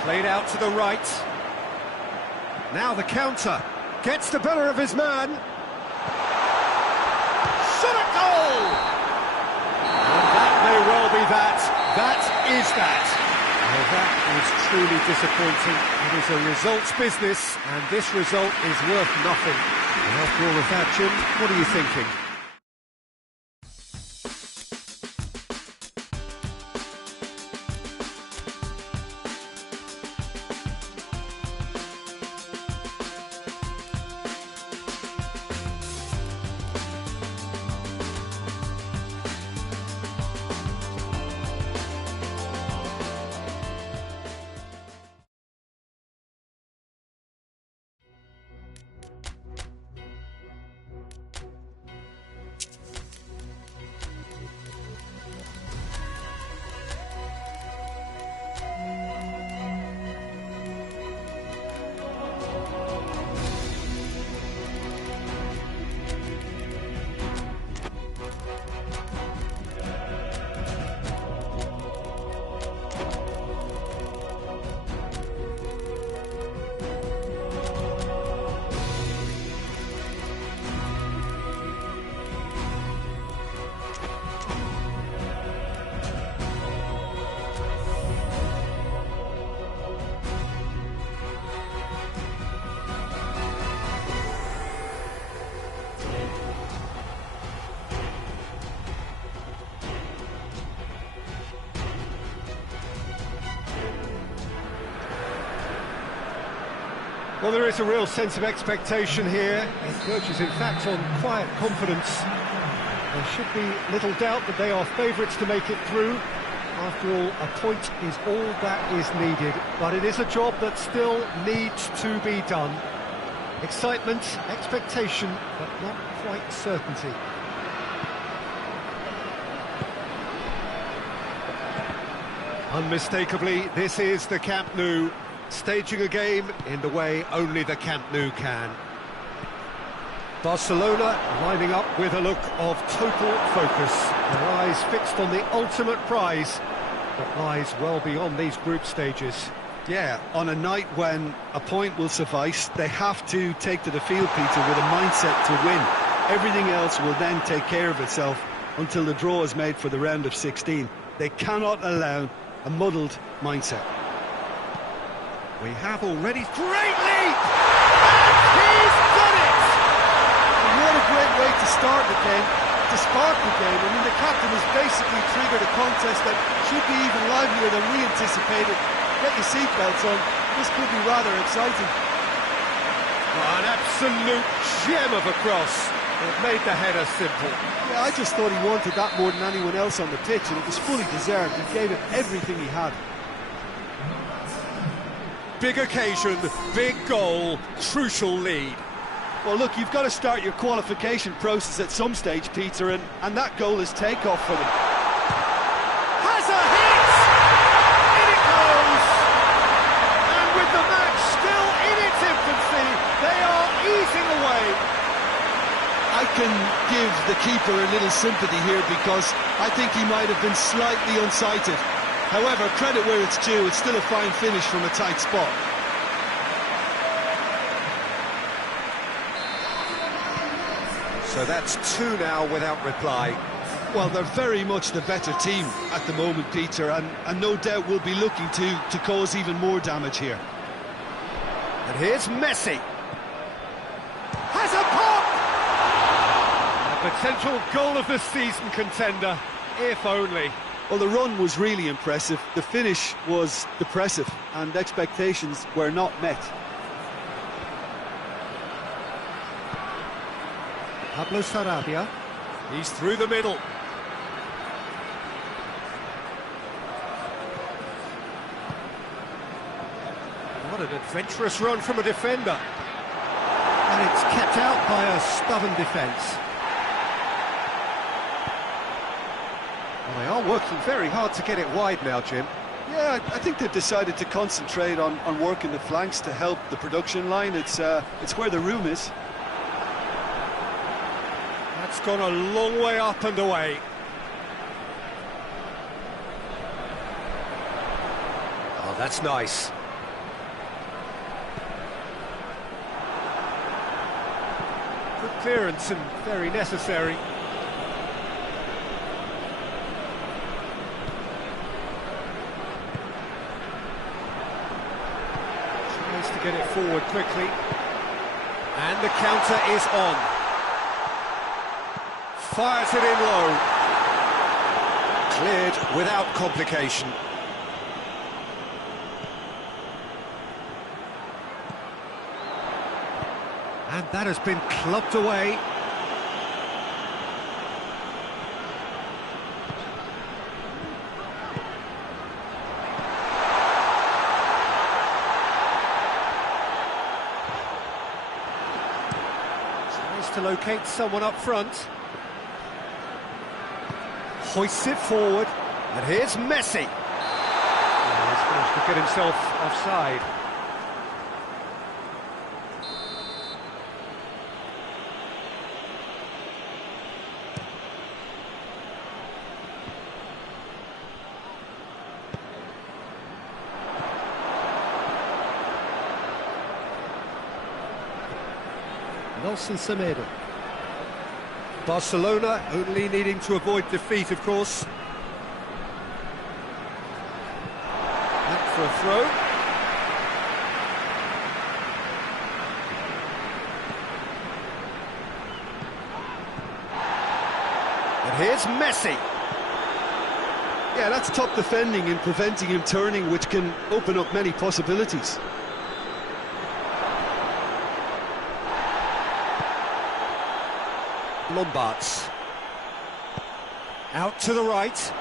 Played out to the right. Now the counter. Gets the better of his man. Shot at goal! And that may well be that. That is that. Well, that is truly disappointing. It is a results business, and this result is worth nothing. And after all of that, Jim, what are you thinking? Well, there is a real sense of expectation here. It verges, in fact, on quiet confidence. There should be little doubt that they are favourites to make it through. After all, a point is all that is needed, but it is a job that still needs to be done. Excitement, expectation, but not quite certainty. Unmistakably, this is the Camp Nou. Staging a game in the way only the Camp Nou can. Barcelona lining up with a look of total focus, their eyes fixed on the ultimate prize that lies well beyond these group stages. Yeah, on a night when a point will suffice, they have to take to the field, Peter, with a mindset to win. Everything else will then take care of itself until the draw is made for the round of 16. They cannot allow a muddled mindset. We have already... Great lead! And he's done it! And what a great way to start the game, to spark the game. I mean, the captain has basically triggered a contest that should be even livelier than we anticipated. Get your seatbelts on, this could be rather exciting. Oh, an absolute gem of a cross. It made the header simple. Yeah, I just thought he wanted that more than anyone else on the pitch, and it was fully deserved. He gave it everything he had. Big occasion, big goal, crucial lead. Well, look, you've got to start your qualification process at some stage, Peter, and that goal is takeoff for them. Has a hit! In it goes! And with the match still in its infancy, they are easing away. I can give the keeper a little sympathy here because I think he might have been slightly unsighted. However, credit where it's due, it's still a fine finish from a tight spot. So that's 2 now without reply. Well, they're very much the better team at the moment, Peter, and no doubt will be looking to cause even more damage here. And here's Messi. Has a pop! A potential goal of the season contender, if only. Well, the run was really impressive, the finish was depressive, and expectations were not met. Pablo Sarabia, he's through the middle. What an adventurous run from a defender. And it's kept out by a stubborn defence. Well, they are working very hard to get it wide now, Jim. Yeah, I think they've decided to concentrate on working the flanks to help the production line. It's where the room is. That's gone a long way up and away. Oh, that's nice. Good clearance and very necessary. Tries to get it forward quickly. And the counter is on. Fires it in low. Cleared without complication. And that has been clubbed away. Tries to locate someone up front. Hoists it forward, and here's Messi. Oh, he's managed to get himself offside. Nelson Semedo. Barcelona only needing to avoid defeat, of course. Back for a throw. And here's Messi. Yeah, that's top defending and preventing him turning, which can open up many possibilities. Lombards. Out to the right.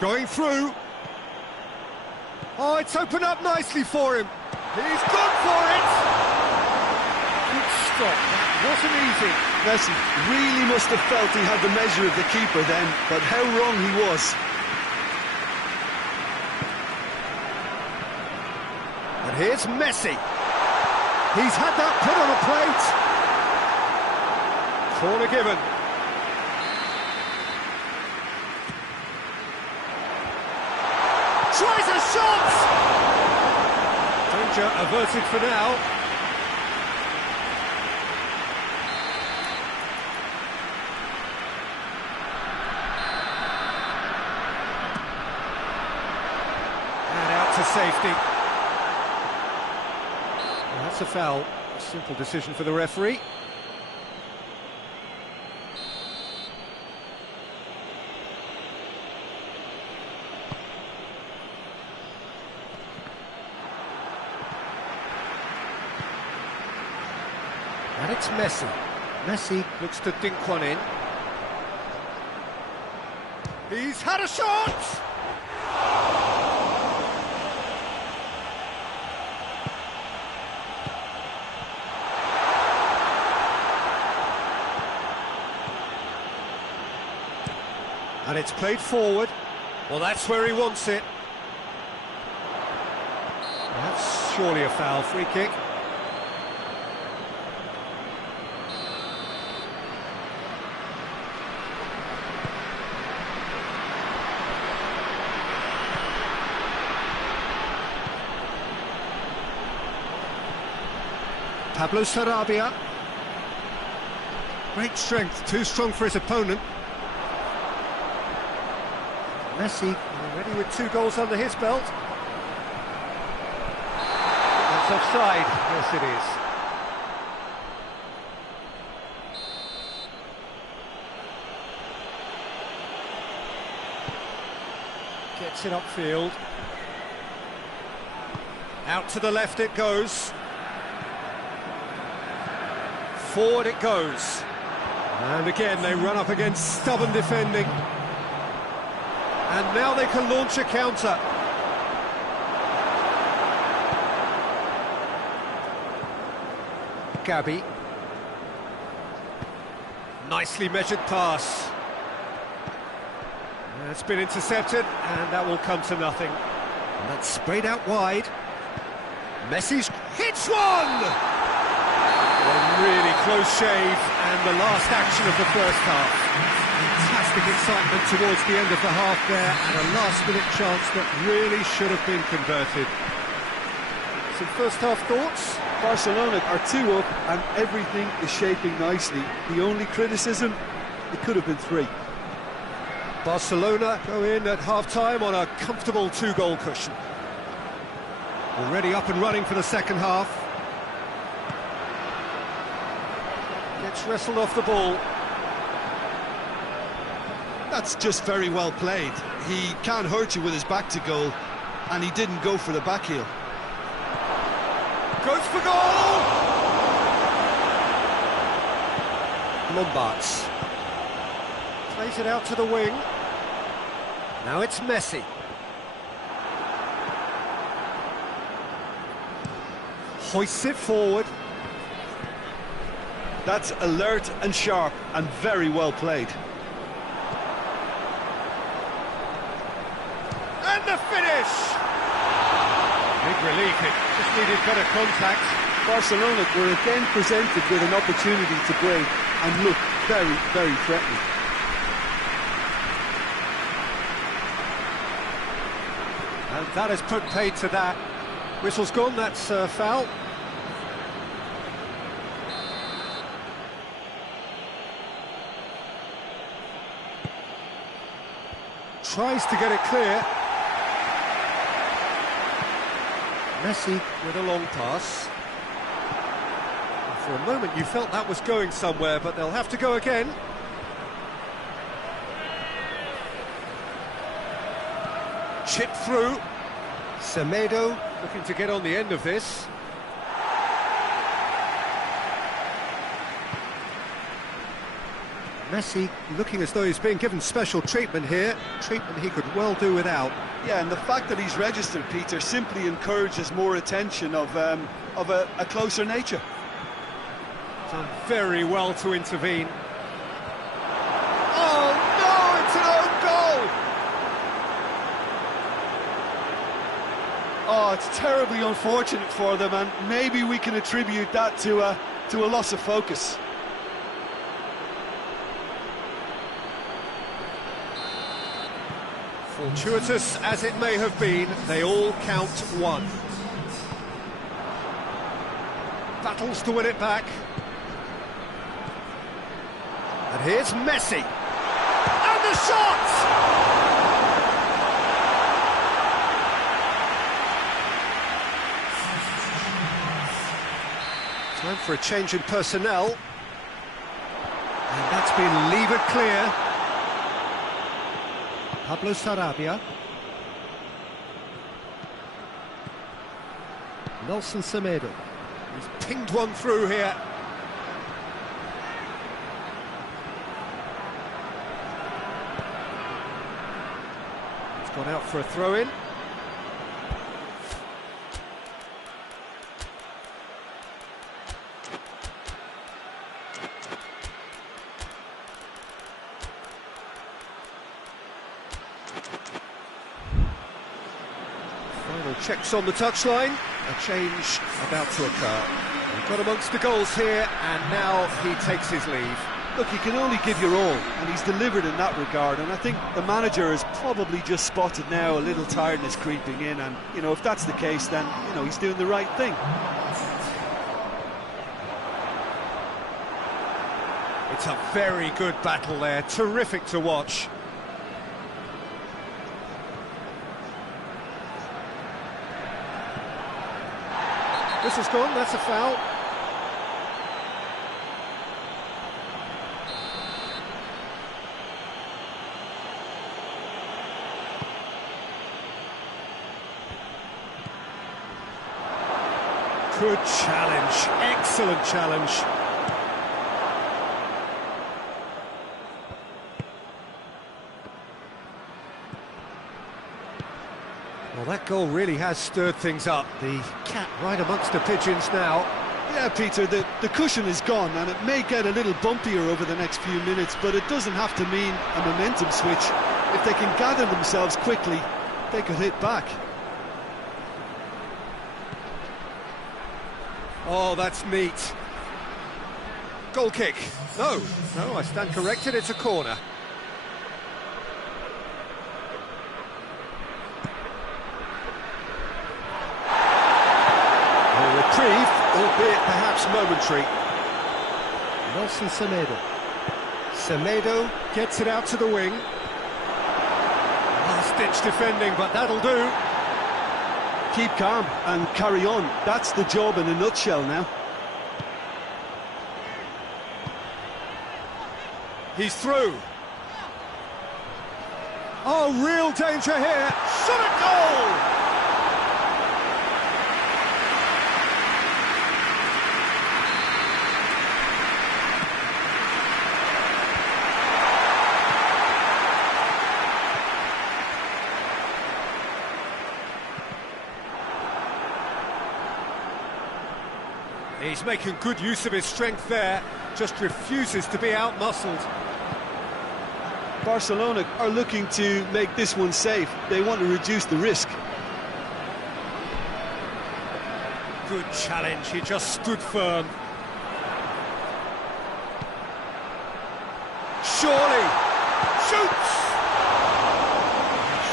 Going through. Oh, it's opened up nicely for him. He's gone for it. Good stop. That wasn't easy. Messi really must have felt he had the measure of the keeper then, but how wrong he was. And here's Messi. He's had that put on a plate. Corner given. Tries a shot! Danger averted for now. safety. Well, that's a foul. Simple decision for the referee. And it's Messi. Messi looks to dink one in. He's had a shot! And it's played forward. Well, that's where he wants it. That's surely a foul. Free kick. Pablo Sarabia. Great strength, too strong for his opponent. Messi already with 2 goals under his belt. That's offside. Yes, it is. Gets it upfield. Out to the left it goes. Forward it goes. And again they run up against stubborn defending. And now they can launch a counter. Gabi. Nicely measured pass. It's been intercepted, and that will come to nothing. And that's sprayed out wide. Messi's hits one! A really close shave, and the last action of the first half. Fantastic excitement towards the end of the half there, and a last-minute chance that really should have been converted. Some first-half thoughts? Barcelona are 2 up, and everything is shaping nicely. The only criticism, it could have been 3. Barcelona go in at half-time on a comfortable 2-goal cushion. Already up and running for the second half. Gets wrestled off the ball. That's just very well played. He can't hurt you with his back to goal, and he didn't go for the back heel. Goes for goal! Lombards. Plays it out to the wing. Now it's Messi. Hoists it forward. That's alert and sharp and very well played. And the finish! Big relief, it just needed better contact. Barcelona were again presented with an opportunity to break and look very, very threatening. And that has put paid to that. Whistle's gone, that's a foul. Tries to get it clear. Messi with a long pass. For a moment you felt that was going somewhere, but they'll have to go again. Chip through. Semedo looking to get on the end of this. Messi looking as though he's being given special treatment here, treatment he could well do without. Yeah, and the fact that he's registered, Peter, simply encourages more attention of a closer nature. Done very well to intervene. Oh no, it's an own goal! Oh, it's terribly unfortunate for them, and maybe we can attribute that to a loss of focus. Fortuitous as it may have been, they all count one. Battles to win it back. And here's Messi. And the shot! Time for a change in personnel. And that's been levered clear. Pablo Sarabia. Nelson Semedo. He's pinged one through here. It's gone out for a throw-in. Final checks on the touchline. A change about to occur. We've got amongst the goals here, and now he takes his leave. Look, you can only give your all, and he's delivered in that regard, and I think the manager has probably just spotted now a little tiredness creeping in, and, you know, if that's the case, then, you know, he's doing the right thing. It's a very good battle there, terrific to watch. This is gone, that's a foul. Good challenge, excellent challenge. Well, that goal really has stirred things up. The cat right amongst the pigeons now. Yeah, Peter, the cushion is gone, and it may get a little bumpier over the next few minutes, but it doesn't have to mean a momentum switch. If they can gather themselves quickly, they could hit back. Oh, that's neat. Goal kick. No, I stand corrected, it's a corner. A reprieve, albeit perhaps momentary. Nelson Semedo. Semedo gets it out to the wing. Last-ditch defending, but that'll do. Keep calm and carry on. That's the job in a nutshell now. He's through. Oh, real danger here. Shot at goal! He's making good use of his strength there, just refuses to be outmuscled. Barcelona are looking to make this one safe. They want to reduce the risk. Good challenge, he just stood firm. Surely! Shoots!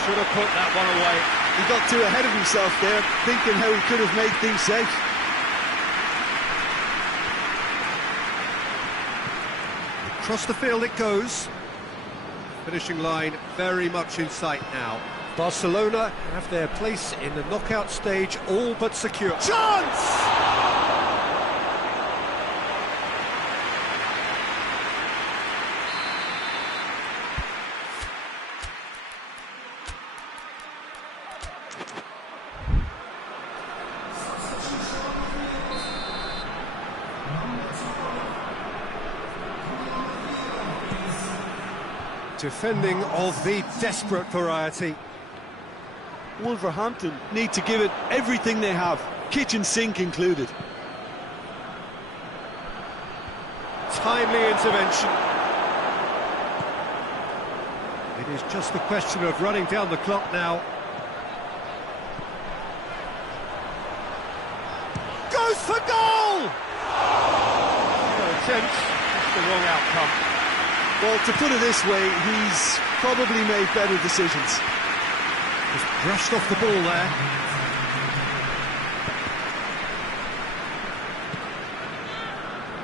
Should have put that one away. He got too ahead of himself there, thinking how he could have made things safe. Across the field it goes. Finishing line very much in sight now. Barcelona have their place in the knockout stage all but secure. Chance! Defending of the desperate variety. Wolverhampton need to give it everything they have, kitchen sink included. Timely intervention. It is just a question of running down the clock now. Goes for goal! No attempt, just the wrong outcome. Well, to put it this way, he's probably made better decisions. Just brushed off the ball there.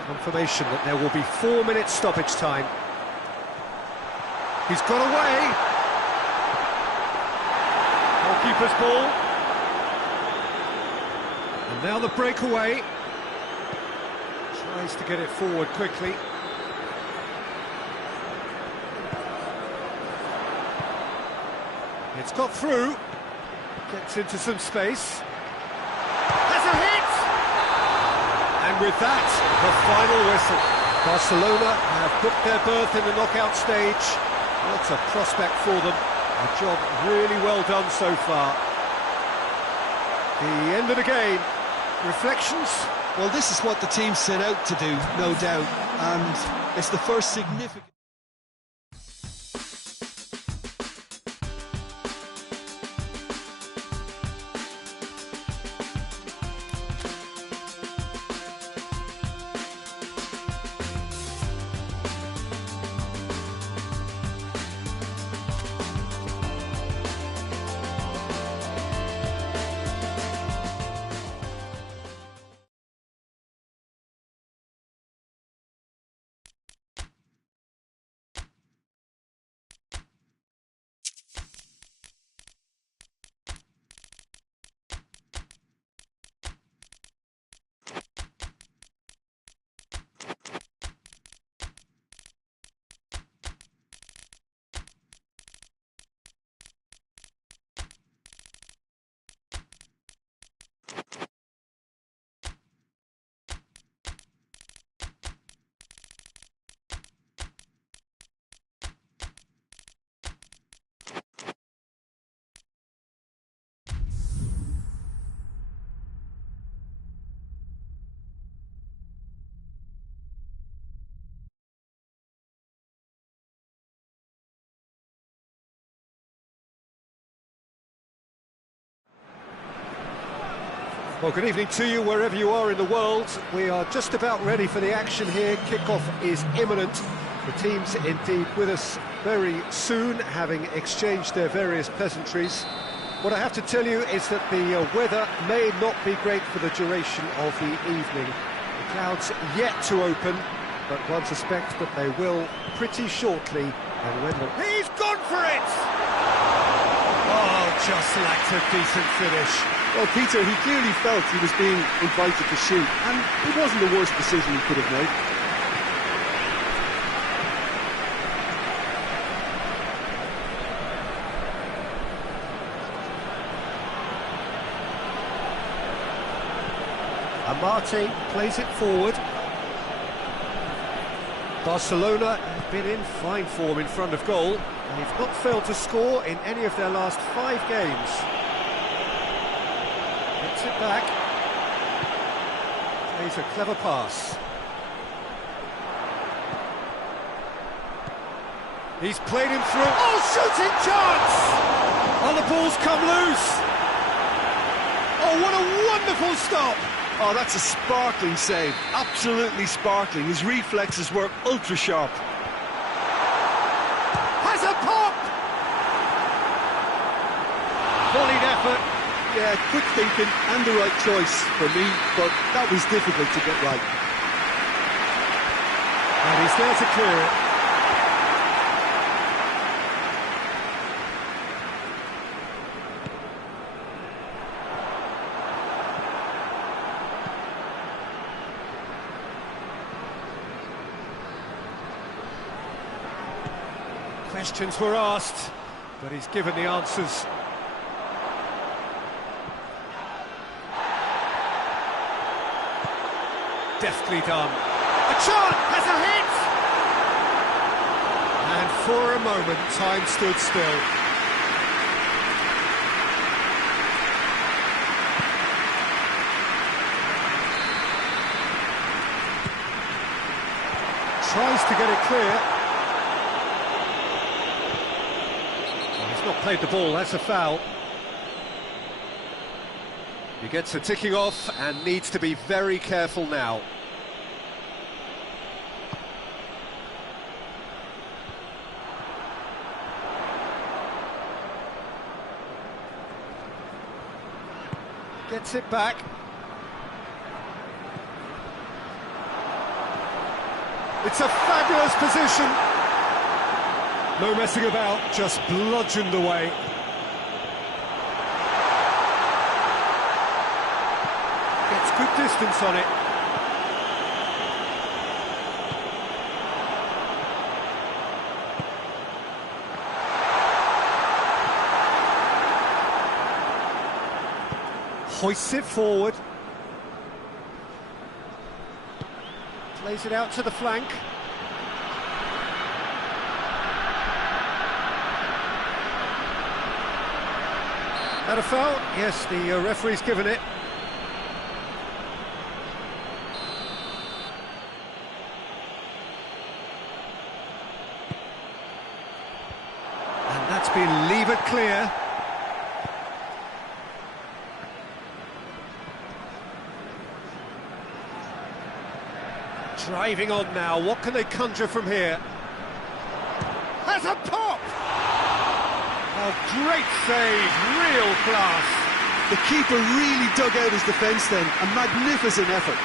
Confirmation that there will be 4 minutes stoppage time. He's got away. Goalkeeper's ball. And now the breakaway. Tries to get it forward quickly. It's got through. Gets into some space. Has a hit! And with that, the final whistle. Barcelona have booked their berth in the knockout stage. What a prospect for them. A job really well done so far. The end of the game. Reflections? Well, this is what the team set out to do, no doubt, and it's the first significant... Well, good evening to you wherever you are in the world. We are just about ready for the action here. Kickoff is imminent. The team's indeed with us very soon, having exchanged their various pleasantries. What I have to tell you is that the weather may not be great for the duration of the evening. The clouds yet to open, but one suspects that they will pretty shortly. And when he's gone for it! Oh, just lacked a decent finish. Well, Peter, he clearly felt he was being invited to shoot, and it wasn't the worst decision he could have made. Amate plays it forward. Barcelona have been in fine form in front of goal. They've not failed to score in any of their last 5 games. Gets it back. Plays a clever pass. He's played him through. Oh, shooting chance! Oh, the ball's come loose. Oh, what a wonderful stop! Oh, that's a sparkling save. Absolutely sparkling. His reflexes were ultra sharp. Has a pop! Volleyed effort. Yeah, quick thinking and the right choice for me, but that was difficult to get right. And he's there to clear it. Questions were asked, but he's given the answers. Deftly done. A chance! Has a hit! And for a moment, time stood still. Tries to get it clear. Not played the ball, that's a foul. He gets a ticking off and needs to be very careful now. Gets it back. It's a fabulous position. No messing about, just bludgeoned away. Gets good distance on it. Hoists it forward. Plays it out to the flank. That a foul? Yes, the referee's given it. And that's been levered clear. Driving on now, what can they conjure from here? Has a pop! Oh, great save, real class. The keeper really dug out his defence then, a magnificent effort.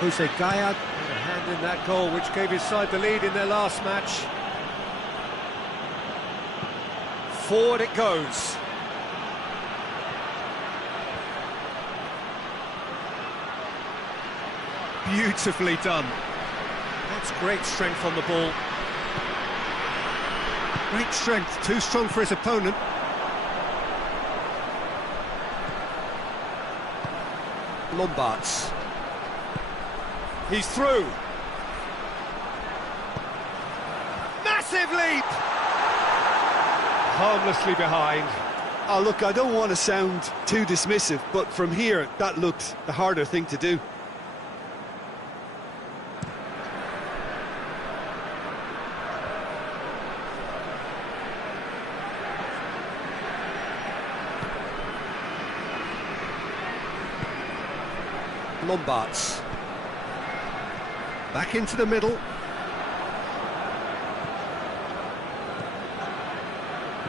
Jose Gaya had a hand in that goal, which gave his side the lead in their last match. Forward it goes. Beautifully done. That's great strength on the ball. Great strength, too strong for his opponent. Lombards. He's through. Massive leap! Harmlessly behind. Oh, look, I don't want to sound too dismissive, but from here, that looked the harder thing to do. Lombards. Back into the middle.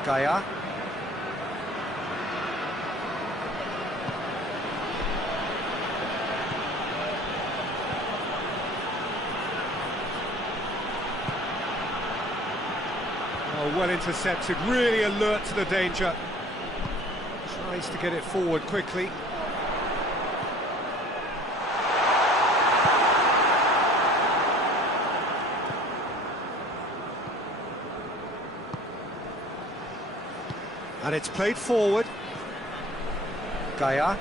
Gaya. Oh, well intercepted, really alert to the danger. Tries to get it forward quickly. And it's played forward. Gaya.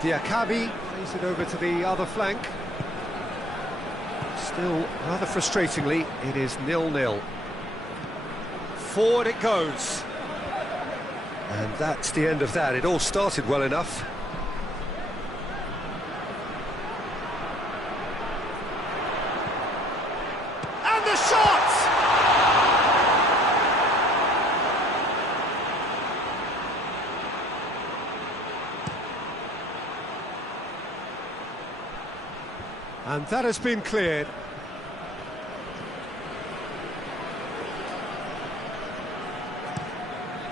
Diakabi plays it over to the other flank. Still, rather frustratingly, it is 0-0. Forward it goes. And that's the end of that. It all started well enough. And the shot! And that has been cleared.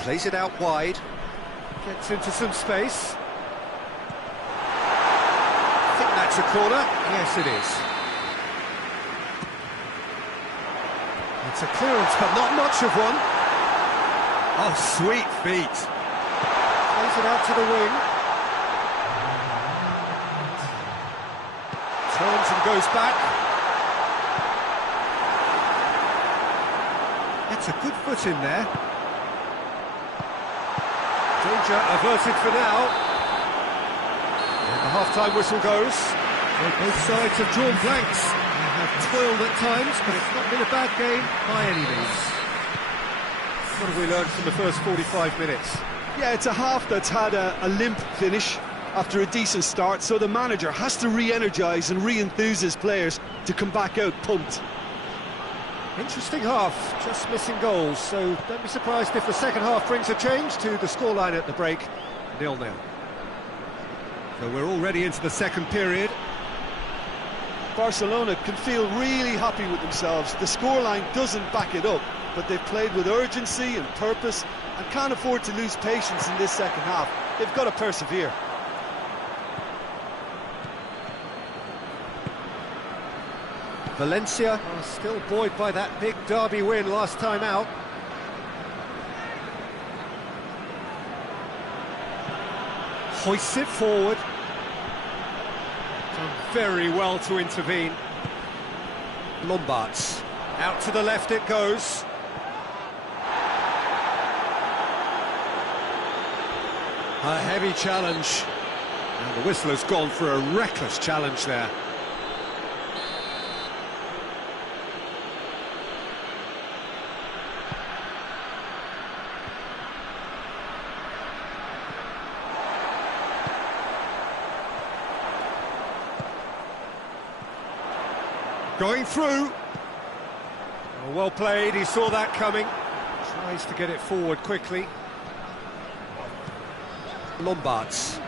Plays it out wide. Gets into some space. I think that's a corner. Yes, it is. It's a clearance, but not much of one. Oh, sweet feet. Plays it out to the wing. Turns and goes back. It's a good foot in there. Danger averted for now. And the half-time whistle goes. Well, both sides have drawn blanks. They have toiled at times, but it's not been a bad game by any means. What have we learned from the first 45 minutes? Yeah, it's a half that's had a limp finish after a decent start, so the manager has to re-energise and re-enthuse his players to come back out pumped. Interesting half, just missing goals, so don't be surprised if the second half brings a change to the scoreline at the break, 0-0. So we're already into the second period. Barcelona can feel really happy with themselves. The scoreline doesn't back it up, but they've played with urgency and purpose and can't afford to lose patience in this second half. They've got to persevere. Valencia are still buoyed by that big derby win last time out. Hoists it forward. Done very well to intervene. Lombards. Out to the left it goes. A heavy challenge. And the whistle has gone for a reckless challenge there. Going through. Oh, well played, he saw that coming. Tries to get it forward quickly. Lombards.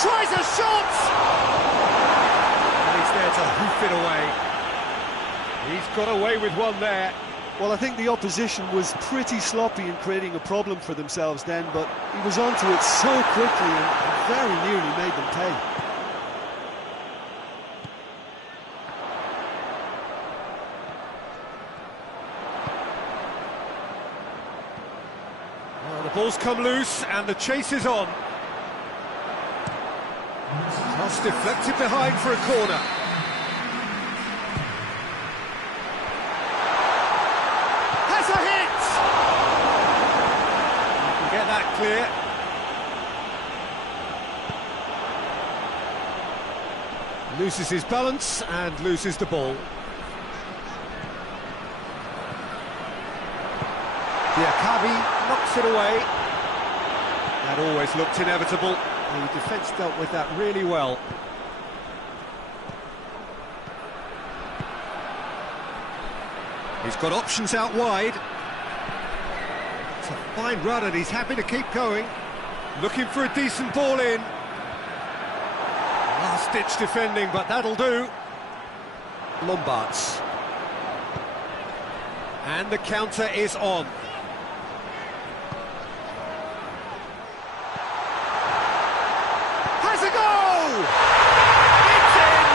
Tries a shot! And he's there to hoof it away. He's got away with one there. Well, I think the opposition was pretty sloppy in creating a problem for themselves then, but he was onto it so quickly and very nearly made them pay. Well, the ball's come loose and the chase is on. Cross deflected behind for a corner. Has a hit! You can get that clear. Loses his balance and loses the ball. Diakabi knocks it away. That always looked inevitable. The defence dealt with that really well. He's got options out wide. It's a fine run and he's happy to keep going. Looking for a decent ball in. Last-ditch defending, but that'll do. Lombards. And the counter is on. Has a goal! It's in!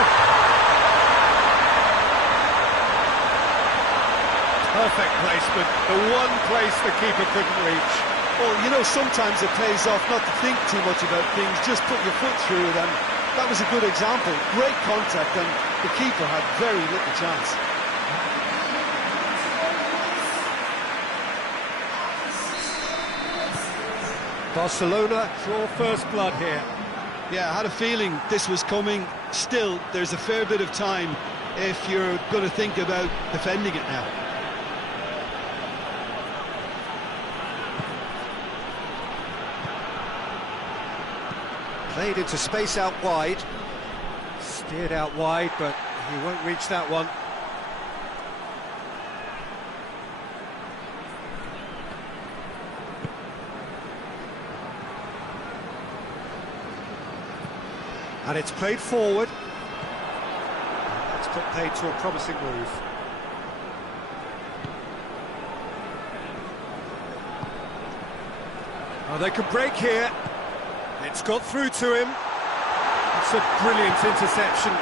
Perfect placement, the one place the keeper couldn't reach. Well, you know, sometimes it pays off not to think too much about things, just put your foot through it, and that was a good example. Great contact, and the keeper had very little chance. Barcelona draw first blood here. Yeah, I had a feeling this was coming. Still, there's a fair bit of time if you're going to think about defending it now. Played into space out wide. Steered out wide, but he won't reach that one. And it's played forward. That's put paid to a promising move. Oh, they could break here. It's got through to him. It's a brilliant interception.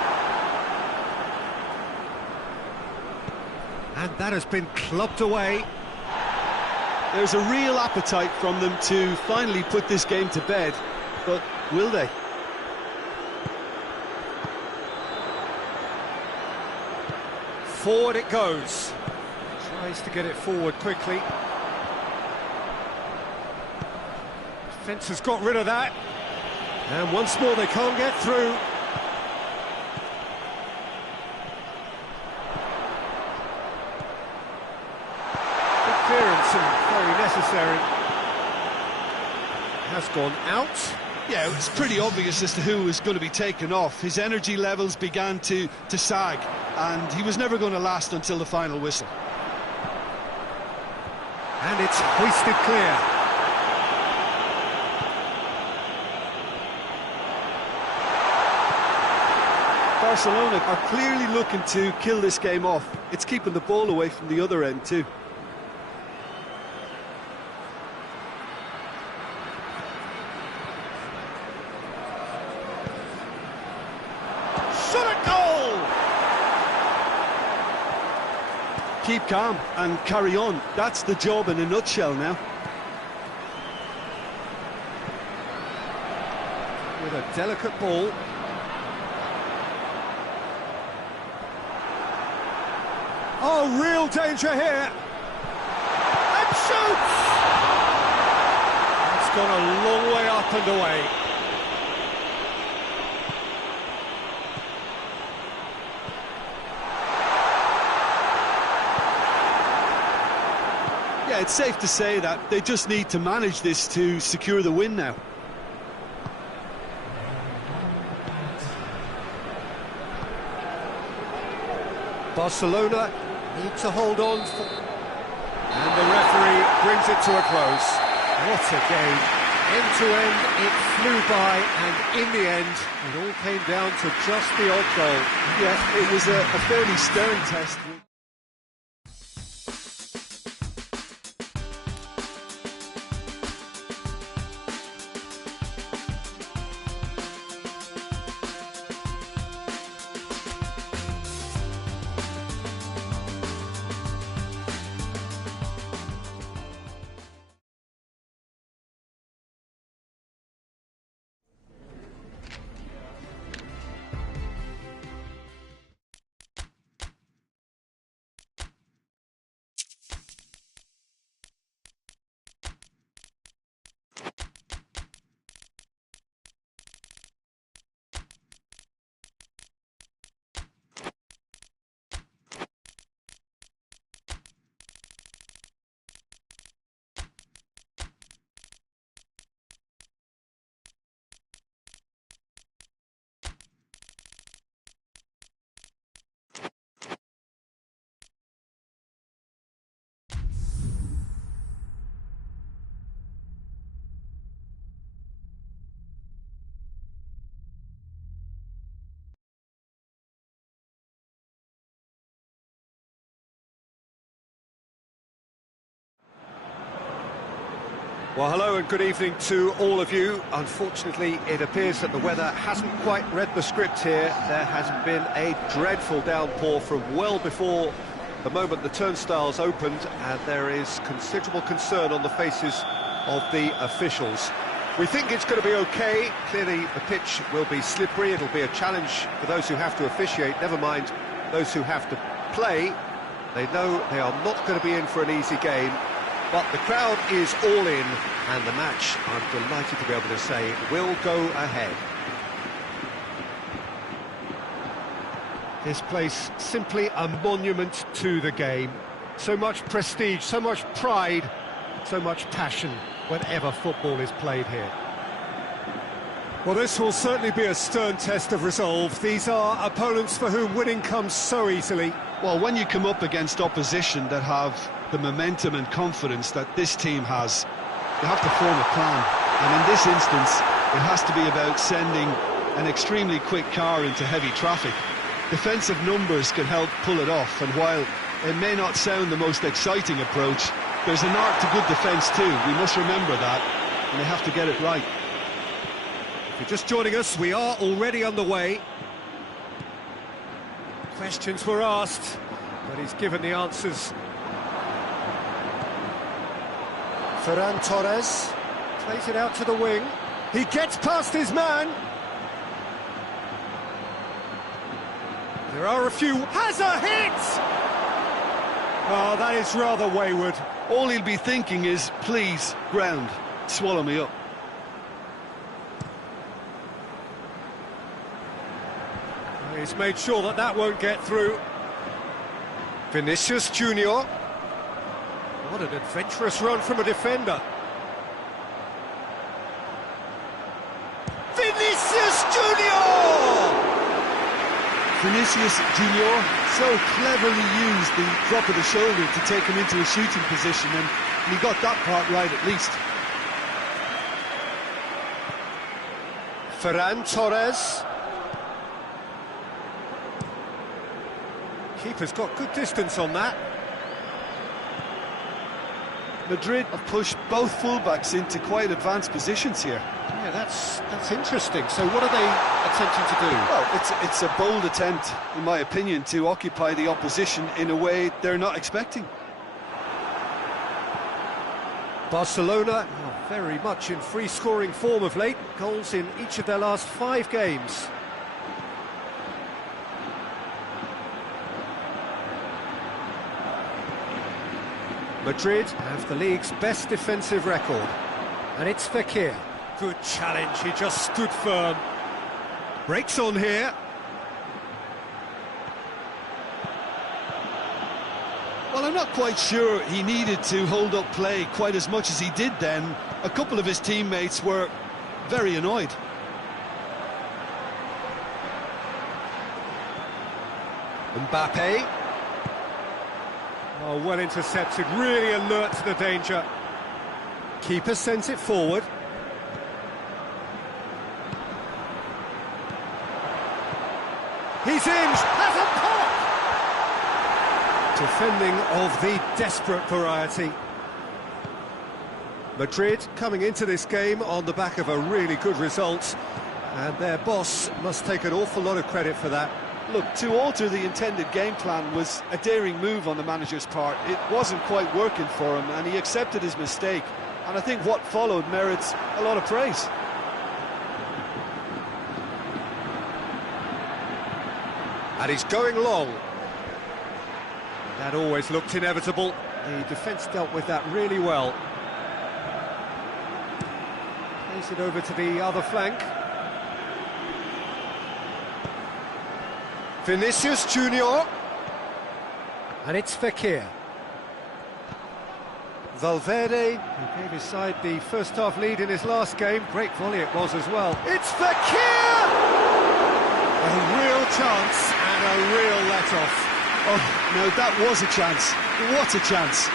And that has been clubbed away. There's a real appetite from them to finally put this game to bed, but will they? Forward it goes. Tries to get it forward quickly. Defence has got rid of that. And once more they can't get through. Good clearance and very necessary. Has gone out. Yeah, it's pretty obvious as to who was going to be taken off. His energy levels began to sag, and he was never going to last until the final whistle. And it's hoisted clear. Barcelona are clearly looking to kill this game off. It's keeping the ball away from the other end too. Shot at goal! Keep calm and carry on. That's the job in a nutshell now. With a delicate ball. Oh, real danger here. And shoots! gone a long way up and away. Yeah, it's safe to say that they just need to manage this to secure the win now. Barcelona need to hold on, and the referee brings it to a close. What a game. End to end, it flew by, and in the end, it all came down to just the odd goal. Yeah, it was a fairly stern test. Well, hello and good evening to all of you. Unfortunately, it appears that the weather hasn't quite read the script here. There has been a dreadful downpour from well before the moment the turnstiles opened, and there is considerable concern on the faces of the officials. We think it's going to be okay. Clearly, the pitch will be slippery. It'll be a challenge for those who have to officiate, never mind those who have to play. They know they are not going to be in for an easy game. But the crowd is all in, and the match, I'm delighted to be able to say, will go ahead. This place, simply a monument to the game. So much prestige, so much pride, so much passion whenever football is played here. Well, this will certainly be a stern test of resolve. These are opponents for whom winning comes so easily. Well, when you come up against opposition that have the momentum and confidence that this team has, you have to form a plan. And in this instance, it has to be about sending an extremely quick car into heavy traffic. Defensive numbers can help pull it off, and while it may not sound the most exciting approach, there's an art to good defence too. We must remember that, and they have to get it right. If you're just joining us, we are already underway. Questions were asked, but he's given the answers. Ferran Torres plays it out to the wing. He gets past his man. There are a few. Has a hit! Oh, that is rather wayward. All he'll be thinking is, please, ground, swallow me up. He's made sure that that won't get through. Vinicius Junior. What an adventurous run from a defender. Vinicius Junior! Vinicius Junior so cleverly used the drop of the shoulder to take him into a shooting position, and he got that part right at least. Ferran Torres. Keeper's got good distance on that. Madrid have pushed both fullbacks into quite advanced positions here. Yeah, that's interesting. So what are they attempting to do? Well, it's a bold attempt, in my opinion, to occupy the opposition in a way they're not expecting. Barcelona are very much in free-scoring form of late. Goals in each of their last 5 games. Madrid have the league's best defensive record. And it's Fekir. Good challenge, he just stood firm. Breaks on here. Well, I'm not quite sure he needed to hold up play quite as much as he did then. A couple of his teammates were very annoyed. Mbappe. Oh, well intercepted, really alert to the danger. Keeper sent it forward. He's in, has a pop! Defending of the desperate variety. Madrid coming into this game on the back of a really good result, and their boss must take an awful lot of credit for that. Look, to alter the intended game plan was a daring move on the manager's part. It wasn't quite working for him, and he accepted his mistake. And I think what followed merits a lot of praise. And he's going long. That always looked inevitable. The defence dealt with that really well. Plays it over to the other flank. Vinicius Junior. And it's Fekir. Valverde, He gave his side the first half lead in his last game. Great volley it was as well. it's Fekir! A real chance and a real let-off. Oh, no, that was a chance. What a chance.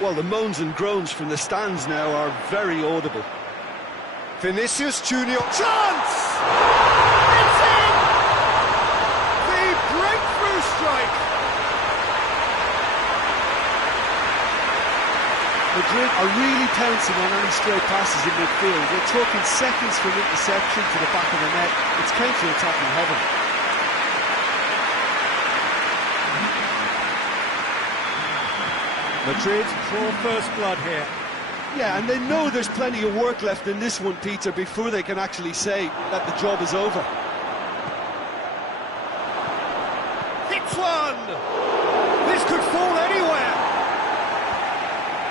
Well, the moans and groans from the stands now are very audible. Vinicius Junior, chance! It's in! The breakthrough strike! Madrid are really pouncing on any stray passes in midfield. We're talking seconds from interception to the back of the net. It's counter-attacking heaven. Madrid draw first blood here. Yeah, and they know there's plenty of work left in this one, Peter, before they can actually say that the job is over. Hits one! This could fall anywhere!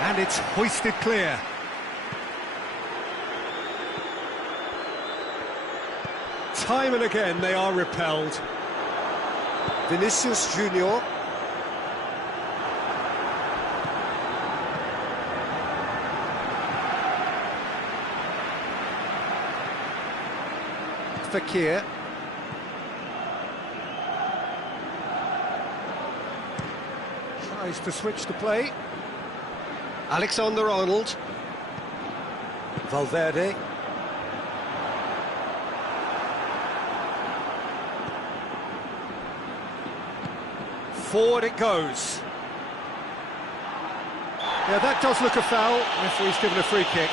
And it's hoisted clear. Time and again they are repelled. Vinicius Junior. Fekir. Tries to switch the play. Alexander-Arnold. Valverde. Forward it goes. Yeah, that does look a foul. Referee's given a free kick.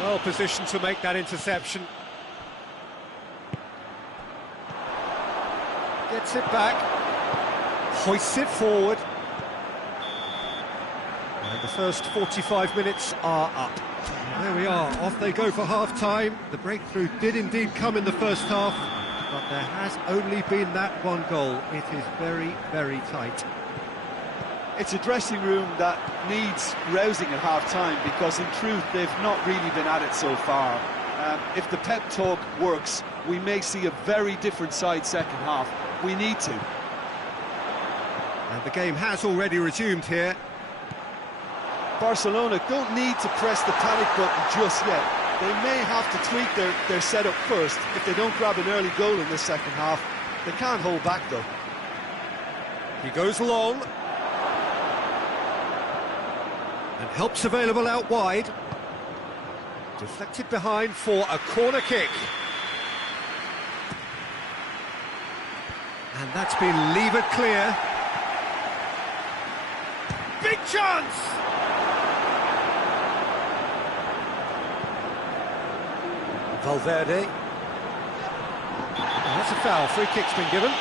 Well positioned to make that interception. Gets it back. Hoists it forward. And the first 45 minutes are up. There we are, off they go for half-time. The breakthrough did indeed come in the first half, but there has only been that one goal. It is very, very tight. It's a dressing room that needs rousing at half-time because, in truth, they've not really been at it so far. If the pep talk works, we may see a very different side second half. We need to. And the game has already resumed here. Barcelona don't need to press the panic button just yet. They may have to tweak their setup first if they don't grab an early goal in this second half. They can't hold back, though. He goes long. And help's available out wide. Deflected behind for a corner kick. And that's been levered clear. Big chance! Valverde. That's a foul. Free kick's been given.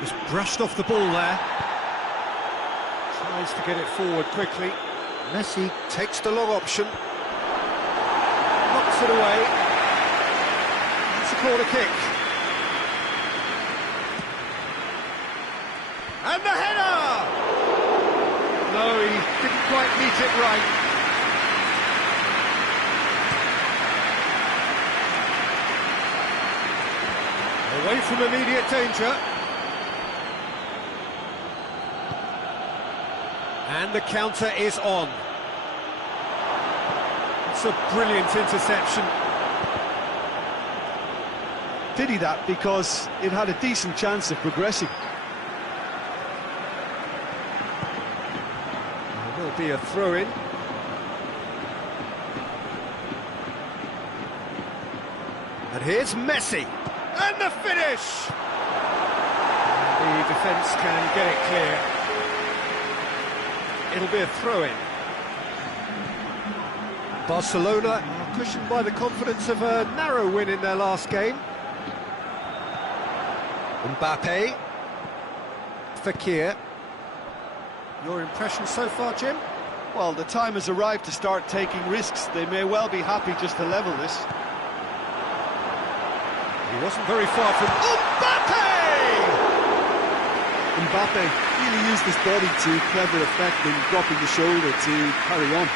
Just brushed off the ball there. Tries to get it forward quickly. Messi takes the long option. Knocks it away. It's a corner kick. And the header! No, he didn't quite meet it right. Away from immediate danger. And the counter is on. It's a brilliant interception. Pity that, because it had a decent chance of progressing. There will be a throw-in. And here's Messi. And the finish! The defence can get it clear. It'll be a throw-in. Barcelona are cushioned by the confidence of a narrow win in their last game. Mbappe. Fekir. Your impression so far, Jim? Well, the time has arrived to start taking risks. They may well be happy just to level this. He wasn't very far from... Mbappe! Mbappe really used his body to clever effect in dropping the shoulder to carry on.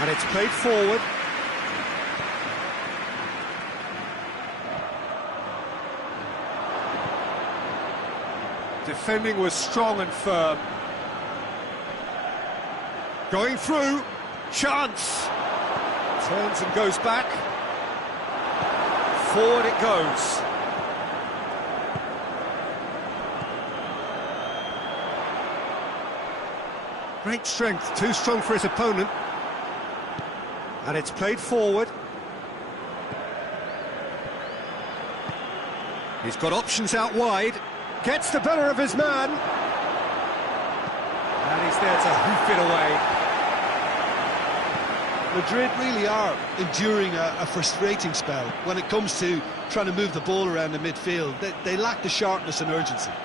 And it's played forward. Defending was strong and firm. Going through. Chance. Turns and goes back. Forward it goes. Great strength, too strong for his opponent. And it's played forward. He's got options out wide. Gets the better of his man. And he's there to hoof it away. Madrid really are enduring a frustrating spell when it comes to trying to move the ball around the midfield. They lack the sharpness and urgency. You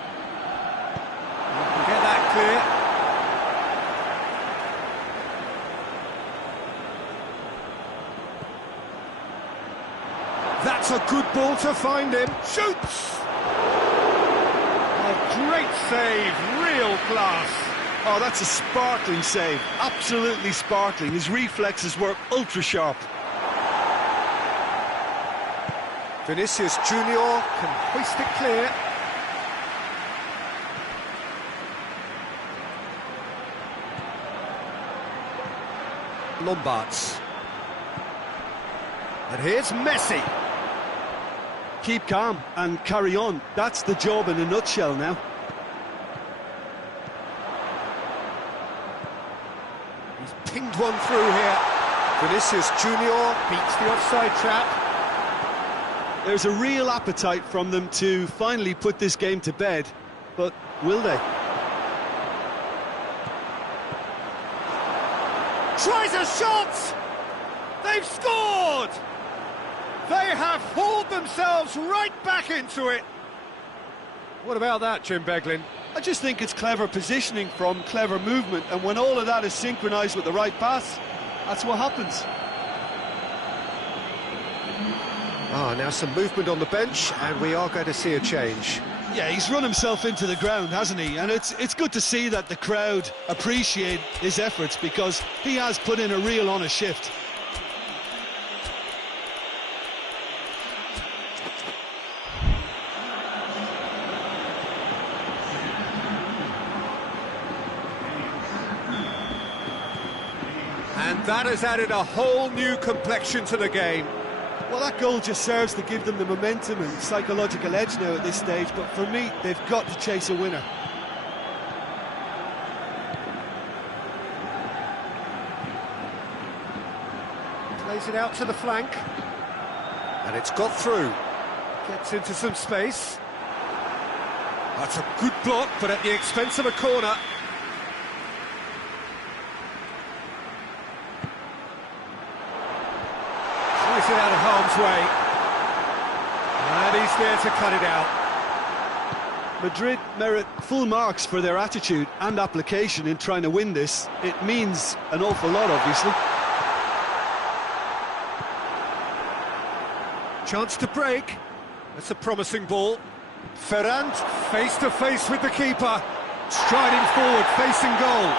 can get that clear. That's a good ball to find him. Shoots! A great save, real class. Oh, that's a sparkling save. Absolutely sparkling. His reflexes were ultra sharp. Vinicius Junior can hoist it clear. Lombards. And here's Messi. Keep calm and carry on. That's the job in a nutshell now. He's pinged one through here. Vinicius Junior Beats the offside trap. There's a real appetite from them to finally put this game to bed, but will they? Tries a shot! They've scored! They have hauled themselves right back into it. What about that, Jim Beglin? I just think it's clever positioning from clever movement, and when all of that is synchronised with the right pass, that's what happens. Now some movement on the bench, and we are going to see a change. Yeah, he's run himself into the ground, hasn't he? And it's good to see that the crowd appreciate his efforts, because he has put in a real honest shift. And that has added a whole new complexion to the game. Well, that goal just serves to give them the momentum and psychological edge now at this stage, but for me, they've got to chase a winner. Plays it out to the flank. And it's got through. Gets into some space. That's a good block, but at the expense of a corner. Tries it out of harm's way. He's there to cut it out. Madrid merit full marks for their attitude and application in trying to win this. It means an awful lot, obviously. Chance to break. That's a promising ball. Ferran face to face with the keeper. Striding forward, facing goal.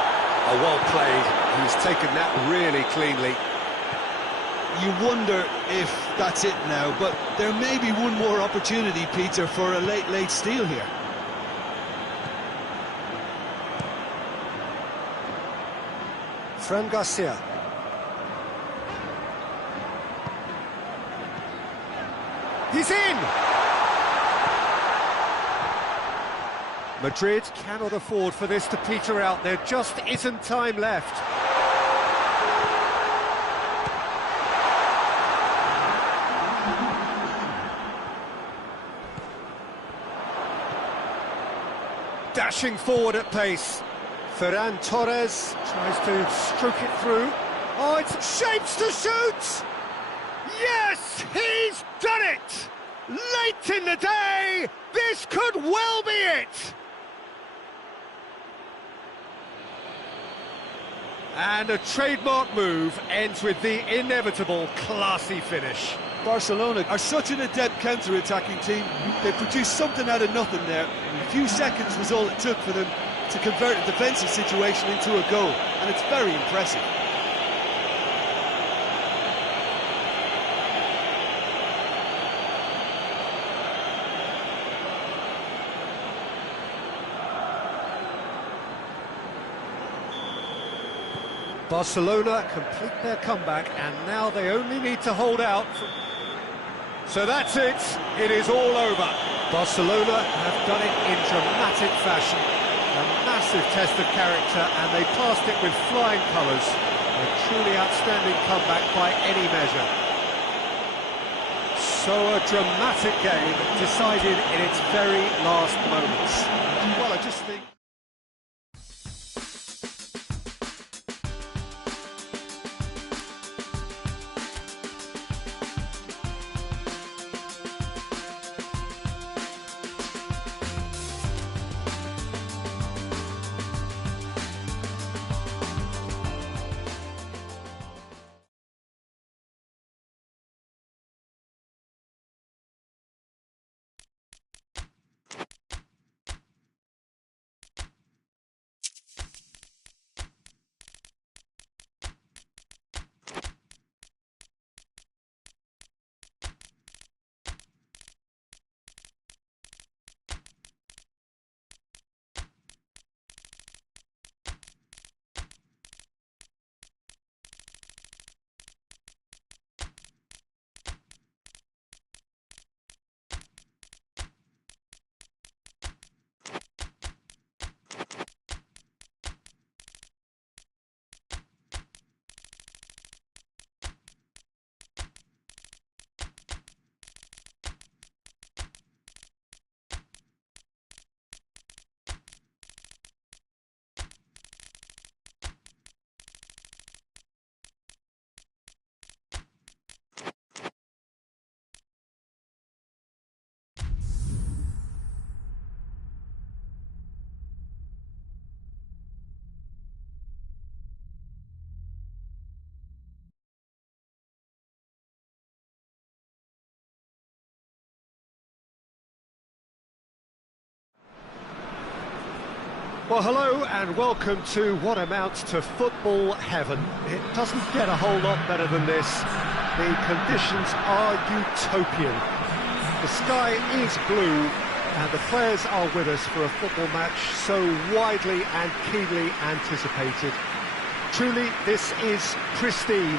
Oh, well played. He's taken that really cleanly. You wonder if that's it now, but there may be one more opportunity, Peter, for a late steal here. Fran Garcia. He's in! Madrid cannot afford for this to peter out. There just isn't time left. Dashing forward at pace. Ferran Torres tries to stroke it through. Oh, it's shapes to shoot! Yes, he's done it! Late in the day, this could well be it! And a trademark move ends with the inevitable classy finish. Barcelona are such an adept counter-attacking team. They produced something out of nothing there. A few seconds was all it took for them to convert a defensive situation into a goal, and it's very impressive. Barcelona complete their comeback, and now they only need to hold out. So that's it. It is all over. Barcelona have done it in dramatic fashion. A massive test of character, and they passed it with flying colours. A truly outstanding comeback by any measure. So a dramatic game decided in its very last moments. Well, I just think... Well, hello and welcome to what amounts to football heaven. It doesn't get a whole lot better than this. The conditions are utopian. The sky is blue and the players are with us for a football match so widely and keenly anticipated. Truly, this is pristine,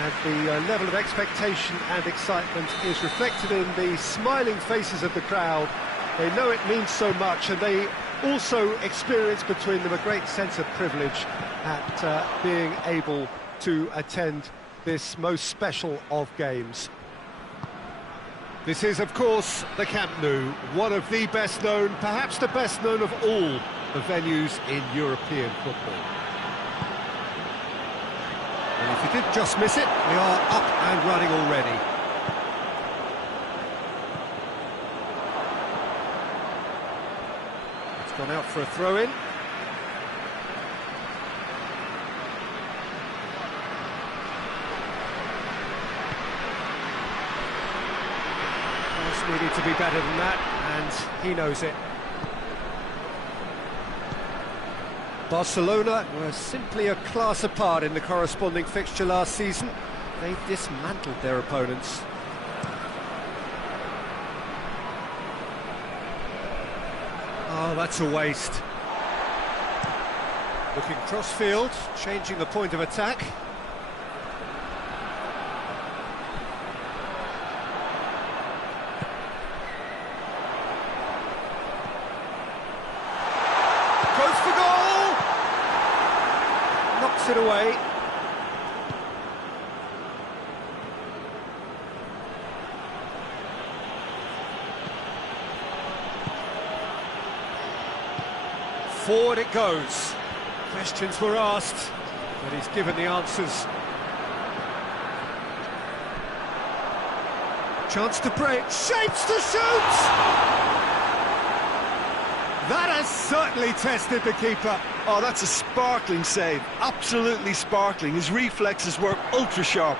and the level of expectation and excitement is reflected in the smiling faces of the crowd. They know it means so much, and they also experience between them a great sense of privilege at being able to attend this most special of games. This is, of course, the Camp Nou, one of the best known, perhaps the best known of all the venues in European football. And if you did just miss it, we are up and running already. It's gone out for a throw-in. Needed to be better than that, and he knows it. Barcelona were simply a class apart in the corresponding fixture last season. They dismantled their opponents. Oh, that's a waste. Looking cross-field, changing the point of attack. Goes for goal! Knocks it away. Forward it goes. Questions were asked, but he's given the answers. Chance to break, shapes to shoot! That has certainly tested the keeper. Oh, that's a sparkling save, absolutely sparkling. His reflexes were ultra sharp.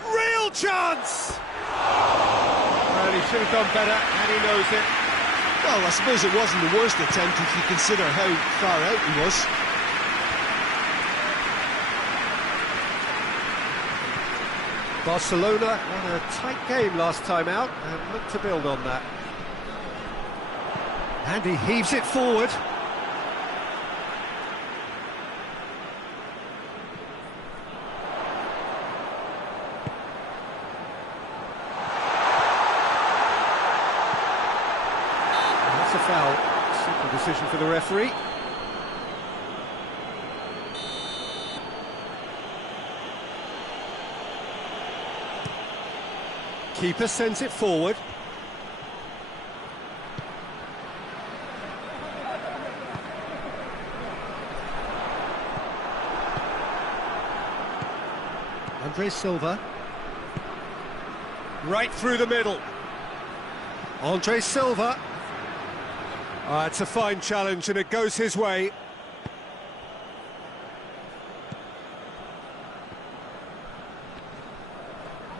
Real chance! Well, he should have done better, and he knows it. Well, I suppose it wasn't the worst attempt if you consider how far out he was. Barcelona won a tight game last time out and look to build on that. And he heaves it forward. That's a foul. Simple decision for the referee. Keeper sends it forward. Andre Silva. Right through the middle. Andre Silva. It's a fine challenge and it goes his way.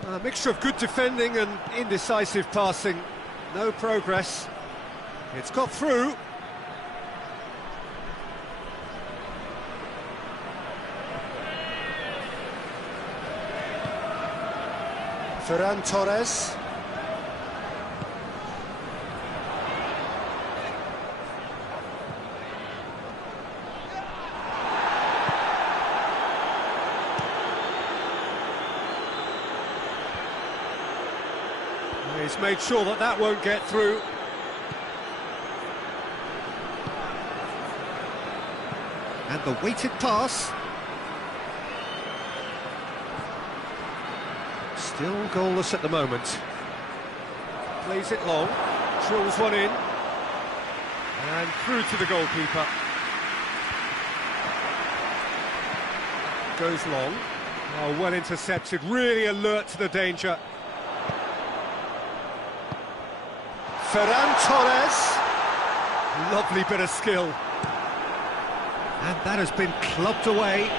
A mixture of good defending and indecisive passing. No progress. It's got through. Ferran Torres. He's made sure that that won't get through. And the weighted pass. Still goalless at the moment. Plays it long, drills one in. And through to the goalkeeper. Goes long. Oh, well intercepted, really alert to the danger. Ferran Torres. Lovely bit of skill. And that has been clubbed away.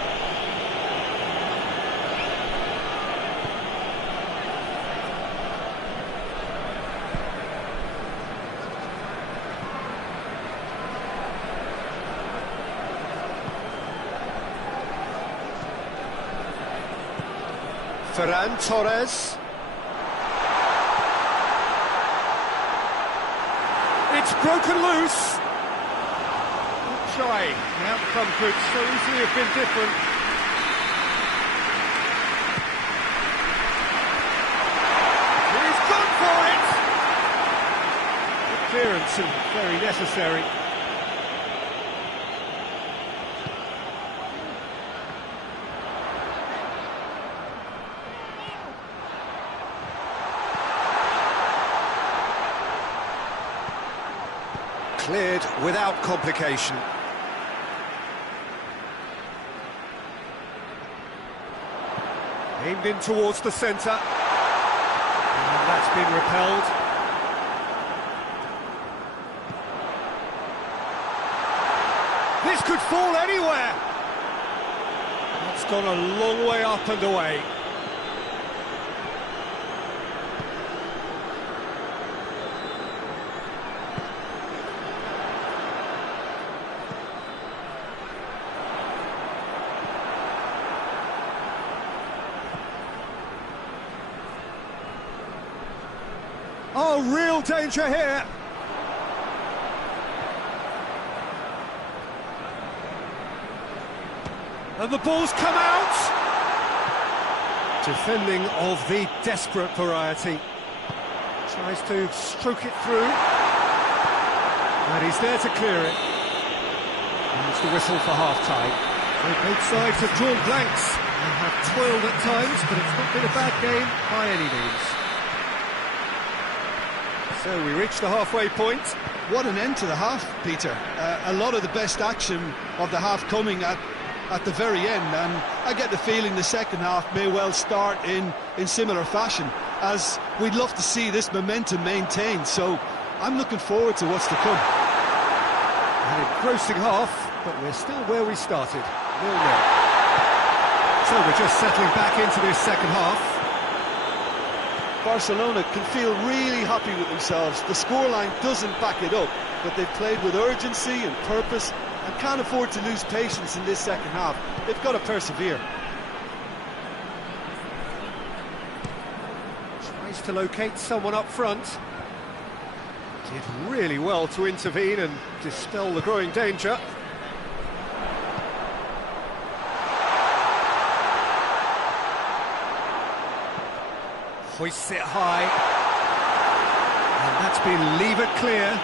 Ferran Torres. It's broken loose. Shy. The outcome could so easily have been different. He's gone for it. Good clearance and very necessary. Cleared without complication. Aimed in towards the centre. And that's been repelled. could fall anywhere. That's gone a long way up and away. Oh, real danger here. And the ball's come out. Defending of the desperate variety. Tries to stroke it through. And he's there to clear it. And it's the whistle for half-time. So both sides have drawn blanks. They have toiled at times, but it's not been a bad game by any means. So we reach the halfway point. What an end to the half, Peter. A lot of the best action of the half coming at the very end, and I get the feeling the second half may well start in similar fashion, as we'd love to see this momentum maintained, so I'm looking forward to what's to come. An engrossing half, but we're still where we started, 0-0. So we're just settling back into this second half. Barcelona can feel really happy with themselves. The scoreline doesn't back it up, but they've played with urgency and purpose and can't afford to lose patience in this second half. They've got to persevere. Tries to locate someone up front. Did really well to intervene and dispel the growing danger. Hoists it high. And that's been levered clear.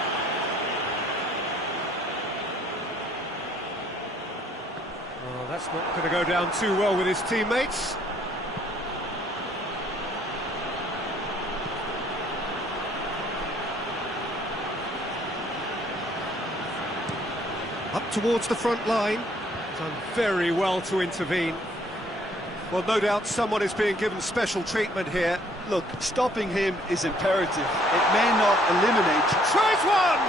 Oh, that's not going to go down too well with his teammates. Up towards the front line. Done very well to intervene. Well, no doubt someone is being given special treatment here. Look, stopping him is imperative. It may not eliminate. Tries one!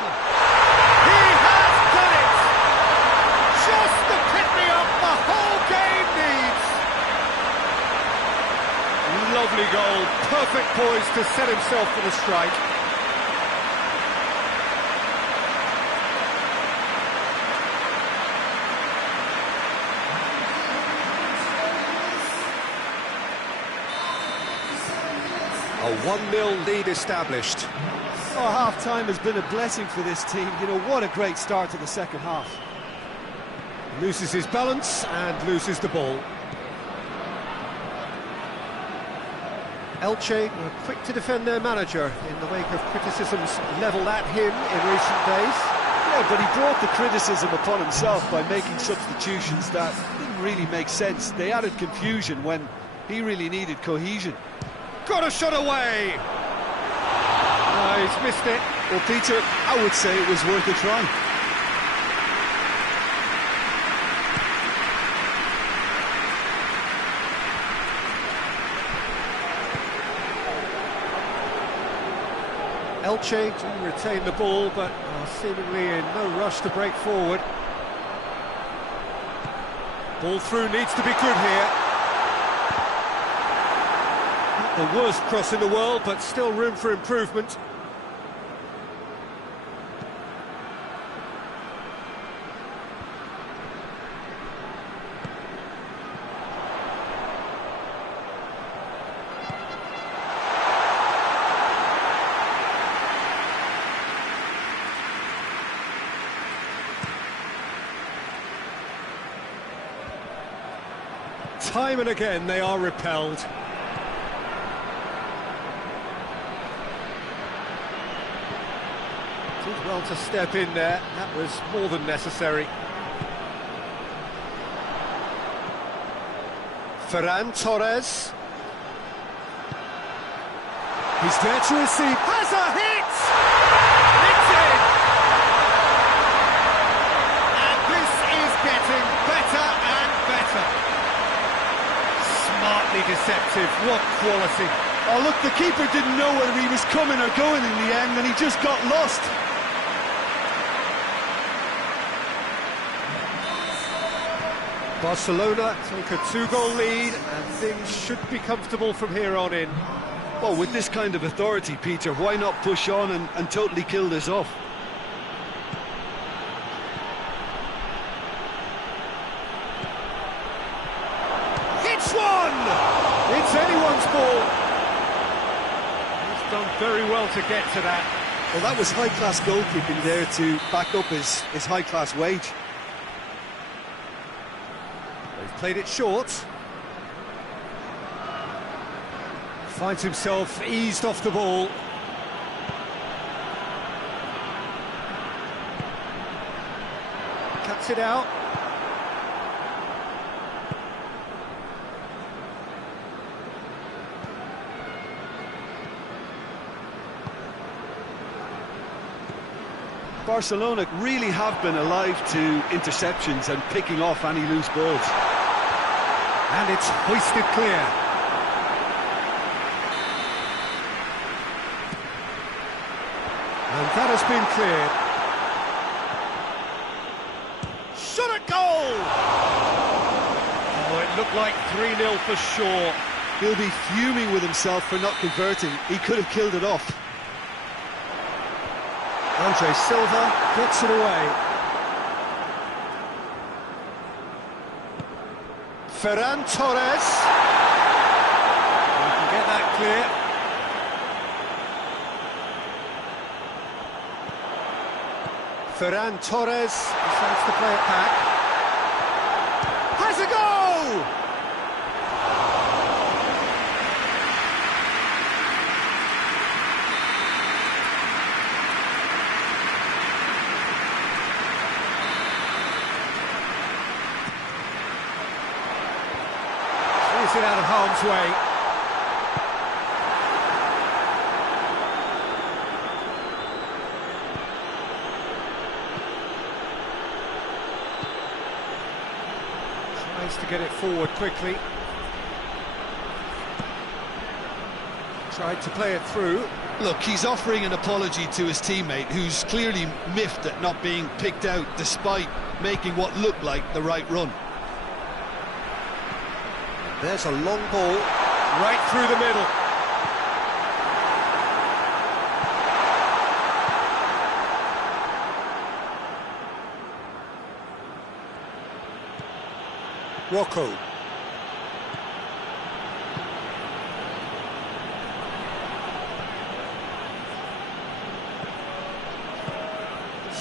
He has done it! Just the pick-me-up the whole game needs! Lovely goal, perfect poise to set himself for the strike. A 1-0 lead established. Oh, half-time has been a blessing for this team. You know, what a great start to the second half. Loses his balance and loses the ball. Elche were quick to defend their manager in the wake of criticisms levelled at him in recent days. Yeah, but he brought the criticism upon himself by making substitutions that didn't really make sense. They added confusion when he really needed cohesion. Got a shot away! Oh, he's missed it. Well, Peter, I would say it was worth a try. Elche do retain the ball, but are seemingly in no rush to break forward. Ball through needs to be good here. Not the worst cross in the world, but still room for improvement. Time and again they are repelled. Did well to step in there, that was more than necessary. Ferran Torres. He's there to receive. Has a hit! It's in! And this is getting better and better. Smartly deceptive, what quality. Oh, look, the keeper didn't know whether he was coming or going in the end, and he just got lost. Barcelona take a 2-goal lead, and things should be comfortable from here on in. Well, with this kind of authority, Peter, why not push on and totally kill this off? It's one! It's anyone's ball. He's done very well to get to that. Well, that was high-class goalkeeping there to back up his high-class wage. They've played it short. Finds himself eased off the ball. Cuts it out. Barcelona really have been alive to interceptions and picking off any loose balls. And it's hoisted clear. And that has been cleared. Shot at goal! Oh, it looked like 3-0 for sure. He'll be fuming with himself for not converting. He could have killed it off. Andre Silva gets it away. Ferran Torres. You can get that clear. Ferran Torres decides to play it back. Has a go! Clears it out of harm's way. To get it forward quickly. Tried to play it through. Look, he's offering an apology to his teammate, who's clearly miffed at not being picked out despite making what looked like the right run. There's a long ball right through the middle. Rocco.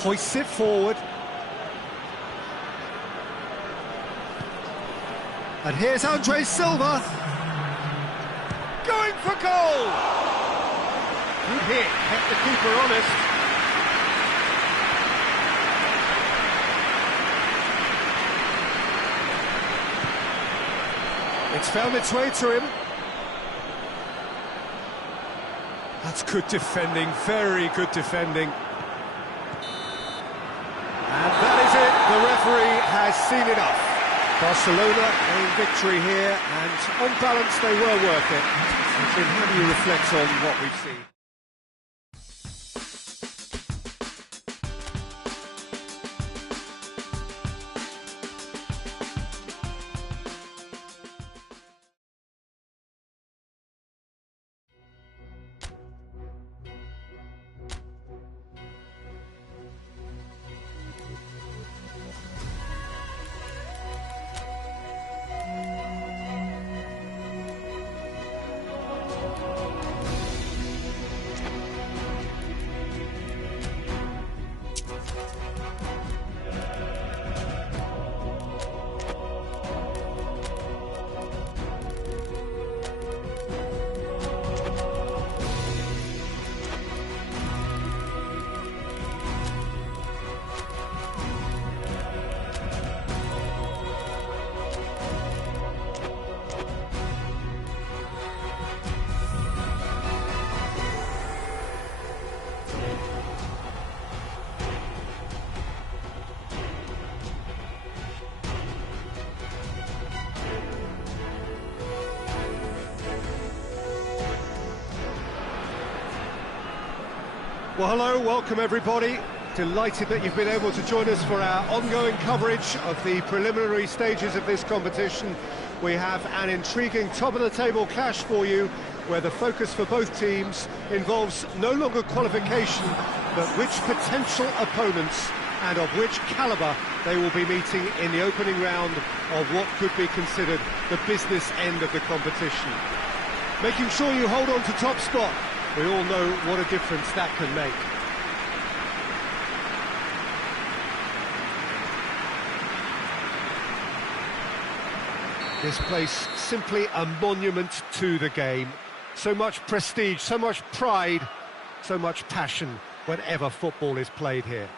Hoists it forward. And here's Andre Silva. Going for goal! Good hit, kept the keeper honest. It's found its way to him. That's good defending, very good defending. And that is it, the referee has seen enough. Barcelona gained victory here, and on balance they were worth it. Jim, how do you reflect on what we've seen? Well, hello, welcome everybody. Delighted that you've been able to join us for our ongoing coverage of the preliminary stages of this competition. We have an intriguing top-of-the-table clash for you, where the focus for both teams involves no longer qualification, but which potential opponents and of which calibre they will be meeting in the opening round of what could be considered the business end of the competition. Making sure you hold on to top spot. We all know what a difference that can make. This place simply a monument to the game. So much prestige, so much pride, so much passion whenever football is played here.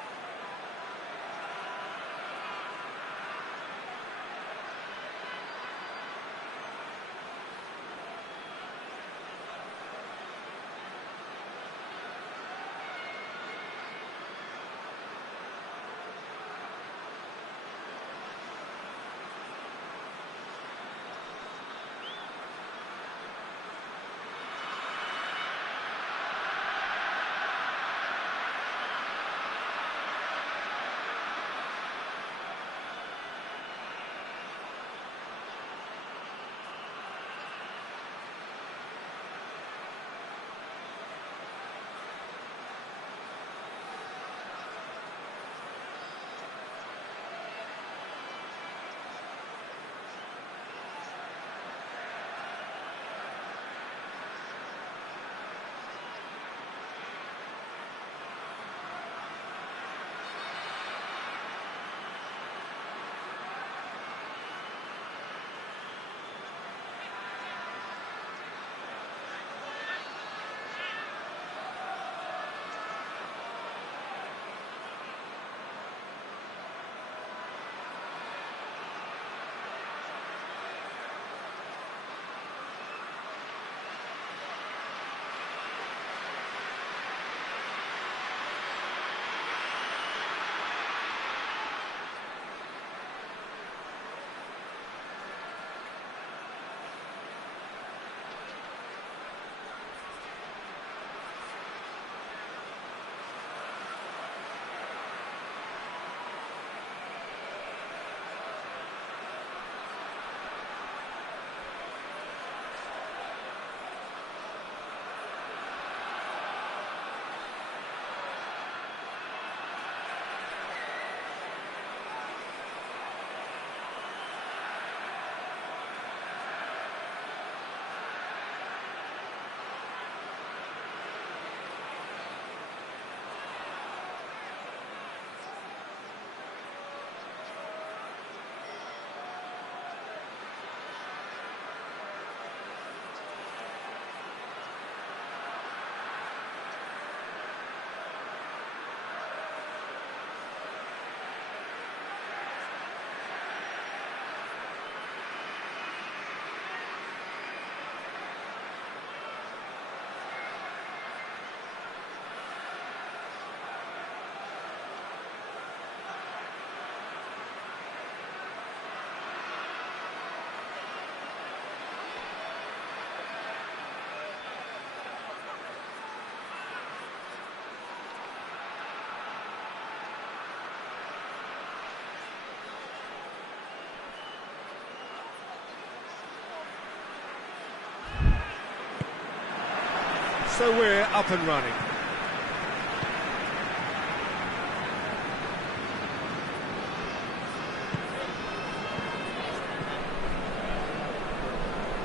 So we're up and running.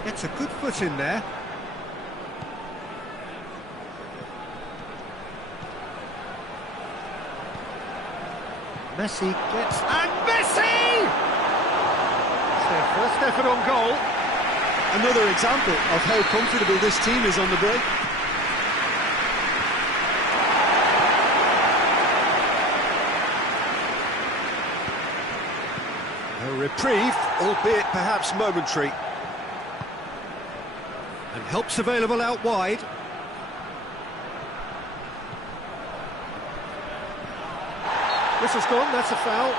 It's a good foot in there. Messi gets... And Messi! It's their first effort on goal. Another example of how comfortable this team is on the break. A reprieve, albeit perhaps momentary. And help's available out wide. This has gone, that's a foul.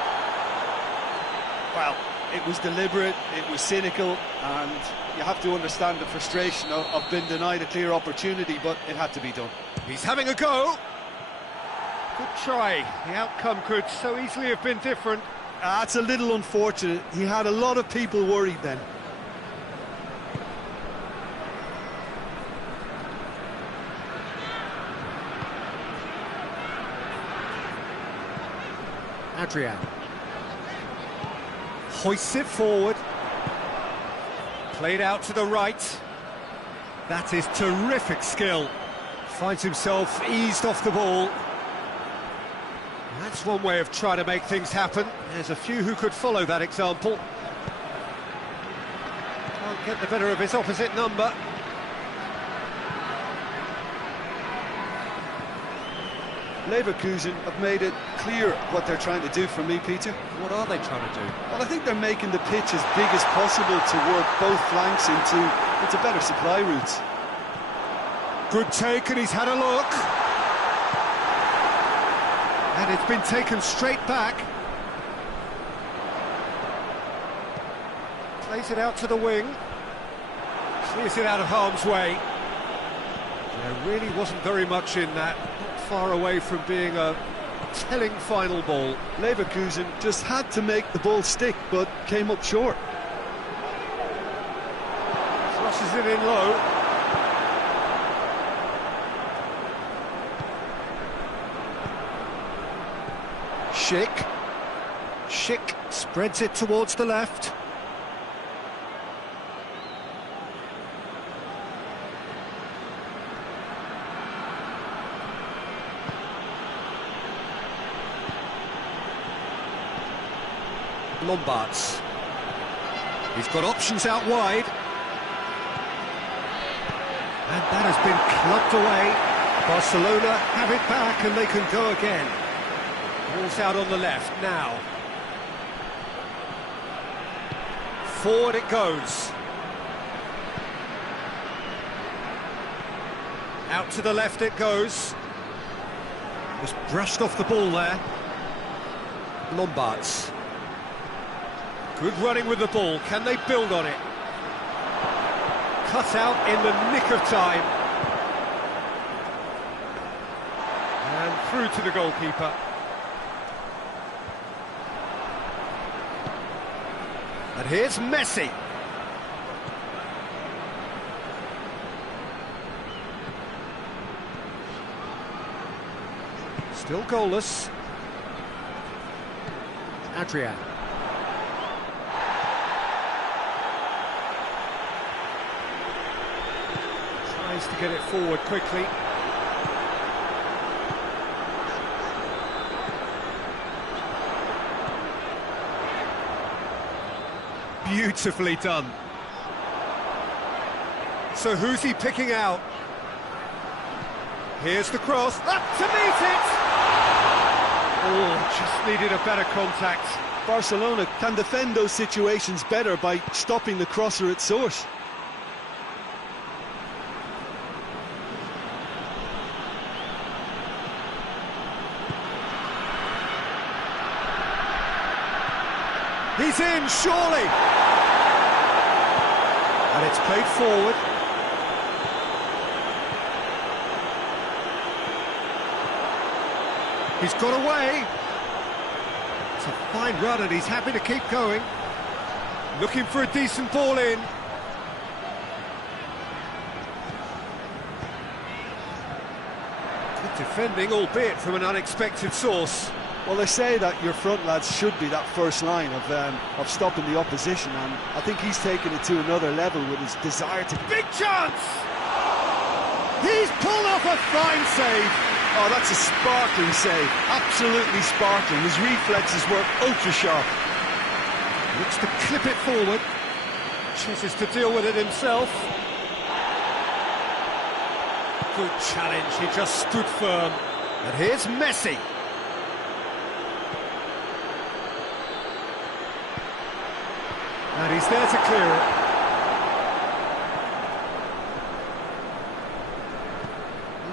Well, it was deliberate, it was cynical, and you have to understand the frustration of being denied a clear opportunity, but it had to be done. He's having a go. Good try. The outcome could so easily have been different. It's a little unfortunate. He had a lot of people worried then. Adrian hoists it forward, played out to the right. That is terrific skill. Finds himself eased off the ball. That's one way of trying to make things happen. There's a few who could follow that example. Can't get the better of his opposite number. Leverkusen have made it clear what they're trying to do for me, Peter. What are they trying to do? Well, I think they're making the pitch as big as possible to work both flanks into better supply routes. Good take, and he's had a look. And it's been taken straight back. Plays it out to the wing. Clears it out of harm's way. There really wasn't very much in that. Not far away from being a telling final ball. Leverkusen just had to make the ball stick, but came up short. Crosses it in low. Schick spreads it towards the left. Lombards. He's got options out wide. And that has been clubbed away. Barcelona have it back and they can go again. Ball's out on the left now. Forward it goes. Out to the left it goes. Just brushed off the ball there. Lombards. Good running with the ball. Can they build on it? Cut out in the nick of time. And through to the goalkeeper. And here's Messi. Still goalless. Adrian. Tries to get it forward quickly. Beautifully done. So who's he picking out? Here's the cross. Up to meet it! Oh, just needed a better contact. Barcelona can defend those situations better by stopping the crosser at source. He's in, surely! And it's played forward. He's got away. It's a fine run and he's happy to keep going. Looking for a decent ball in. Good defending, albeit from an unexpected source. Well, they say that your front lads should be that first line of stopping the opposition, and I think he's taken it to another level with his desire to... Big chance! He's pulled off a fine save. Oh, that's a sparkling save. Absolutely sparkling. His reflexes were ultra-sharp. Looks to clip it forward. Chooses to deal with it himself. Good challenge, he just stood firm. And here's Messi. And he's there to clear it.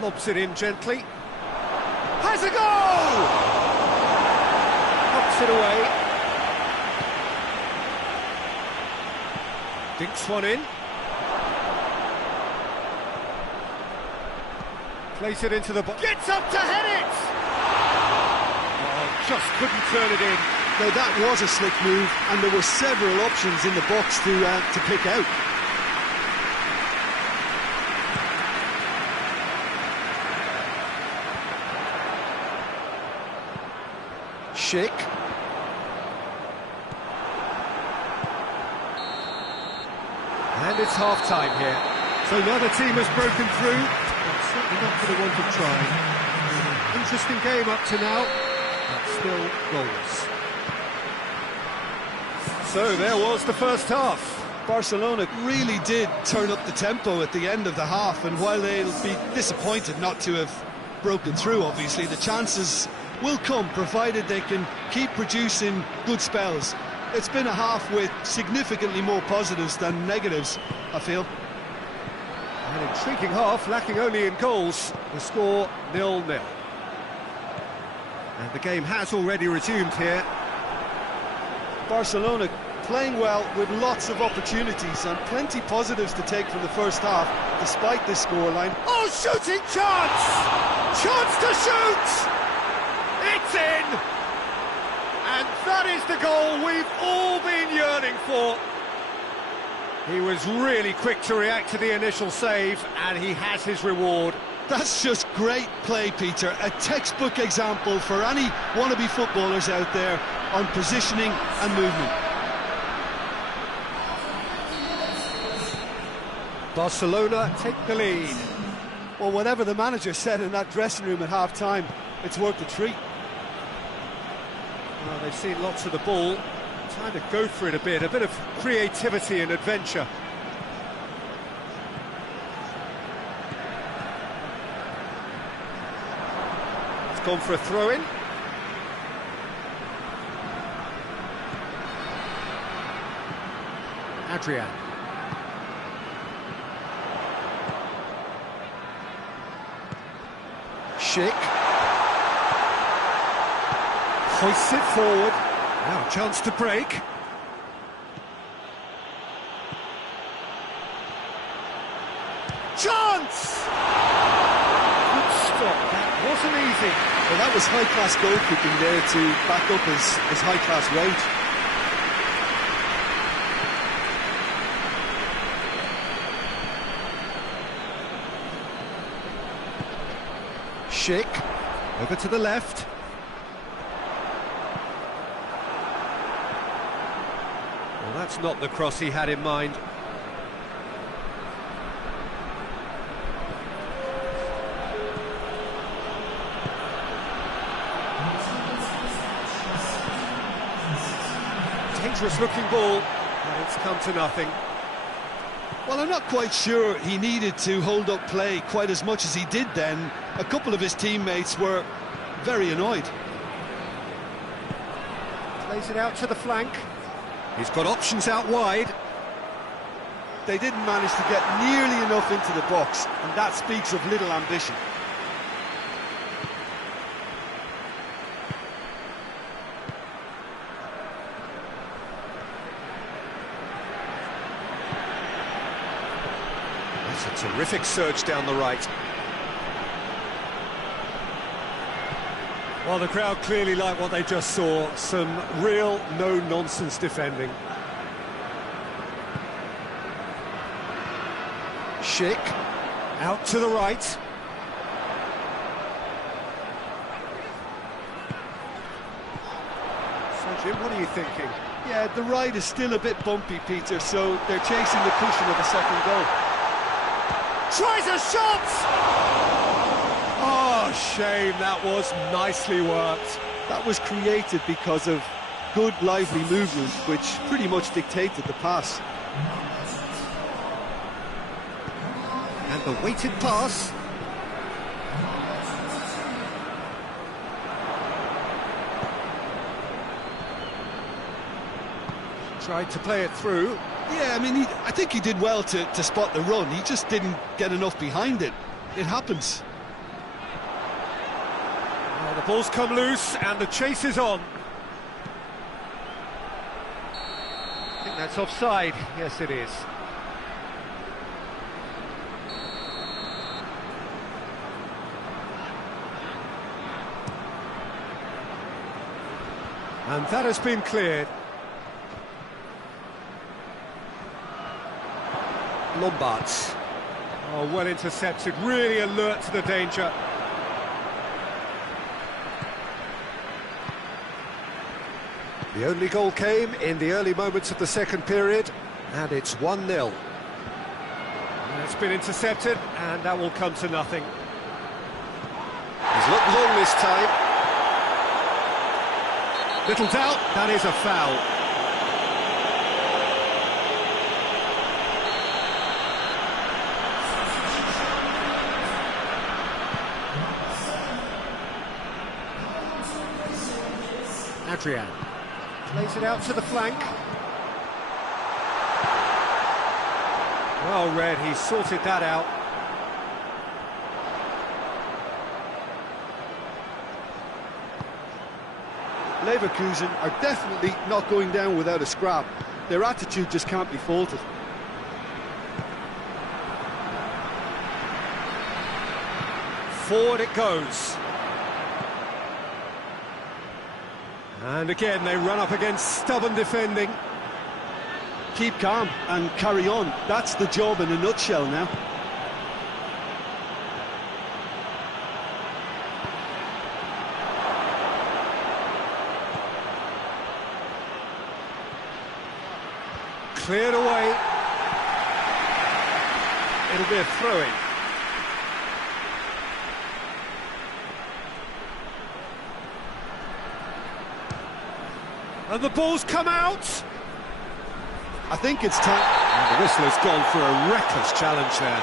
Lobs it in gently. Has a goal! Knocks it away. Dinks one in. Plays it into the box. Gets up to head it! just couldn't turn it in. Now that was a slick move, and there were several options in the box to pick out. Schick. And it's half-time here. So now the team has broken through. That's certainly not for the want of trying. Interesting game up to now, but still goals. So there was the first half. Barcelona really did turn up the tempo at the end of the half, and while they'll be disappointed not to have broken through, obviously, the chances will come, provided they can keep producing good spells. It's been a half with significantly more positives than negatives, I feel. An intriguing half, lacking only in goals. The score 0-0. And the game has already resumed here. Barcelona playing well with lots of opportunities and plenty positives to take from the first half, despite this scoreline. Oh, shooting chance! Chance to shoot! It's in! And that is the goal we've all been yearning for. He was really quick to react to the initial save, and he has his reward. That's just great play, Peter. A textbook example for any wannabe footballers out there on positioning and movement. Barcelona take the lead. Well, whatever the manager said in that dressing room at half-time, it's worth the treat. Well, they've seen lots of the ball. Time to go for it a bit of creativity and adventure. It's gone for a throw-in. Adrian. Schick. Hoists it forward. Now, chance to break. Chance! Good stop, that wasn't easy. Well, that was high-class goalkeeping there to back up his high-class range. Schick. Over to the left. Well, that's not the cross he had in mind. Dangerous looking ball, and it's come to nothing. Well, I'm not quite sure he needed to hold up play quite as much as he did then. A couple of his teammates were very annoyed. Plays it out to the flank. He's got options out wide. They didn't manage to get nearly enough into the box, and that speaks of little ambition. That's a terrific surge down the right. Well, the crowd clearly like what they just saw. Some real no-nonsense defending. Schick. Out to the right. So, Jim, what are you thinking? Yeah, the right is still a bit bumpy, Peter, so they're chasing the cushion of a second goal. Tries a shot! Oh, shame, that was nicely worked. That was created because of good, lively movement, which pretty much dictated the pass. And the weighted pass. Tried to play it through. Yeah, I mean, I think he did well to spot the run. He just didn't get enough behind it. It happens. Well, the ball's come loose and the chase is on. I think that's offside. Yes, it is. And that has been cleared. Lombards. Oh, well intercepted, really alert to the danger. The only goal came in the early moments of the second period, and it's 1-0. It's been intercepted, and that will come to nothing. He's looked long this time. Little doubt, that is a foul. Adrian plays it out to the flank. Well read, he sorted that out. Leverkusen are definitely not going down without a scrap. Their attitude just can't be faulted. Forward it goes. And again, they run up against stubborn defending. Keep calm and carry on. That's the job in a nutshell now. Cleared away. It'll be a throw-in. And the ball's come out. I think it's time. And the whistle has gone for a reckless challenge there.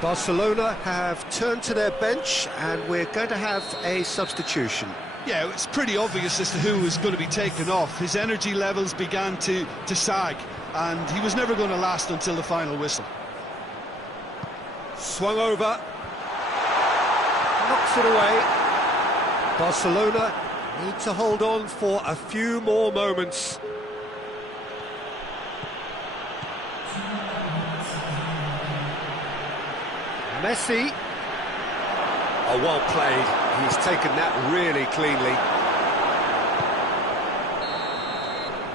Barcelona have turned to their bench, and we're going to have a substitution. Yeah, it's pretty obvious as to who was going to be taken off. His energy levels began to sag, and he was never going to last until the final whistle. Swung over. Knocks it away. Barcelona need to hold on for a few more moments. Messi. Oh, well played. He's taken that really cleanly.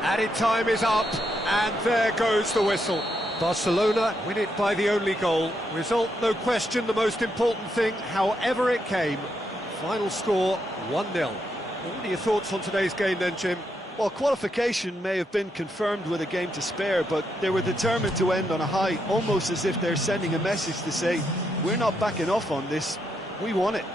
Added time is up, and there goes the whistle. Barcelona win it by the only goal. Result, no question, the most important thing, however it came. Final score, 1-0. What are your thoughts on today's game then, Jim? Well, qualification may have been confirmed with a game to spare, but they were determined to end on a high, almost as if they're sending a message to say, we're not backing off on this, we won it.